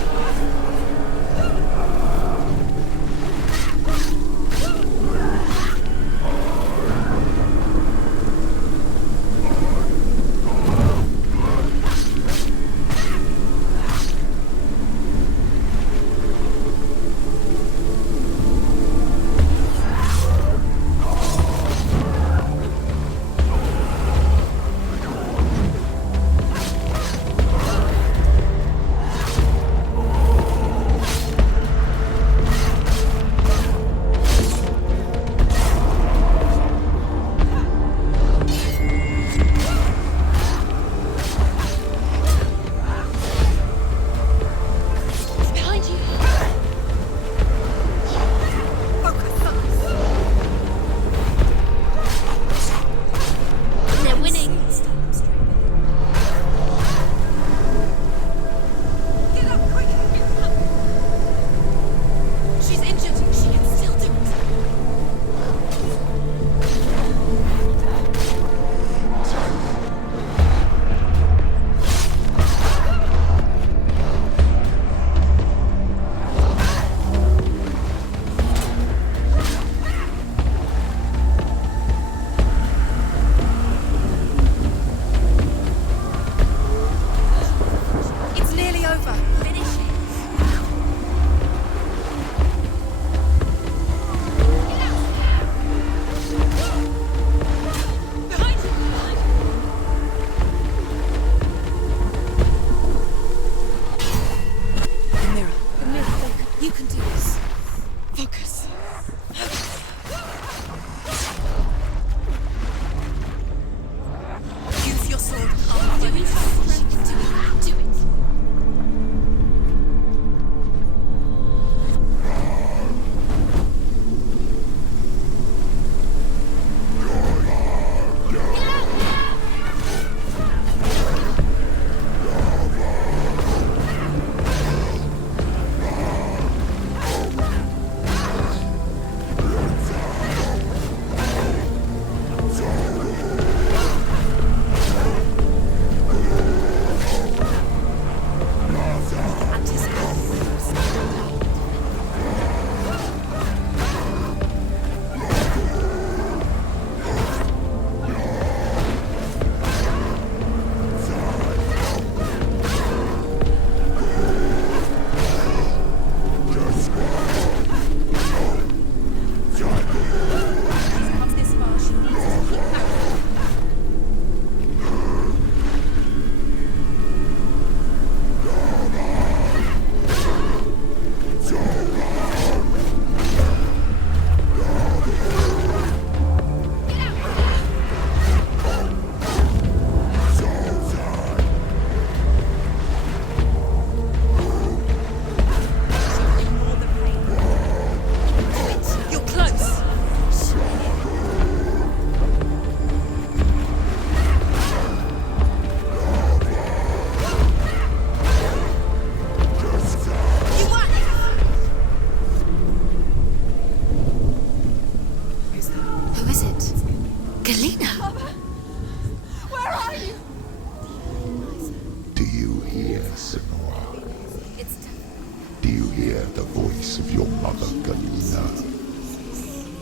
hear the voice of your mother, Galina.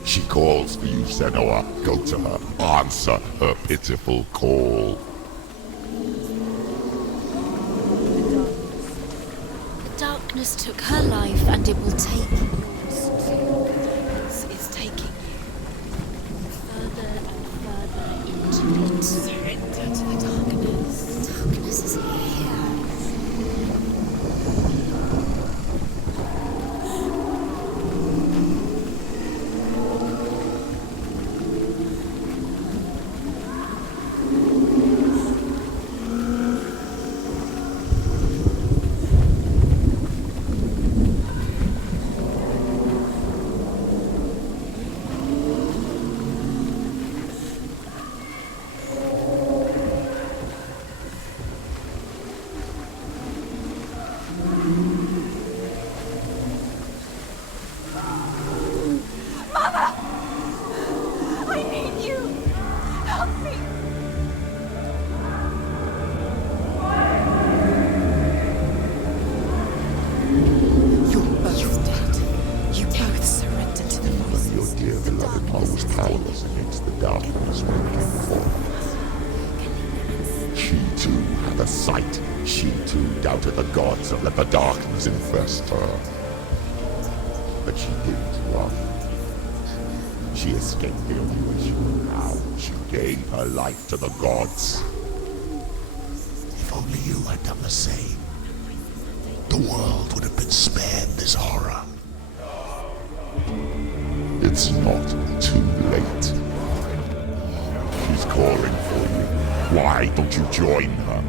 She calls for you, Senua. Go to her. Answer her pitiful call. The darkness took her life, and it will take you. It's taking you. Further and further into it. Surrender to the darkness. Darkness is here. I need you! Help me! You're both dead. You both surrendered to the voice. Your dear beloved mother was powerless against the darkness when it came forth. She too had a sight. She too doubted the gods and let the darkness infest her. But she didn't run. She escaped the only way she knew how. She gave her life to the gods. If only you had done the same, the world would have been spared this horror. It's not too late. She's calling for you. Why don't you join her?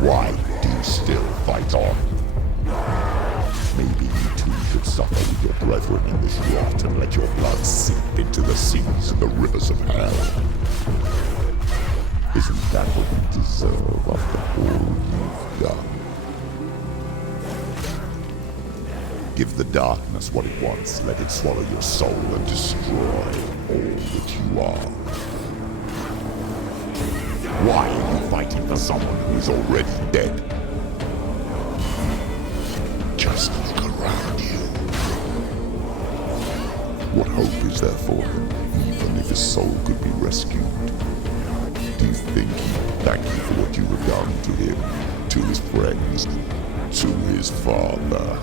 Why do you still fight on? Maybe you too should suffer with your brethren in this rot and let your blood sink into the seas and the rivers of hell. Isn't that what you deserve after all you've done? Give the darkness what it wants, let it swallow your soul and destroy all that you are. Why are you fighting for someone who is already dead? Just look around you. What hope is there for him, even if his soul could be rescued? Do you think he'd thank you for what you have done to him, to his friends, to his father?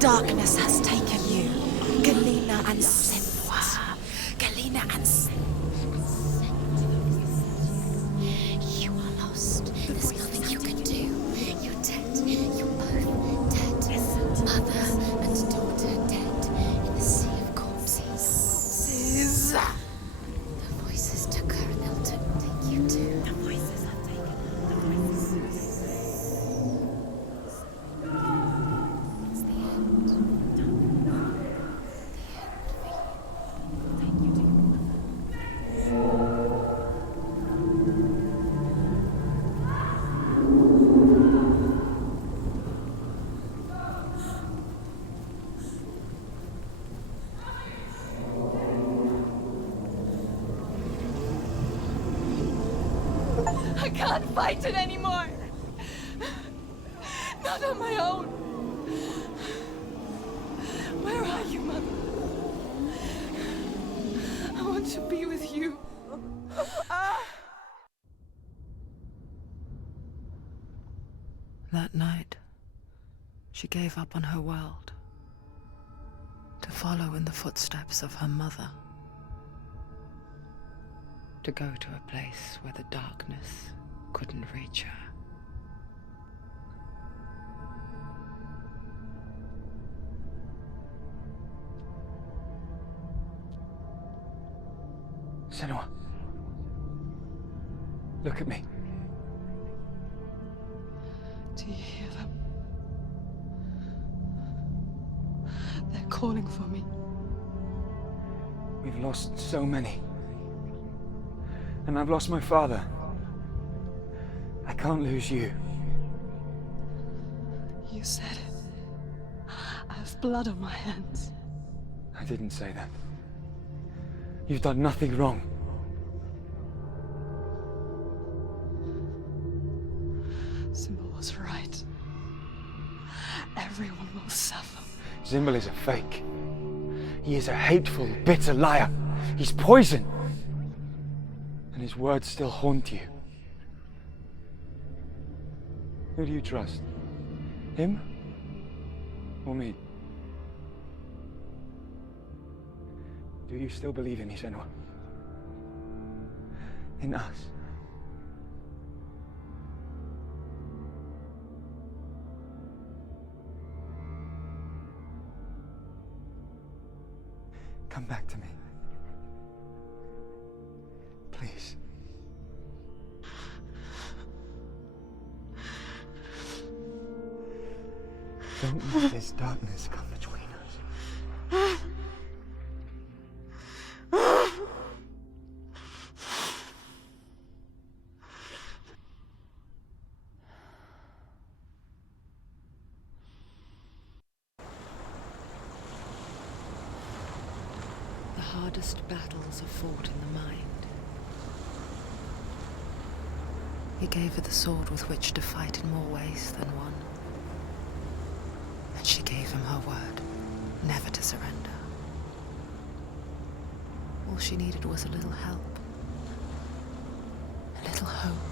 Darkness has taken you. Galena and Senua. Galena and Senua. You are lost. There's nothing you can do. You're dead. You're both dead. Mother and daughter dead in the sea of corpses. The voices took her and they'll take you too. The voices have taken her. The voices. It's the end. I can't fight it anymore. Not on my own. Where are you, Mother? I want to be with you. That night, she gave up on her world to follow in the footsteps of her mother, to go to a place where the darkness couldn't reach her. Senua, look at me. Do you hear them? They're calling for me. We've lost so many. And I've lost my father. I can't lose you. You said it. I have blood on my hands. I didn't say that. You've done nothing wrong. Symbol was right. Everyone will suffer. Zimbel is a fake. He is a hateful, bitter liar. He's poison. And his words still haunt you. Who do you trust? Him? Or me? Do you still believe in me, Senua? In us? Come back to me. Please. Don't let this darkness come between us. The hardest battles are fought in the mind. He gave her the sword with which to fight in more ways than one. And she gave him her word, never to surrender. All she needed was a little help, a little hope.